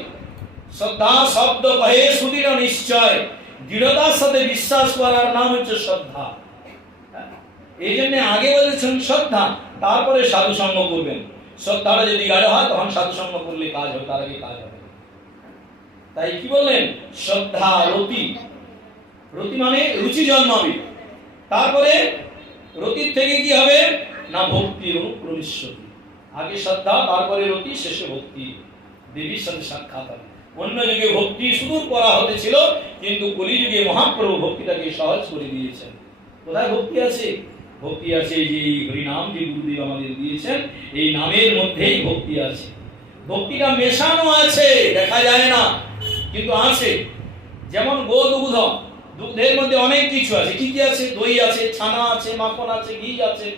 শ্রদ্ধা শব্দ কহে সুদৃঢ় নিশ্চয়, দৃঢ়তার সাথে বিশ্বাস করার নাম হচ্ছে শ্রদ্ধা। এই জন্য আগে বলেছেন শ্রদ্ধা, তারপরে সাধু সঙ্গ করবেন। শ্রদ্ধাটা যদি গাঢ় হয় তখন সাধু সঙ্গ করলে কাজ হবে, তার আগে কাজ হবে। তাই কি বললেন? শ্রদ্ধা রতি, রতি মানে রুচি জন্মাবে। তারপরে রতির থেকে কি হবে না ভক্তি অনুপ্রবিশতি। আগে শ্রদ্ধা, তারপরে রতি, শেষে ভক্তি, দেবীর সাথে সাক্ষাৎ হবে। অন্য যুগে ভক্তি সুদূর করা হতে ছিল, কিন্তু কলিযুগে মহাপ্রভু ভক্তিটাকে সহজ করে দিয়েছেন। কোথায় ভক্তি আছে? ভক্তি আছে যে হরিনাম যে গুরুদেব আমাদের দিয়েছেন, এই নামের মধ্যেই ভক্তি আছে। ভক্তিটা মেশানো আছে, দেখা যায় না কিন্তু আছে। যেমন গো দুগ্ধ, দুগ্ধের মধ্যে অনেক কিছু আছে। কি কি আছে? দই আছে, ছানা আছে, মাখন আছে, ঘি আছে,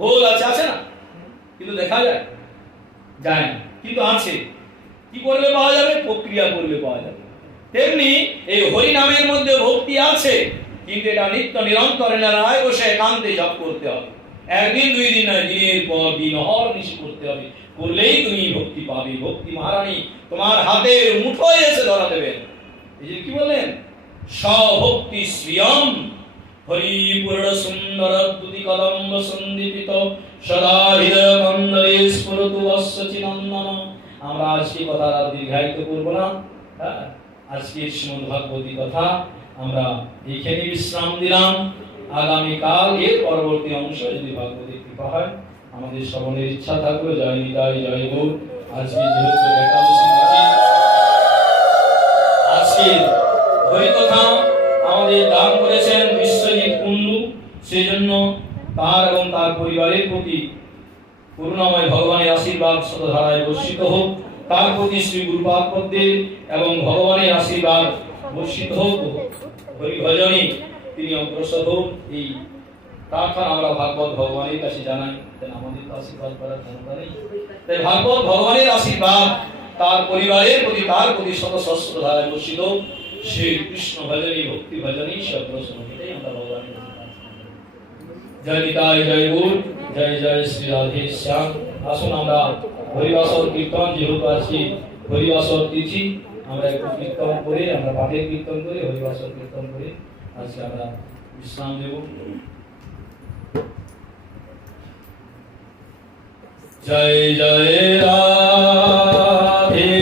ঘোল আছে, আছে না? কিন্তু দেখা যায় যায় না, কিন্তু আছে। কি করলে পাওয়া যাবে? প্রক্রিয়া করলে পাওয়া যাবে। তেমনি এই হরি নামের মধ্যে ভক্তি আছে, কিন্তু এটা নিত্য নিরন্তর নিরায় বসে একান্তে জপ করতে হবে। একদিন 2 দিন নয়, দিনের পর দিন অহর্নিশি করতে হবে। করলেই তুমি ভক্তি পাবে। ভক্তি মহারানী তোমার হাতের মুঠোয় এসে ধরা দেবেন। এই যে কি বলেন? স্বভক্তি শ্রিয়ম হরিপূর্ণ সুন্দর দুতি কদম্ব সন্দীপিত সদা হৃদয় কন্দরে স্ফুরতু অশ্বচি নন্দন। আমরা আজকে কথা দীর্ঘায়িত করব না। আজকে শ্রীমদ্ ভাগবতী কথা আমরা এইখানে বিশ্রাম দিলাম। আগামীকাল এর পরবর্তী অংশ যদি ভাগবতীর কৃপা হয় আমাদের শ্রবণের ইচ্ছা থাকবে। জয় নিতাই, জয় গৌর। আজকে যেহেতু একাদশী তিথি, আজকে হরিকথা আমাদের দান করেছেন বিশ্বজিৎ কুণ্ডু, সেজন্য তার এবং তার পরিবারের প্রতি করুণাময় ভগবানের আশীর্বাদ শতধারায় বর্ষিত হোক। তার প্রতি শ্রী গুরুপাদ পদ্মের এবং ভগবানের আশীর্বাদ বর্ষিত হোক। হরি ভজনে তিনি অগ্রসর হোক, এই প্রার্থনা আমরা ভাগবত ভগবানের কাছে জানাই। আমাদের আশীর্বাদ করার ক্ষমতা নেই, তাই ভাগবত ভগবানের আশীর্বাদ তার পরিবারের প্রতি, তার প্রতি শত সহস্র ধারায় বর্ষিত। শ্রী কৃষ্ণ ভজনী ভক্তি ভজনী অগ্রসর হইতেই আমরা ভগবানের জয় নিতাই, জয় গৌর, জয় জয় শ্রী রাধে শ্যাম। আসুন আমরা হরিবাসর কীর্তন, যেহেতু আজকে হরিবাসর তিথি, আমরা একটু কীর্তন করে, আমরা পাঠের কীর্তন করে, হরিবাসর কীর্তন করে আজকে আমরা বিশ্রাম দেব। জয় জয় রাধে।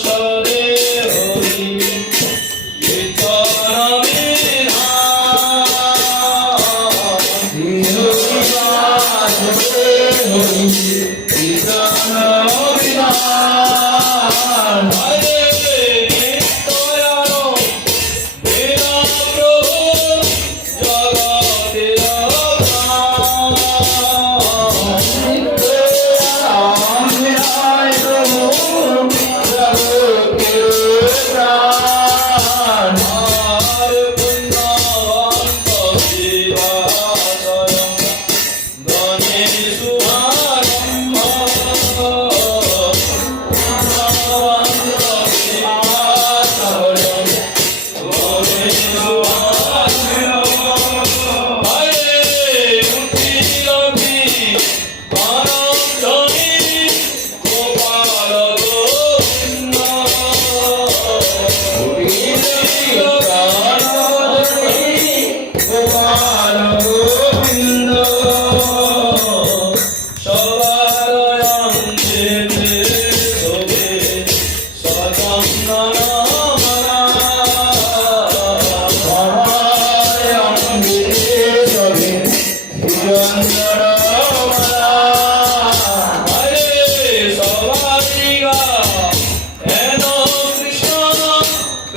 সরে হরি কীর্তন বিধান হরে নিত্যয়ানো বিনা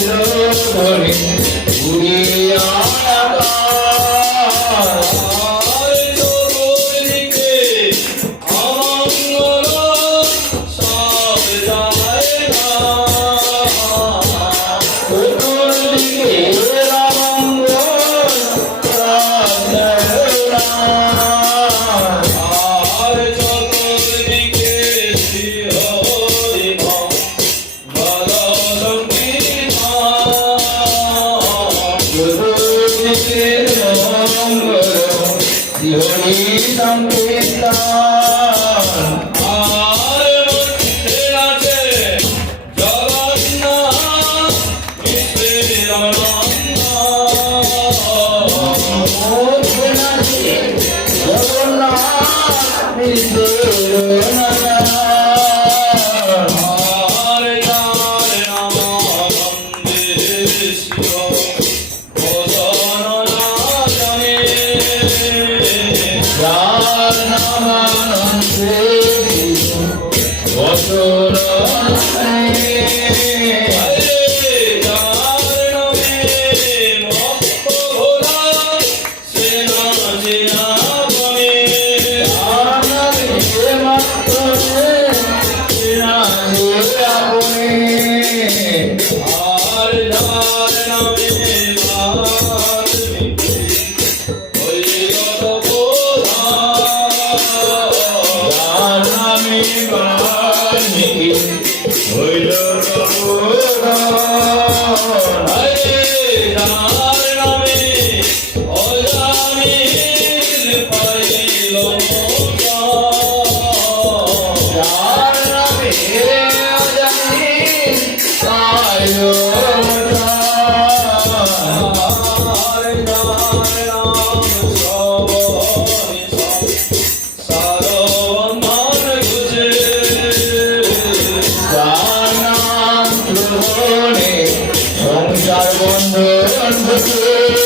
প্রভু জগতের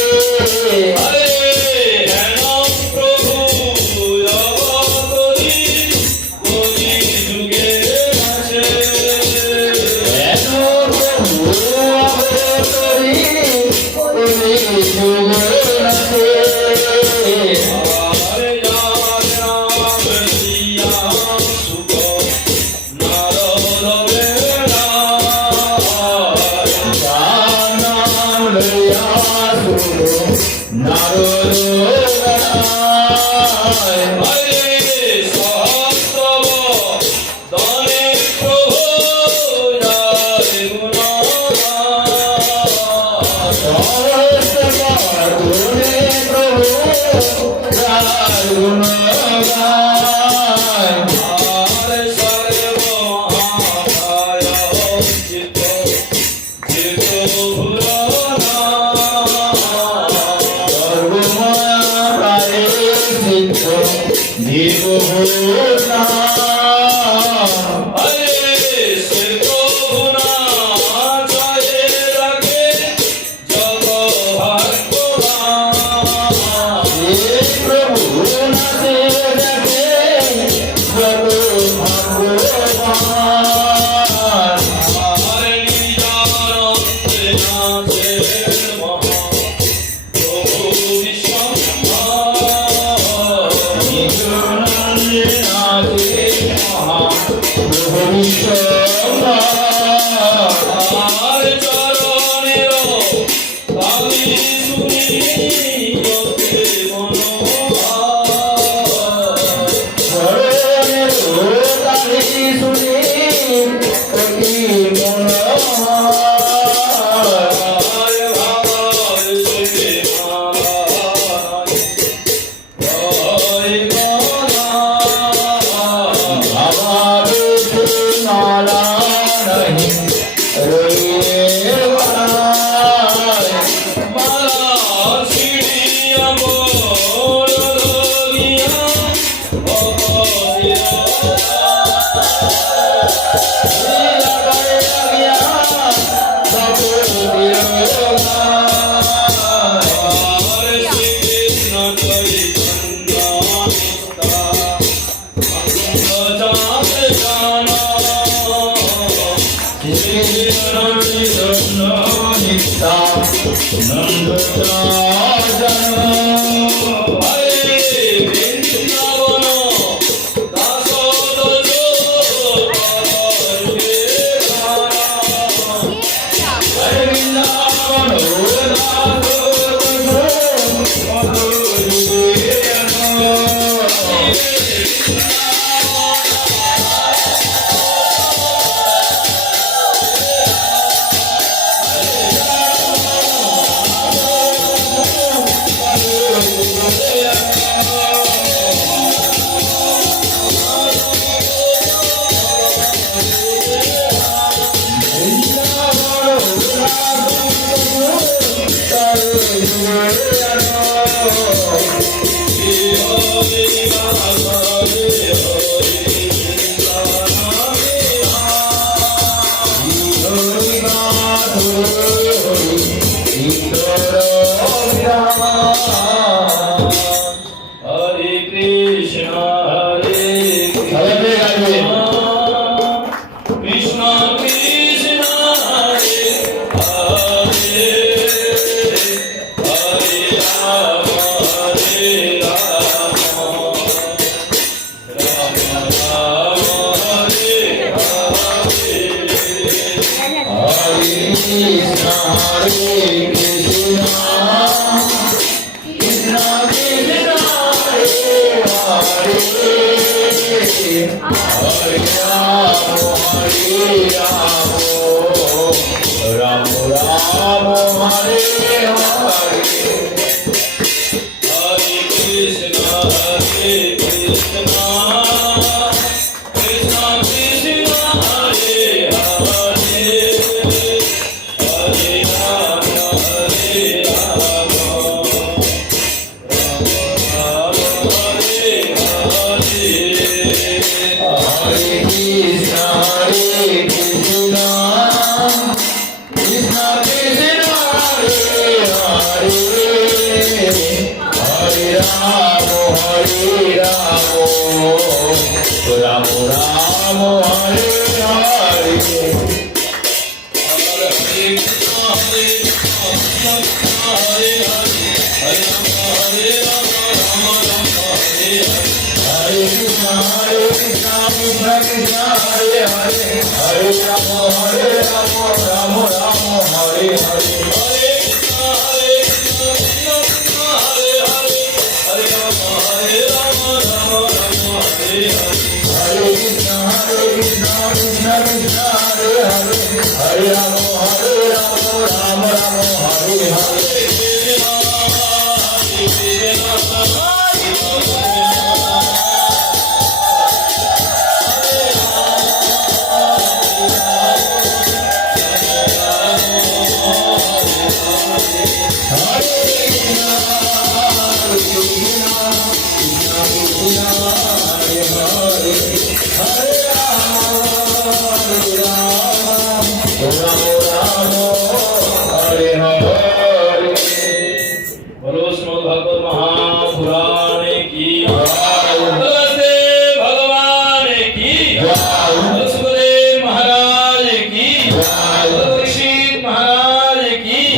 Hare Krishna, Hare Krishna,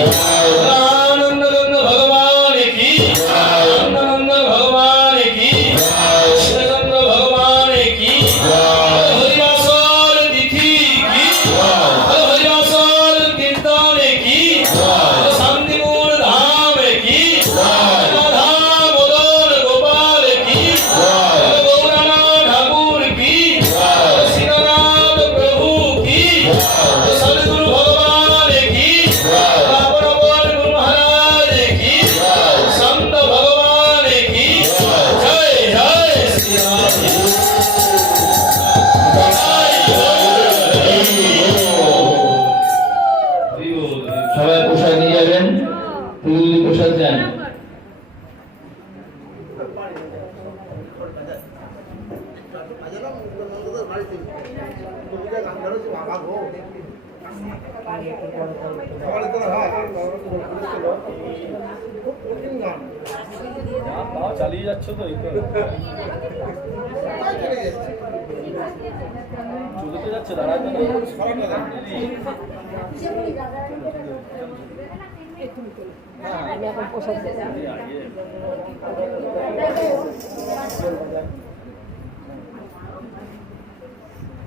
आनंद भगवान की आनंद भगवान की कृष्णचंद्र भगवान की हरिवासल तिथि की हरिवासल कीर्तन की शांतिपुर धाम की राधा मदन गोपाल की गौरानाथ ठाकुर की सीतानाथ प्रभु की सदगुरु भगवान की बाबा गुरु महाराज की संत भगवान की जय जय श्री राम। সবাই প্রসাদ নিয়ে যাবেন, ফুল প্রসাদ দেন। চালিয়ে যাচ্ছ তো এই তো চলতে যাচ্ছে দাঁড়াতে না আমি এখন পোশাক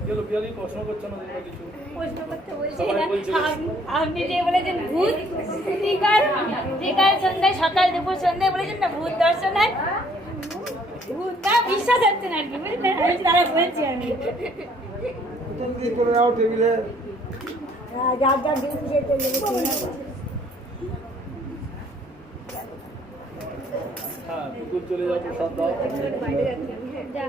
গেলো পিয়ালি প্রশ্ন করছো না তোমরা কিছু প্রশ্ন করতে বলছি আপনি যে বলেছেন ভূত বিকাল সন্ধ্যায় সকাল দুপুর সন্ধ্যায় বলেছেন না ভূত দর্শন হয় ভূত না বিশ্বাস হচ্ছে না আর কি বুঝলেন আমি তারা বলছি আমি করে নাও টেবিলে যার যার ডিউটি সে চলে হ্যাঁ পুকুর চলে যাও প্রসাদ দাও যা